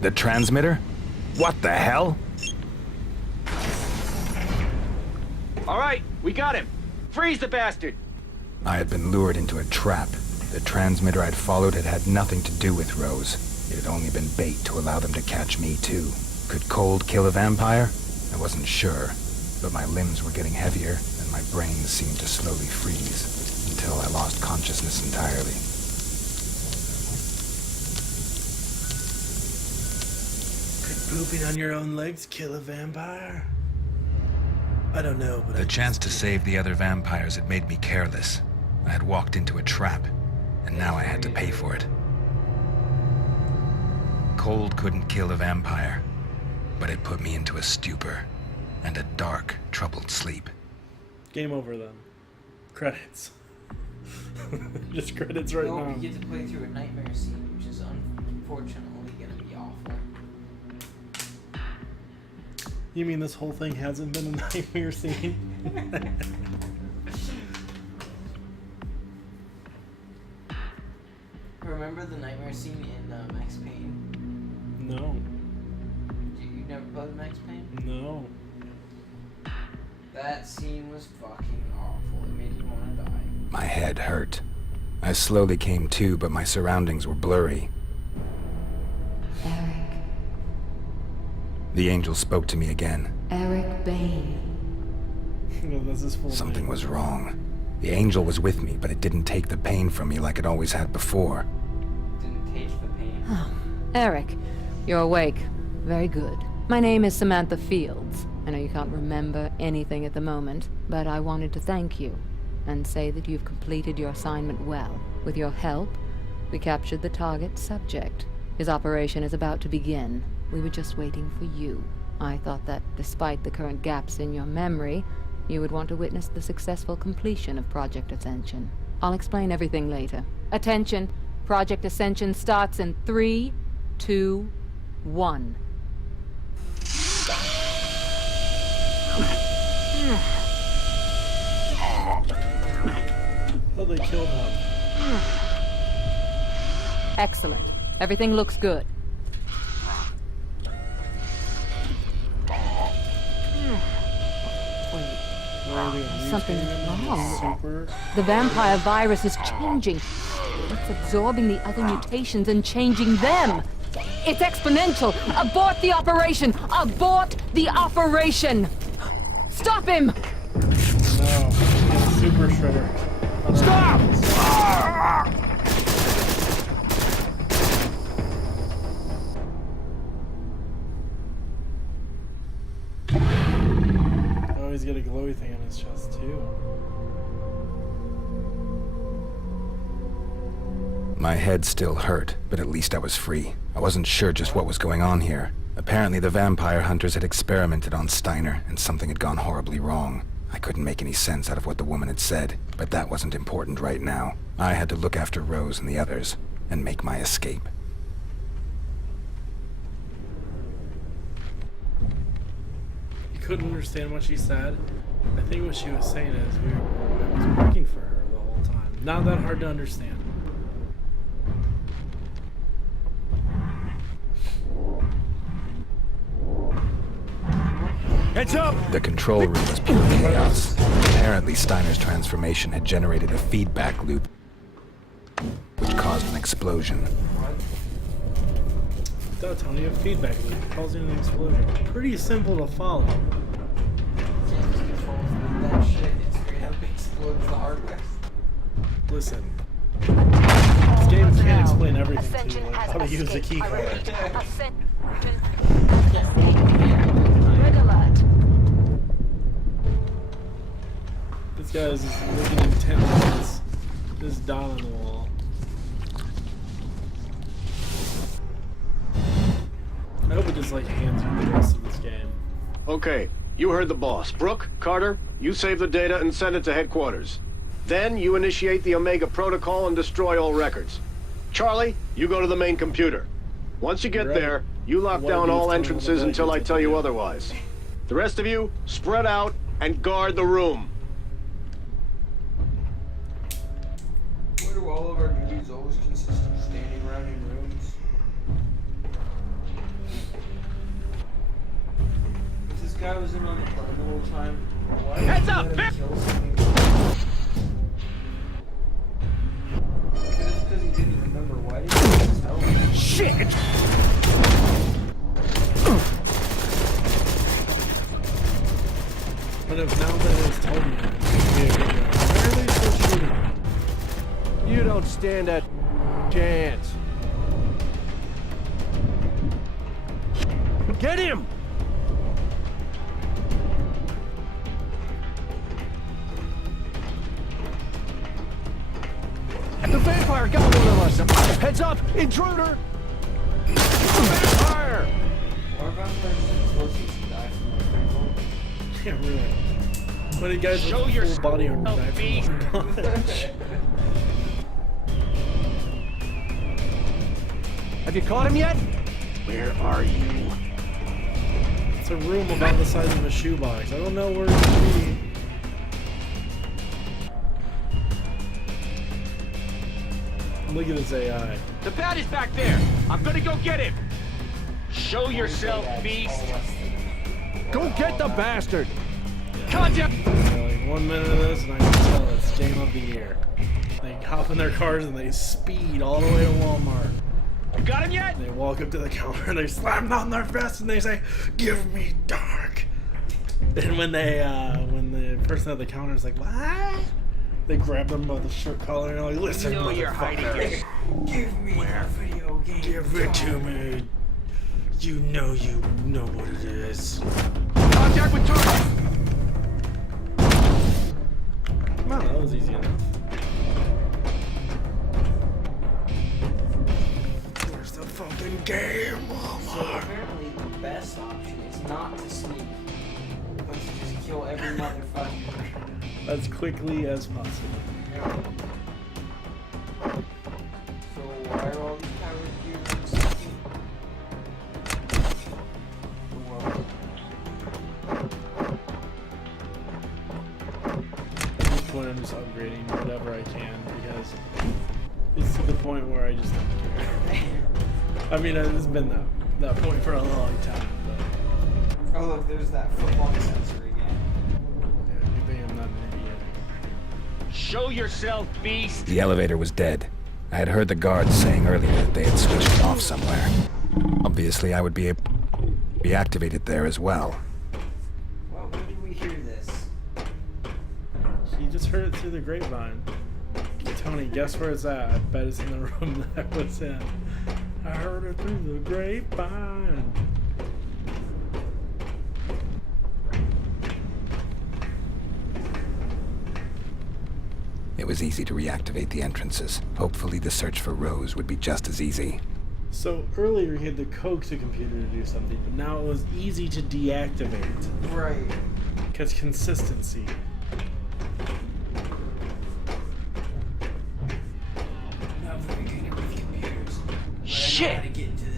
The transmitter? What the hell? All right, we got him. Freeze the bastard. I had been lured into a trap. The transmitter I'd followed had had nothing to do with Rose. It had only been bait to allow them to catch me, too. Could cold kill a vampire? I wasn't sure, but my limbs were getting heavier, and my brain seemed to slowly freeze, until I lost consciousness entirely. Could pooping on your own legs kill a vampire? I don't know, but The chance to save the other vampires had made me careless. I had walked into a trap, and now I had to pay for it. Cold couldn't kill a vampire, but it put me into a stupor and a dark, troubled sleep. Game over then. Credits. Just credits right Nope, now. you get to play through a nightmare scene, which is unfortunately gonna be awful. You mean this whole thing hasn't been a nightmare scene? Remember the nightmare scene in Max Payne? No. You never played Max Payne? No. That scene was fucking awful. It made you want to die. My head hurt. I slowly came to, but my surroundings were blurry. Eric. The angel spoke to me again. Eric Bain. No, that's his full Something name. was wrong. The angel was with me, but it didn't take the pain from me like it always had before. Didn't taste the pain. Oh, Eric, you're awake. Very good. My name is Samantha Fields. I know you can't remember anything at the moment, but I wanted to thank you and say that you've completed your assignment well. With your help, we captured the target subject. His operation is about to begin. We were just waiting for you. I thought that despite the current gaps in your memory, you would want to witness the successful completion of Project Ascension. I'll explain everything later. Attention! Project Ascension starts in 3, 2, 1. Oh, they killed him. Excellent. Everything looks good. Something's wrong. Super. The vampire virus is changing. It's absorbing the other mutations and changing them. It's exponential. Abort the operation! Abort the operation! Stop him! No. It's Super Shredder. Stop! Oh, he's got a glowy thing on his chest too. My head still hurt, but at least I was free. I wasn't sure just what was going on here. Apparently the vampire hunters had experimented on Steiner, and something had gone horribly wrong. I couldn't make any sense out of what the woman had said, but that wasn't important right now. I had to look after Rose and the others, and make my escape. You couldn't understand what she said? I think what she was saying is I was working for her the whole time. Not that hard to understand. Heads up! The control room was pure chaos. Apparently Steiner's transformation had generated a feedback loop, which caused an explosion. That's Tony, a feedback loop causing an explosion. Pretty simple to follow. That shit, it straight up explodes the hardware. Listen. This game can't explain everything to you, like how to use a key card. Red alert. This guy is just looking intently at this dot on the wall. I hope it just like hands you the rest of this game. Okay, you heard the boss. Brooke, Carter, you save the data and send it to headquarters. Then you initiate the Omega Protocol and destroy all records. Charlie, you go to the main computer. Once you get there, you lock down all entrances until I tell you otherwise. The rest of you, spread out and guard the room. Why do all of our duties always consist of standing around in rooms? If this guy was in on the plan the whole time, why did Heads he up, let him Vic! kill something? Because he didn't remember. Why did he just tell him? Shit! But if now that it's told me, why are they still shooting? You don't stand a chance. Get him! The vampire got one of us. Heads up, intruder! Vampire! Our vampires supposed to die from our Yeah, really. But you guys Show with your full body armor die beast. from damage. Have you caught him yet? Where are you? It's a room about the size of a shoebox. I don't know where it could be. Look at this AI. The bat is back there! I'm gonna go get him! Show yourself, beast! Go get the bastard! Contact! Like 1 minute of this, and I can tell it's game of the year. They hop in their cars and they speed all the way to Walmart. You got him yet? They walk up to the counter and they slam down their fist and they say, "Give me dark." And when the person at the counter is like, "What?" They grab them by the shirt collar and they're like, "Listen, You know you're hiding motherfucker. Give me the video game. Give it to me. You know what it is." Contact with target! Come on, that was easy enough. Where's the fucking game? So apparently the best option is not to sneak, but to just kill every motherfucker. As quickly as possible. So why are all these cowards here sneaking? Well, At this point, I'm just upgrading whatever I can because it's to the point where I just don't care. I mean, it's been that point for a long time. But oh look, there's that football sensor again. yeah, you think I'm not an idiot? Show yourself, beast! The elevator was dead. I had heard the guards saying earlier that they had switched it off somewhere. Obviously, I would be able to be activated there as well. Well, when did we hear this? You just heard it through the grapevine. Tony, guess where it's at? I bet it's in the room that I was in. I heard it through the grapevine. It was easy to reactivate the entrances. Hopefully the search for Rose would be just as easy. So earlier he had to coax a computer to do something, but now it was easy to deactivate. Right. Because consistency. Not very good with computers. Shit!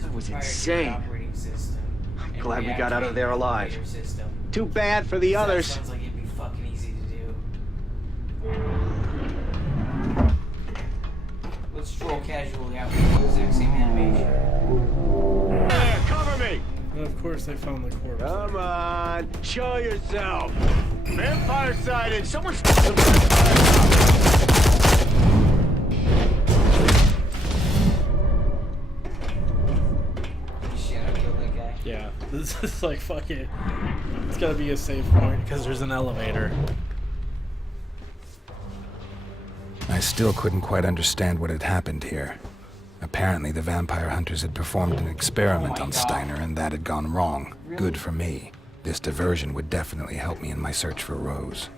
That was insane. Operating system. I'm glad we got out of there alive. System. Too bad for the others. Sounds like it'd be fucking easy to do. Let's stroll casually out with the exact same animation. There, cover me! And of course they found the corpse. Come on, show yourself. Vampire sighted. Someone's. Shit, I killed that guy. Yeah, this is like fucking. It's gotta be a safe point because there's an elevator. I still couldn't quite understand what had happened here. Apparently the vampire hunters had performed an experiment on Steiner and that had gone wrong. Good for me. This diversion would definitely help me in my search for Rose.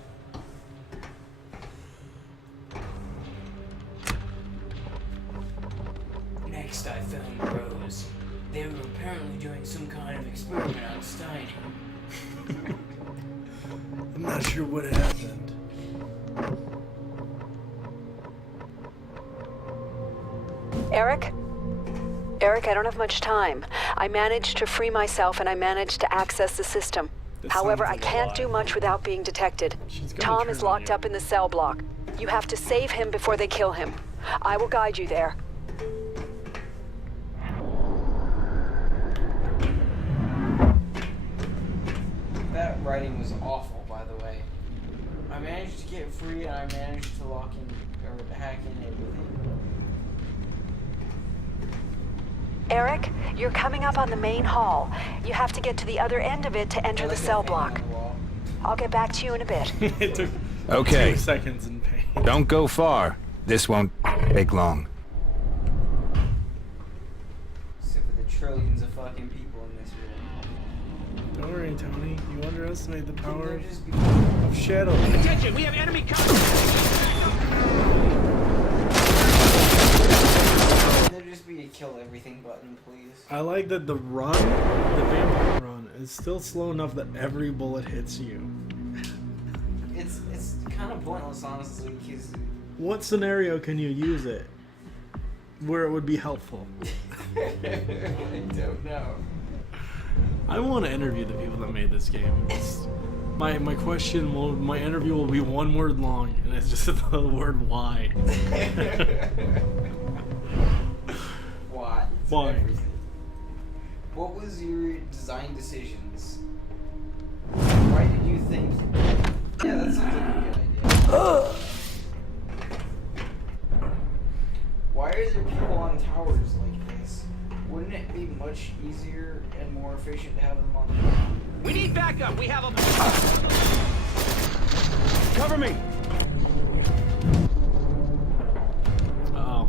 Next, I found Rose. They were apparently doing some kind of experiment on Steiner. I'm not sure what happened. Eric? Eric, I don't have much time. I managed to free myself and I managed to access the system. However, I can't do much without being detected. Tom is locked up in the cell block. You have to save him before they kill him. I will guide you there. That writing was awful, by the way. I managed to get free and I managed to lock in, or hack in everything. Eric, you're coming up on the main hall. You have to get to the other end of it to enter the cell block. I'll get back to you in a bit. It took Okay. 2 seconds in pain. Don't go far. This won't take long. Except for the trillions of fucking people in this room. Don't worry, Tony. You underestimate the power They're just be- of shadow. Attention, we have enemy cover! There just be a kill everything button, please. I like that the vampire run, is still slow enough that every bullet hits you. It's kind of pointless, honestly, because... What scenario can you use it where it would be helpful? I don't know. I want to interview the people that made this game. My interview will be one word long, and it's just the word why. Why? Why? Everything. What was your design decisions? Why did you think... Yeah, that sounds like a good idea. Why are there people on towers like this? Wouldn't it be much easier and more efficient to have them on the ground? We need backup. We have a... Cover me! Uh-oh.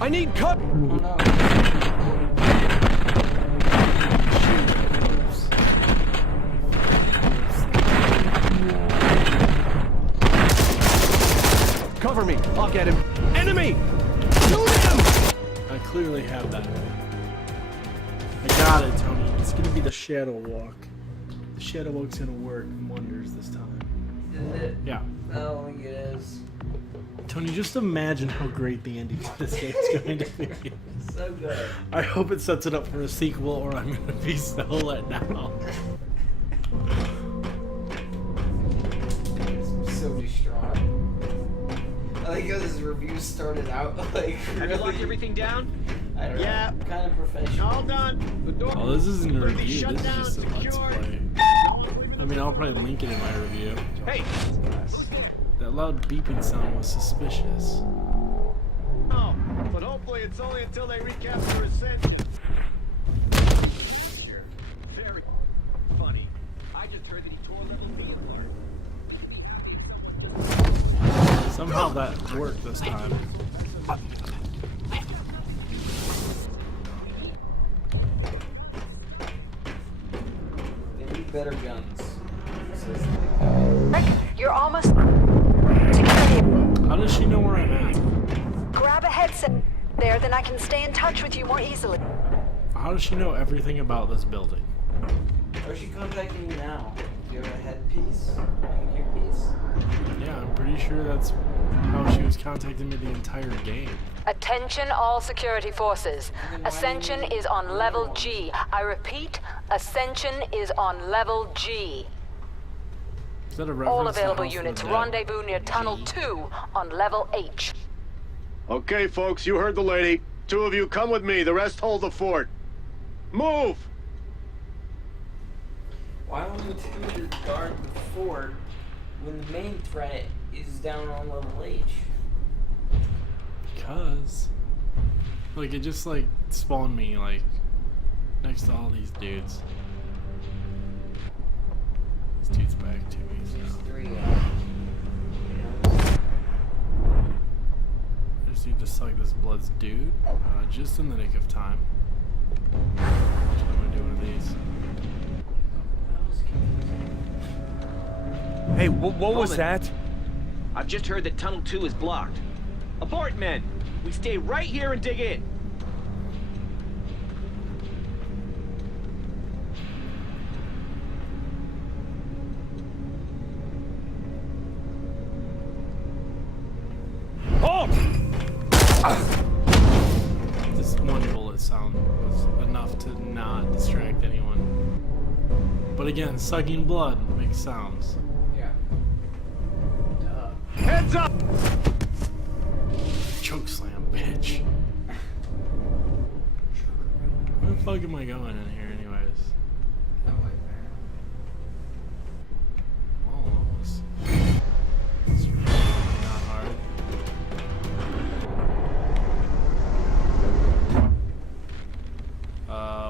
I need cut! Oh no. Cover me! I'll get him. Enemy! Shoot him! I clearly have that. I got it, Tony. It's gonna be the shadow walk. The shadow walk's gonna work wonders this time. Is it? Yeah. I don't think it is. Tony, just imagine how great the ending to this game is going to be. So good. I hope it sets it up for a sequel, or I'm gonna be so let down. It's so distraught. I like how this review started out like Have you locked everything down? I don't know. Kind of professional. All done. The door. Oh, this isn't a Gonna be review. shut This is down, just a let's secured. play. I mean, I'll probably link it in my review. Hey! That loud beeping sound was suspicious. Oh, but hopefully it's only until they recapture Ascension. Very funny. I just heard that he tore level B apart. Somehow that worked this time. They need better guns. Rick, you're almost security. How does she know where I'm at? Grab a headset there, then I can stay in touch with you more easily. How does she know everything about this building? How is she contacting you now? Do you have a headpiece? An earpiece? Yeah, I'm pretty sure that's how she was contacting me the entire game. Attention all security forces. Ascension is on level G. I repeat, Ascension is on level G. Is that a reference All to available House of the units Dead? rendezvous near Tunnel 2 on level H. Okay, folks, you heard the lady. 2 of you come with me. The rest hold the fort. Move! Why don't you two guard the fort when the main threat is down on level H? Because, like, it just like spawned me like next to all these dudes. This dude's back to me. So. There's 3 I just need to suck this blood's dude, just in the nick of time. Actually, I'm gonna do one of these. Hey, what was that? I've just heard that Tunnel 2 is blocked. Abort, men! We stay right here and dig in. Halt! This one bullet sound was enough to not distract anyone. But again, sucking blood makes sounds. Yeah. Heads up! Choke slam, bitch. Where the fuck am I going in here, anyways? Oh, it's really not hard.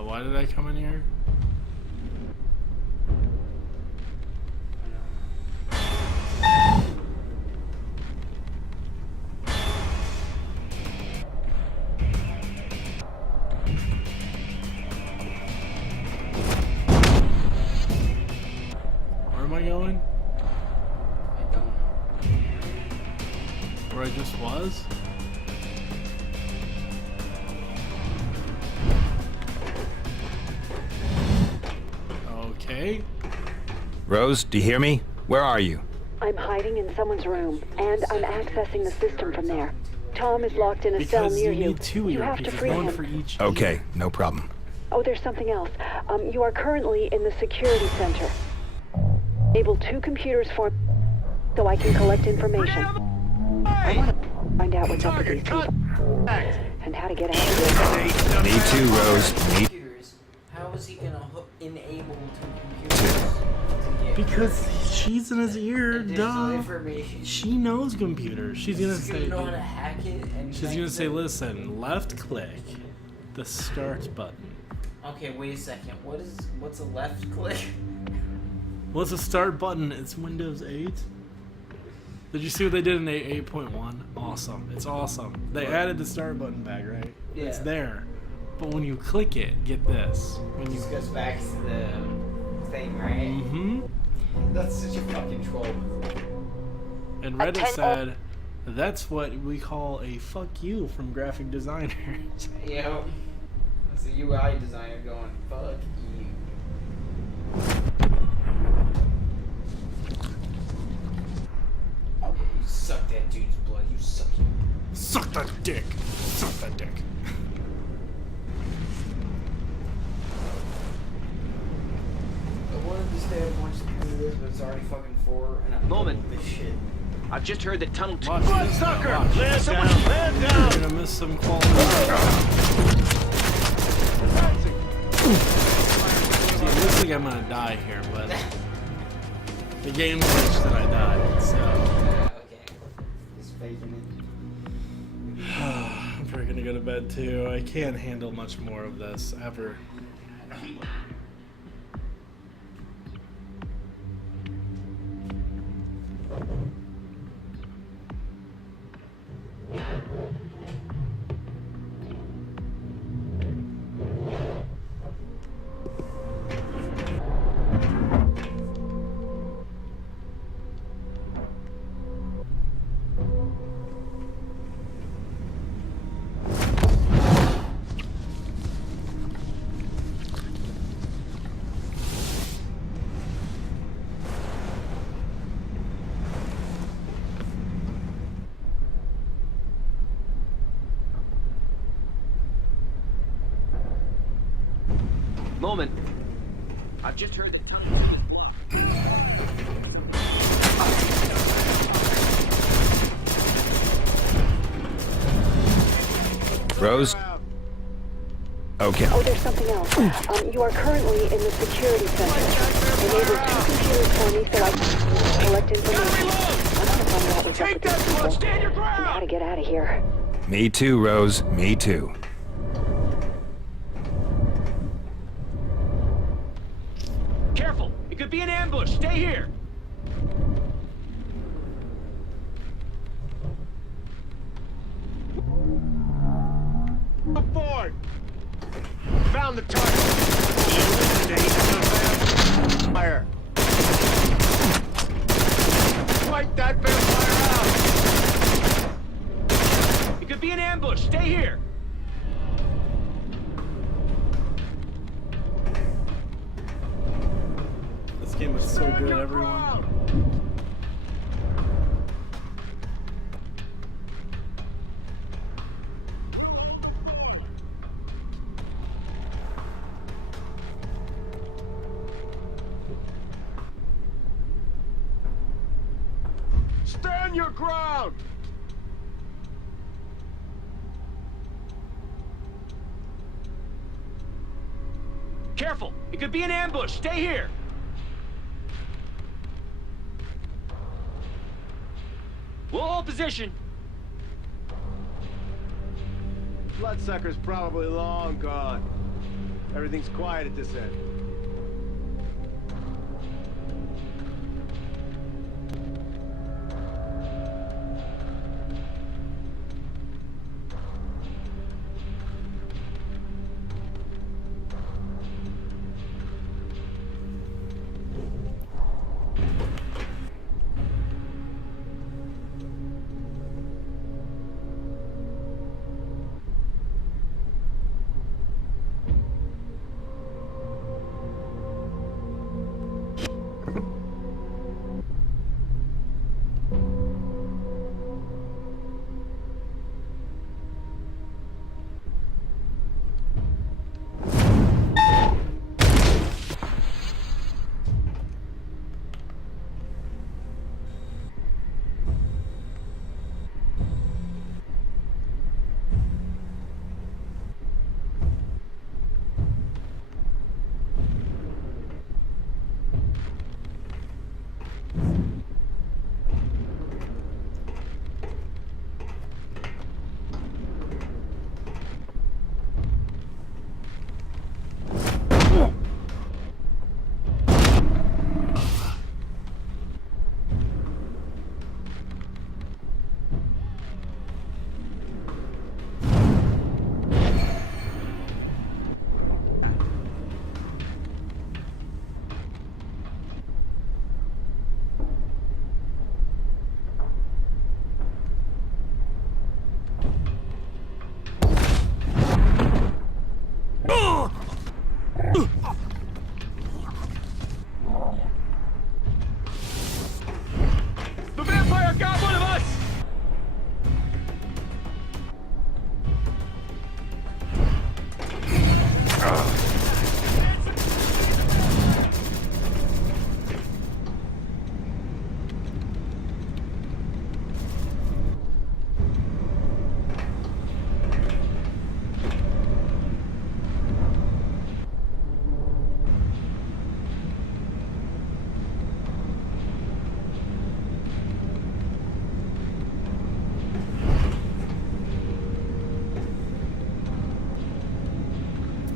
Why did I come in here? Where am I going? I don't know. Where I just was? Okay. Rose, do you hear me? Where are you? I'm hiding in someone's room, and I'm accessing the system from there. Tom is locked in a cell Because near you you. need 2 You have to earpieces, free one him. for each. Okay, ear. no problem. Oh, there's something else. You are currently in the security center. Enable 2 computers for so I can collect information. I want to find out what's up with these people and how to get out of here. Me too, Rose. Me. Computers. How is he gonna enable 2 computers? Because she's in his ear, Additional duh. information. She knows computers. She's gonna He's say. know how to hack it and She's like gonna say, the- listen, left click, the start button. Okay, wait a second. What's a left click? What's the start button? It's Windows 8. Did you see what they did in 8.1? Awesome. It's awesome. They added the start button back, right? It's Yeah. there. But when you click it, get this. When you This goes back to the thing, right? Mm-hmm. That's such a fucking troll. And Reddit said, that's what we call a fuck you from graphic designers. Yep. That's a UI designer going, fuck you. Okay, you suck that dude's blood. You suck him. Suck that dick. Suck that dick. I wanted to stay up watch the this, but it's already fucking 4, and I'm Moment. done with this shit. I've just heard that Tunnel 2... Watch this now, watch. You're gonna miss some quality. See, it looks like I'm gonna die here, but the game glitched that I died, so Okay. Just faking it. I'm probably gonna go to bed too. I can't handle much more of this ever. Moment. I've just heard the tunnel is blocked. Rose? Okay. Oh, there's something else. You are currently in the security center. Enable 2 computers for me so I can collect information. I'm gonna find out what's up with these people Stand your and ground! how to get out of here. Me too, Rose. Me too. Careful! It could be an ambush! Stay here! Move forward! Found the target! Fire! Fight that vampire out! It could be an ambush! Stay here! This game is so good, everyone. Stand your ground! Careful! It could be an ambush! Stay here! We'll hold position. Bloodsucker's probably long gone. Everything's quiet at this end. The vampire got one of us!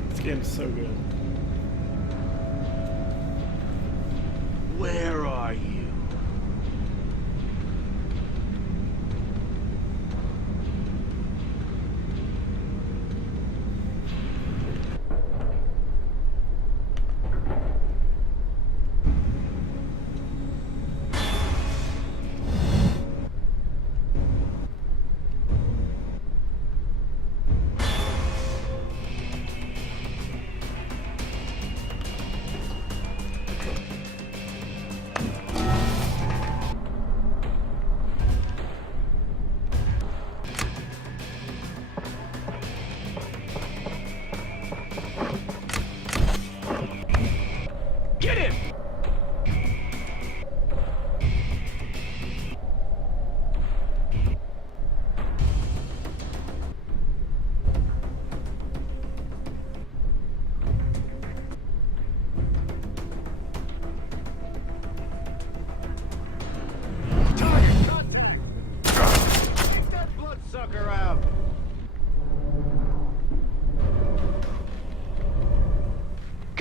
This game's so good. Where are you?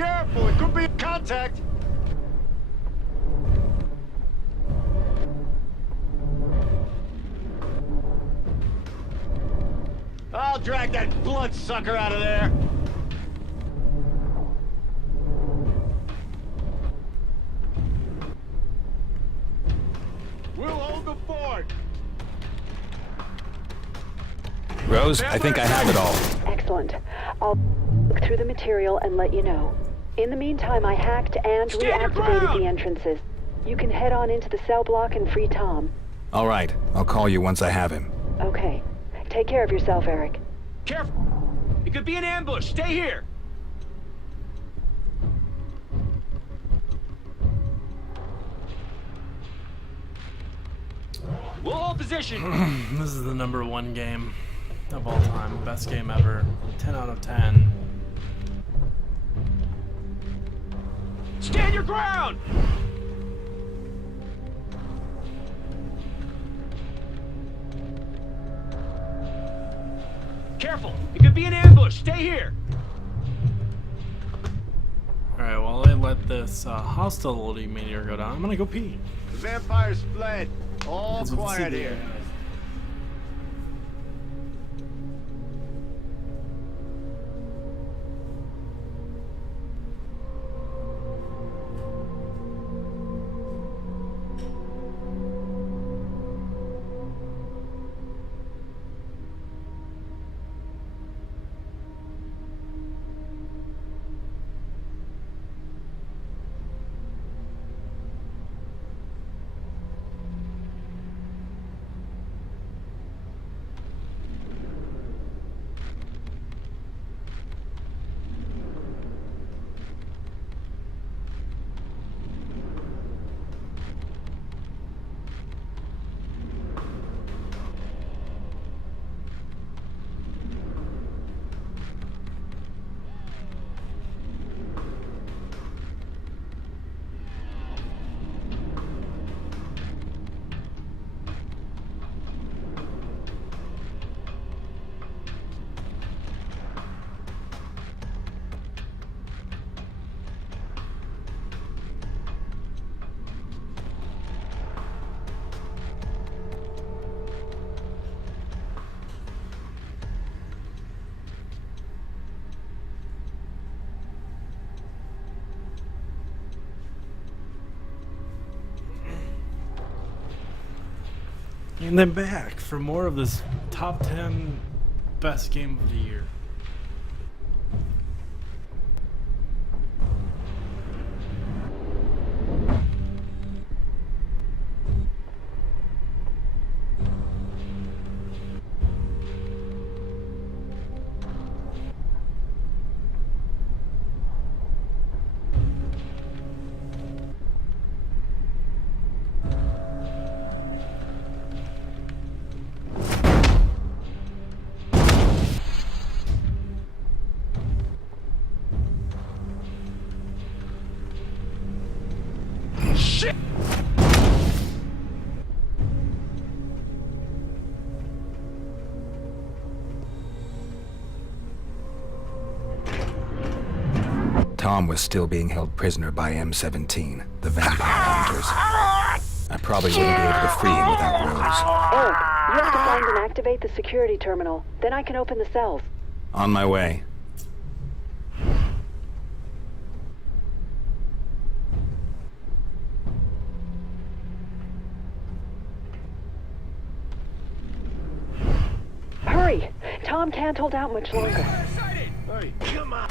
careful, it could be contact. I'll drag that bloodsucker out of there. We'll hold the fort. Rose, I think I have it all. Excellent. I'll look through the material and let you know. In the meantime, I hacked and reactivated the entrances. You can head on into the cell block and free Tom. All right, I'll call you once I have him. Okay. Take care of yourself, Eric. Careful! It could be an ambush. Stay here! We'll hold position! This is the #1 game of all time. Best game ever. 10 out of 10. Stand your ground! Careful! It could be an ambush! Stay here! Alright, while I let this hostility meteor go down, I'm gonna go pee. The vampires fled. All As you can see quiet there. here. And then back for more of this top 10 best game of the year. Tom was still being held prisoner by M17, the vampire hunters. I probably wouldn't be able to free him without Rose. Eric, you have to find and activate the security terminal. Then I can open the cells. On my way. Hurry! Tom can't hold out much longer. Hey, come on.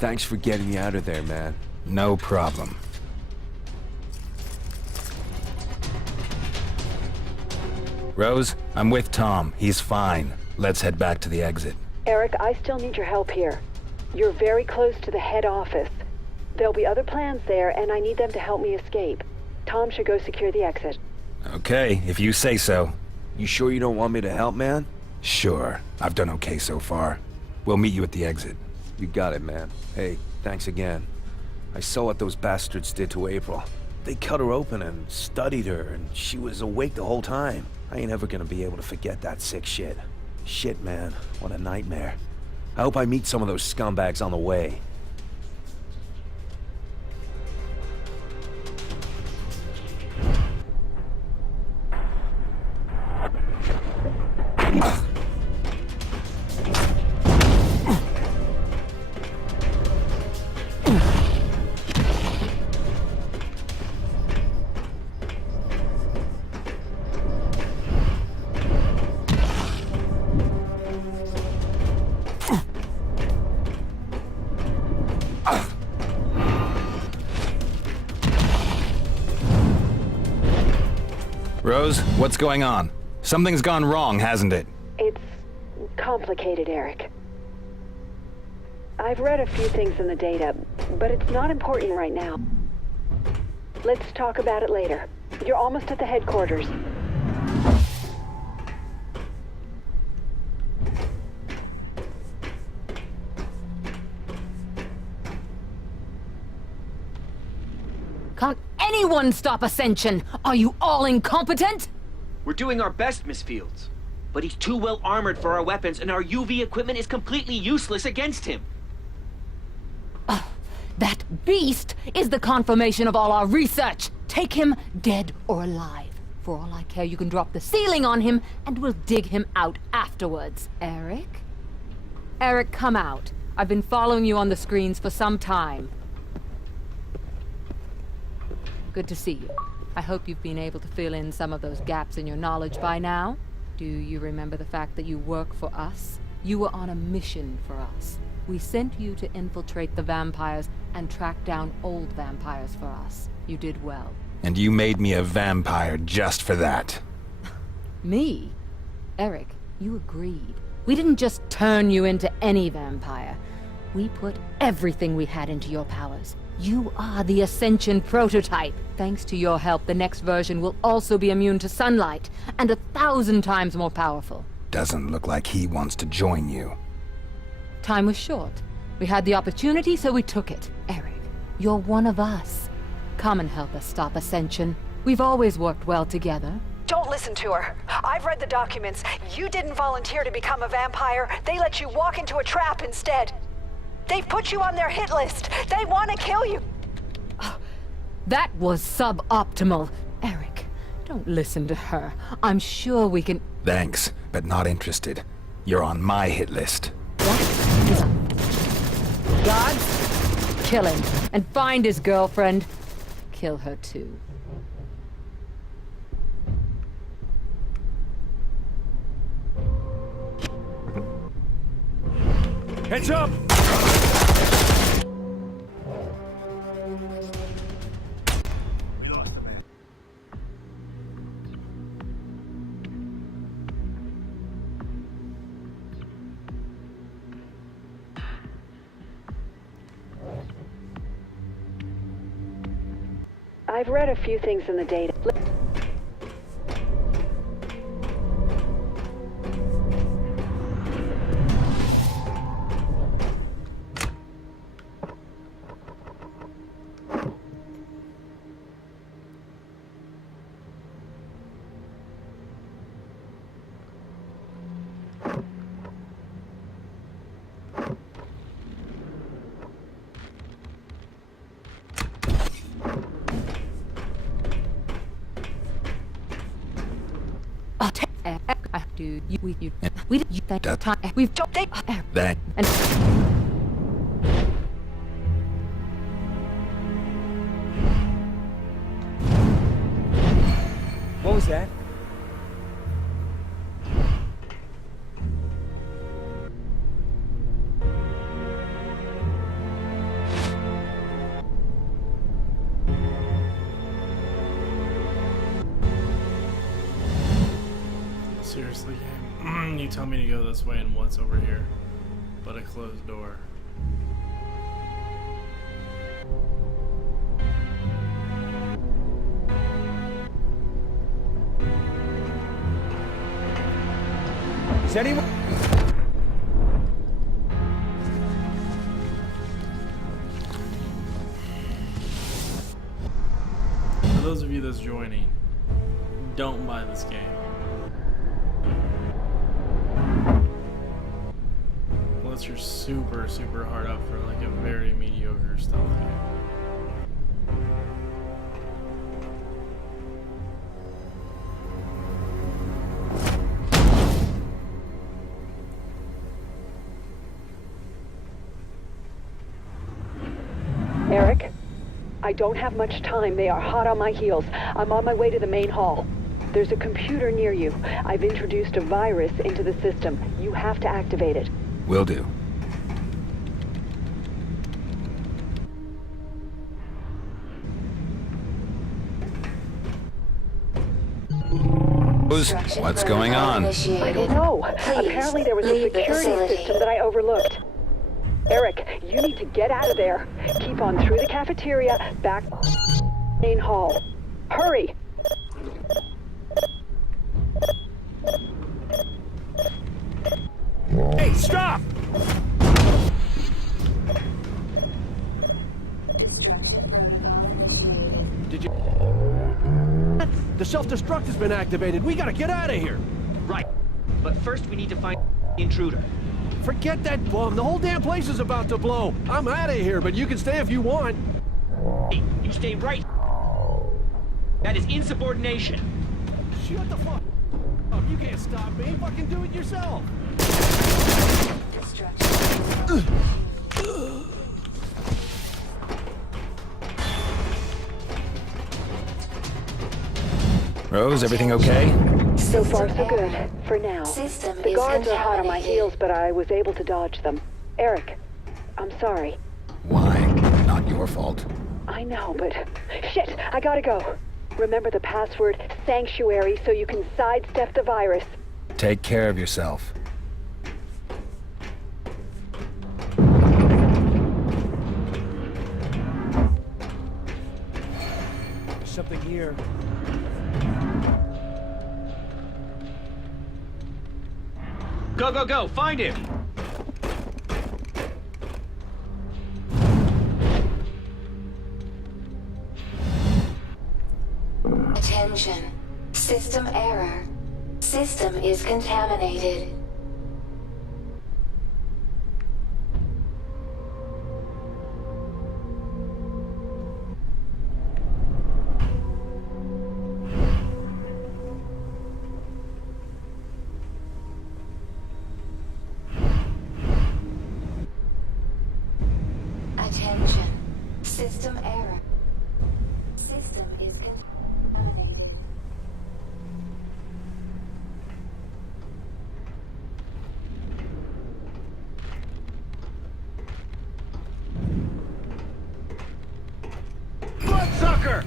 Thanks for getting me out of there, man. No problem. Rose, I'm with Tom. He's fine. Let's head back to the exit. Eric, I still need your help here. You're very close to the head office. There'll be other plans there, and I need them to help me escape. Tom should go secure the exit. Okay, if you say so. You sure you don't want me to help, man? Sure. I've done okay so far. We'll meet you at the exit. You got it, man. Hey, thanks again. I saw what those bastards did to April. They cut her open and studied her, and she was awake the whole time. I ain't ever gonna be able to forget that sick shit. Shit, man. What a nightmare. I hope I meet some of those scumbags on the way. Rose, what's going on? Something's gone wrong, hasn't it? It's complicated, Eric. I've read a few things in the data, but it's not important right now. Let's talk about it later. You're almost at the headquarters. Can't anyone stop Ascension? Are you all incompetent? We're doing our best, Miss Fields. But he's too well armored for our weapons, and our UV equipment is completely useless against him. That beast is the confirmation of all our research. Take him dead or alive. For all I care, you can drop the ceiling on him, and we'll dig him out afterwards. Eric? Eric, come out. I've been following you on the screens for some time. Good to see you. I hope you've been able to fill in some of those gaps in your knowledge by now. Do you remember the fact that you work for us? You were on a mission for us. We sent you to infiltrate the vampires and track down old vampires for us. You did well. And you made me a vampire just for that. Me? Eric, you agreed. We didn't just turn you into any vampire. We put everything we had into your powers. You are the Ascension prototype. Thanks to your help, the next version will also be immune to sunlight, and 1,000 times more powerful. Doesn't look like he wants to join you. Time was short. We had the opportunity, so we took it. Eric, you're one of us. Come and help us stop Ascension. We've always worked well together. Don't listen to her. I've read the documents. You didn't volunteer to become a vampire. They let you walk into a trap instead. They've put you on their hit list. They want to kill you. That was suboptimal. Eric, don't listen to her. I'm sure we can... Thanks, but not interested. You're on my hit list. Gods? Kill him. And find his girlfriend. Kill her too. Heads up! I've read a few things in the data. We've that and What was that? Seriously, game. You tell me to go this way and what's over here? But a closed door. Is anyone? For those of you that's joining, don't buy this game. Unless you're super, super hard up for like a very mediocre stealth game. Eric, I don't have much time. They are hot on my heels. I'm on my way to the main hall. There's a computer near you. I've introduced a virus into the system. You have to activate it. Will do. What's going on? I don't know. Apparently there was a security system that I overlooked. Eric, you need to get out of there. Keep on through the cafeteria, back main hall. Hurry! Hey, stop! Did you... The self-destruct has been activated. We gotta get out of here. Right. But first we need to find the intruder. Forget that bomb. The whole damn place is about to blow. I'm out of here, but you can stay if you want. Hey, you stay right. That is insubordination. Shut the fuck up. You can't stop me. Fucking do it yourself. Rose, everything okay? So far, so good. For now. The guards are hot on my heels, but I was able to dodge them. Eric, I'm sorry. Why? Not your fault. I know, but... Shit! I gotta go. Remember the password, Sanctuary, so you can sidestep the virus. Take care of yourself. There's something here. Go, go, go! Find him! Attention. System error. System is contaminated. Attention. System error. System is contaminated. Bloodsucker!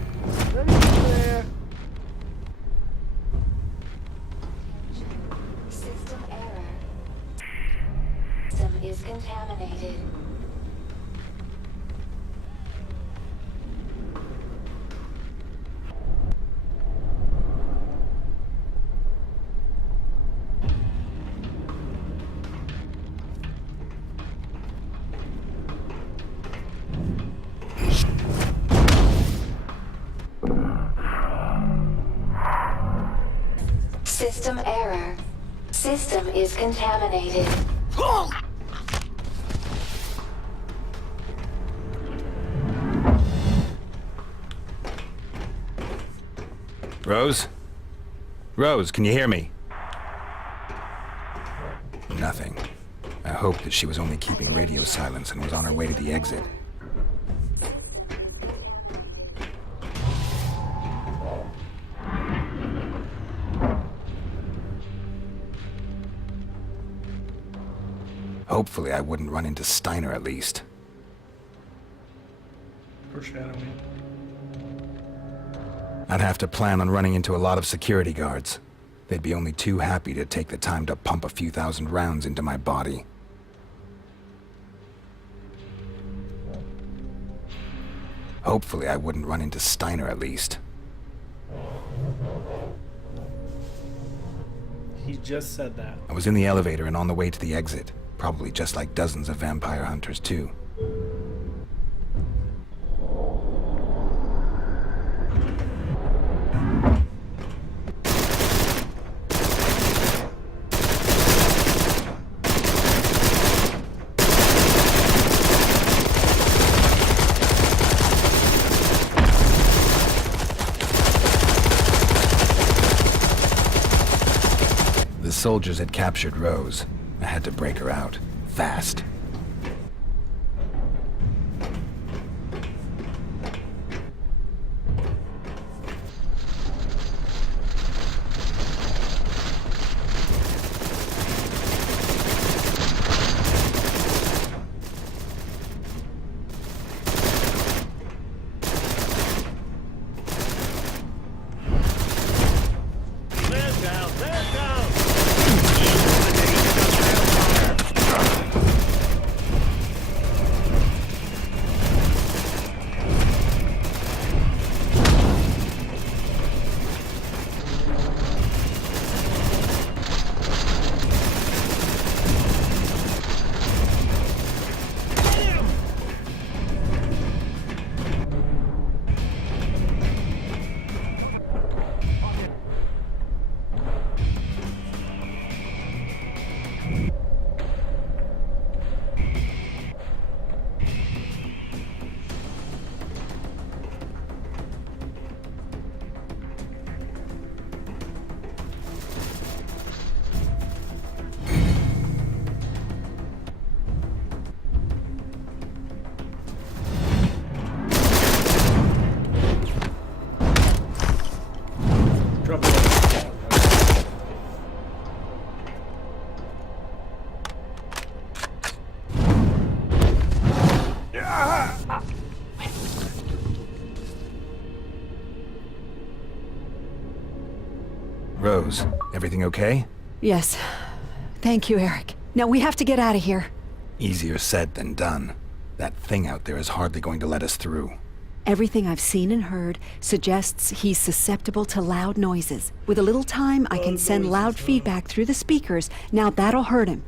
System error. System is contaminated. System error. System is contaminated. Rose? Rose, can you hear me? Nothing. I hoped that she was only keeping radio silence and was on her way to the exit. Hopefully I wouldn't run into Steiner at least. Foreshadowing. I'd have to plan on running into a lot of security guards. They'd be only too happy to take the time to pump a few thousand rounds into my body. Hopefully I wouldn't run into Steiner at least. He just said that. I was in the elevator and on the way to the exit. Probably just like dozens of vampire hunters too. The soldiers had captured Rose. I had to break her out. Fast. Rose, everything okay? Yes. Thank you, Eric. Now we have to get out of here. Easier said than done. That thing out there is hardly going to let us through. Everything I've seen and heard suggests he's susceptible to loud noises. With a little time, I can send loud feedback through the speakers. Now that'll hurt him.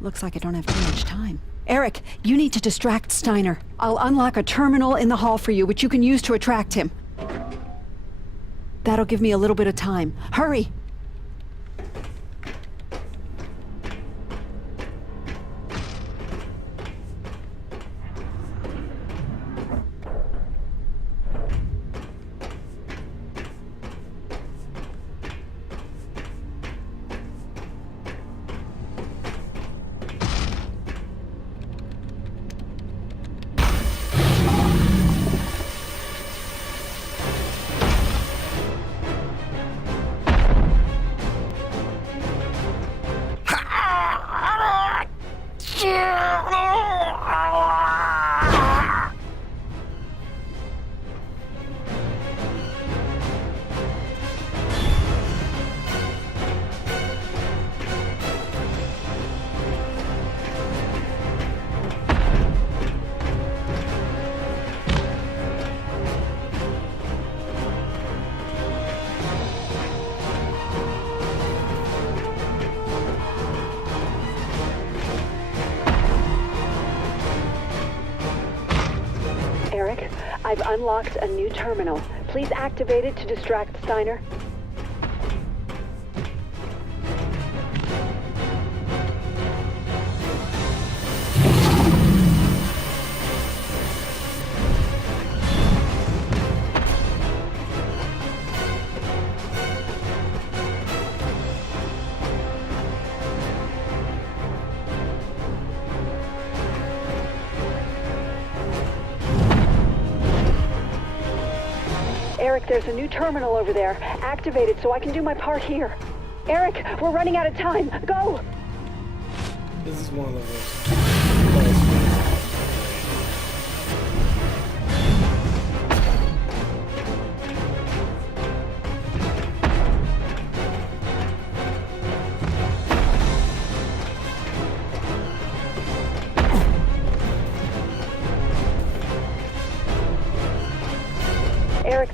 Looks like I don't have too much time. Eric, you need to distract Steiner. I'll unlock a terminal in the hall for you, which you can use to attract him. That'll give me a little bit of time. Hurry! Eric, I've unlocked a new terminal. Please activate it to distract Steiner. Eric, there's a new terminal over there. Activate it so I can do my part here. Eric, we're running out of time. Go! This is one of the worst.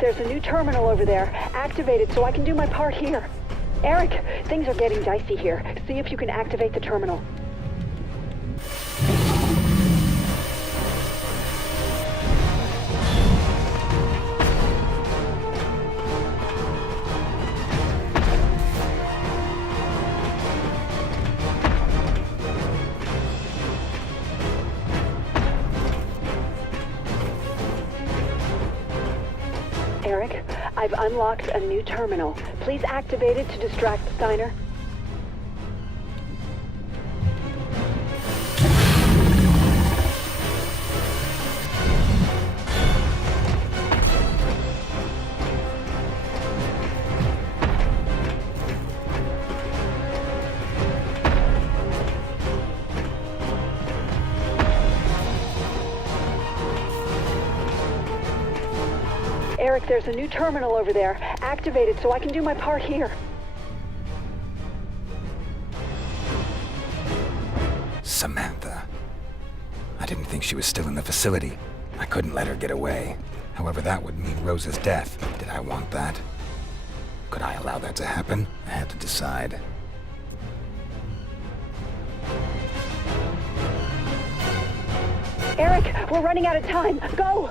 there's a new terminal over there. Activate it so I can do my part here. Eric, things are getting dicey here. See if you can activate the terminal. Eric, I've unlocked a new terminal. Please activate it to distract Steiner. Eric, there's a new terminal over there. Activate it so I can do my part here. Samantha. I didn't think she was still in the facility. I couldn't let her get away. However, that would mean Rose's death. Did I want that? Could I allow that to happen? I had to decide. Eric, we're running out of time. Go!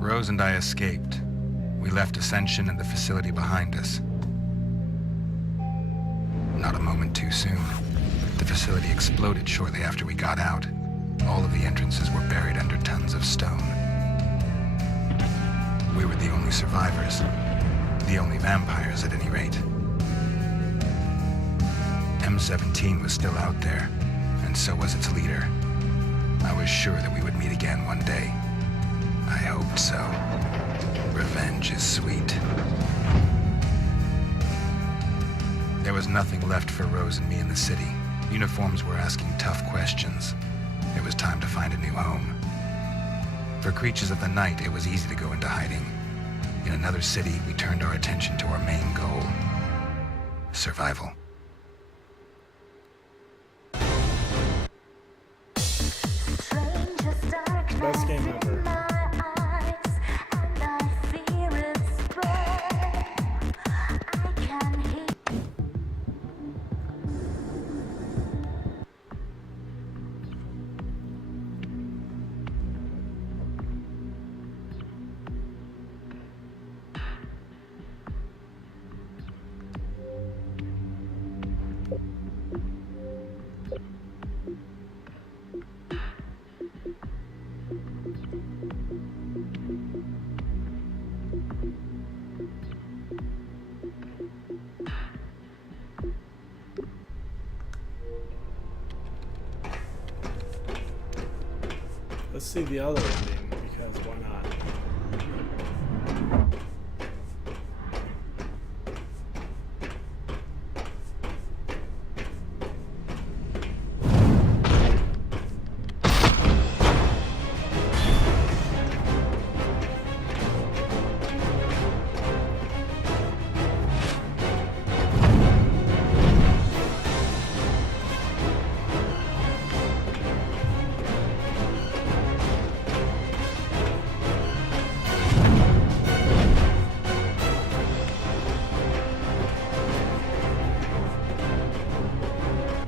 Rose and I escaped. We left Ascension and the facility behind us. Not a moment too soon. The facility exploded shortly after we got out. All of the entrances were buried under tons of stone. We were the only survivors. The only vampires, at any rate. M17 was still out there, and so was its leader. I was sure that we would meet again one day. I hoped so. Revenge is sweet. There was nothing left for Rose and me in the city. Uniforms were asking tough questions. It was time to find a new home. For creatures of the night, it was easy to go into hiding. In another city, we turned our attention to our main goal: survival. Best game ever. Let's see the other ending, because why not?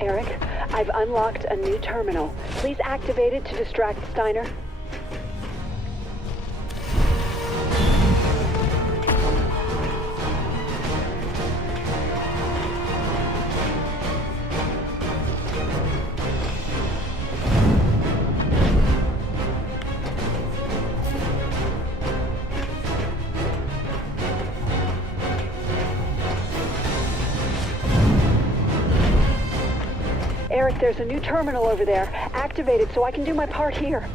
Eric, I've unlocked a new terminal. Please activate it to distract Steiner. Eric, there's a new terminal over there. Activate it so I can do my part here.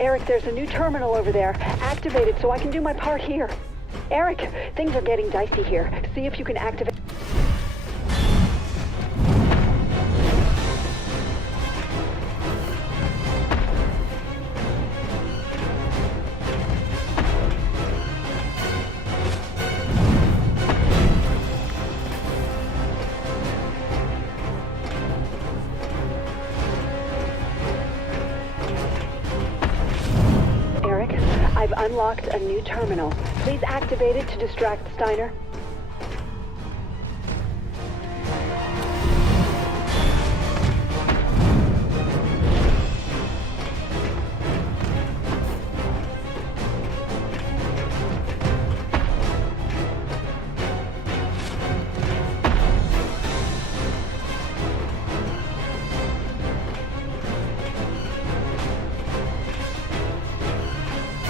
Eric, there's a new terminal over there. Activate it so I can do my part here. Eric, things are getting dicey here. See if you can activate... I've unlocked a new terminal. Please activate it to distract Steiner.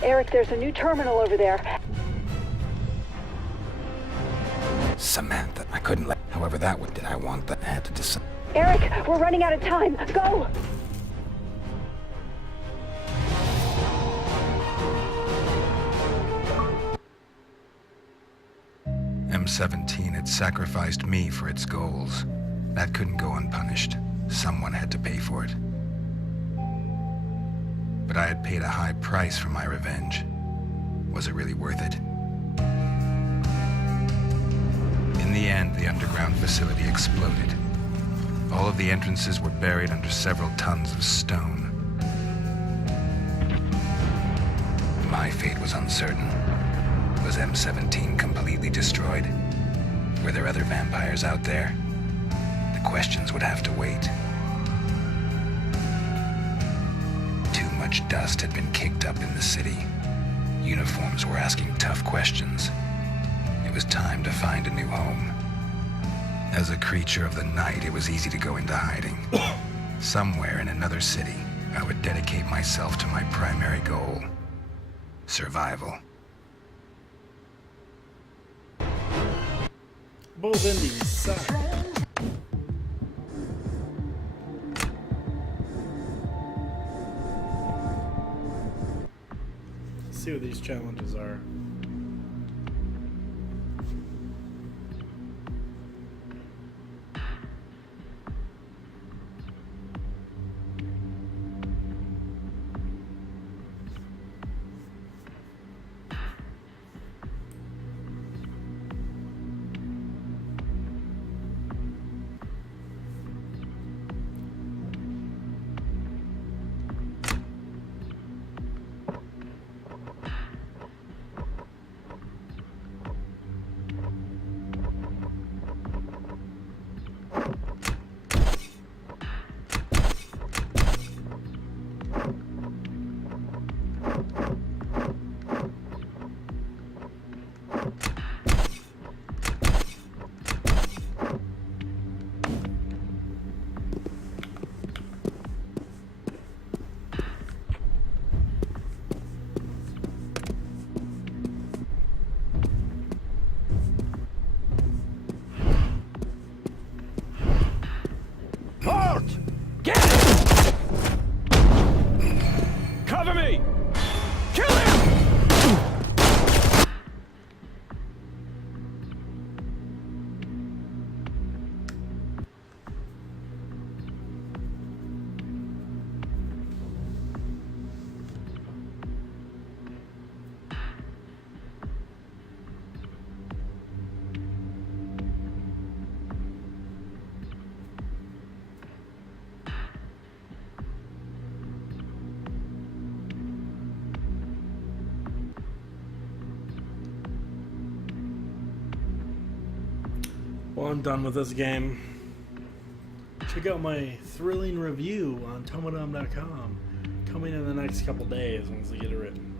Eric, there's a new terminal over there. Samantha, I couldn't let... However that would... Did I want that? I had to decide. Eric, we're running out of time. Go! M17 had sacrificed me for its goals. That couldn't go unpunished. Someone had to pay for it. But I had paid a high price for my revenge. Was it really worth it? In the end, the underground facility exploded. All of the entrances were buried under several tons of stone. My fate was uncertain. Was M17 completely destroyed? Were there other vampires out there? The questions would have to wait. Too much dust had been kicked up in the city. Uniforms were asking tough questions. It was time to find a new home. As a creature of the night, it was easy to go into hiding. Somewhere in another city, I would dedicate myself to my primary goal: survival. Both indies suck. Let's see what these challenges are. Well, I'm done with this game. Check out my thrilling review on Tomodom.com. Coming in the next couple days once I get it written.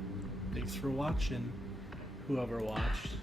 Thanks for watching, whoever watched.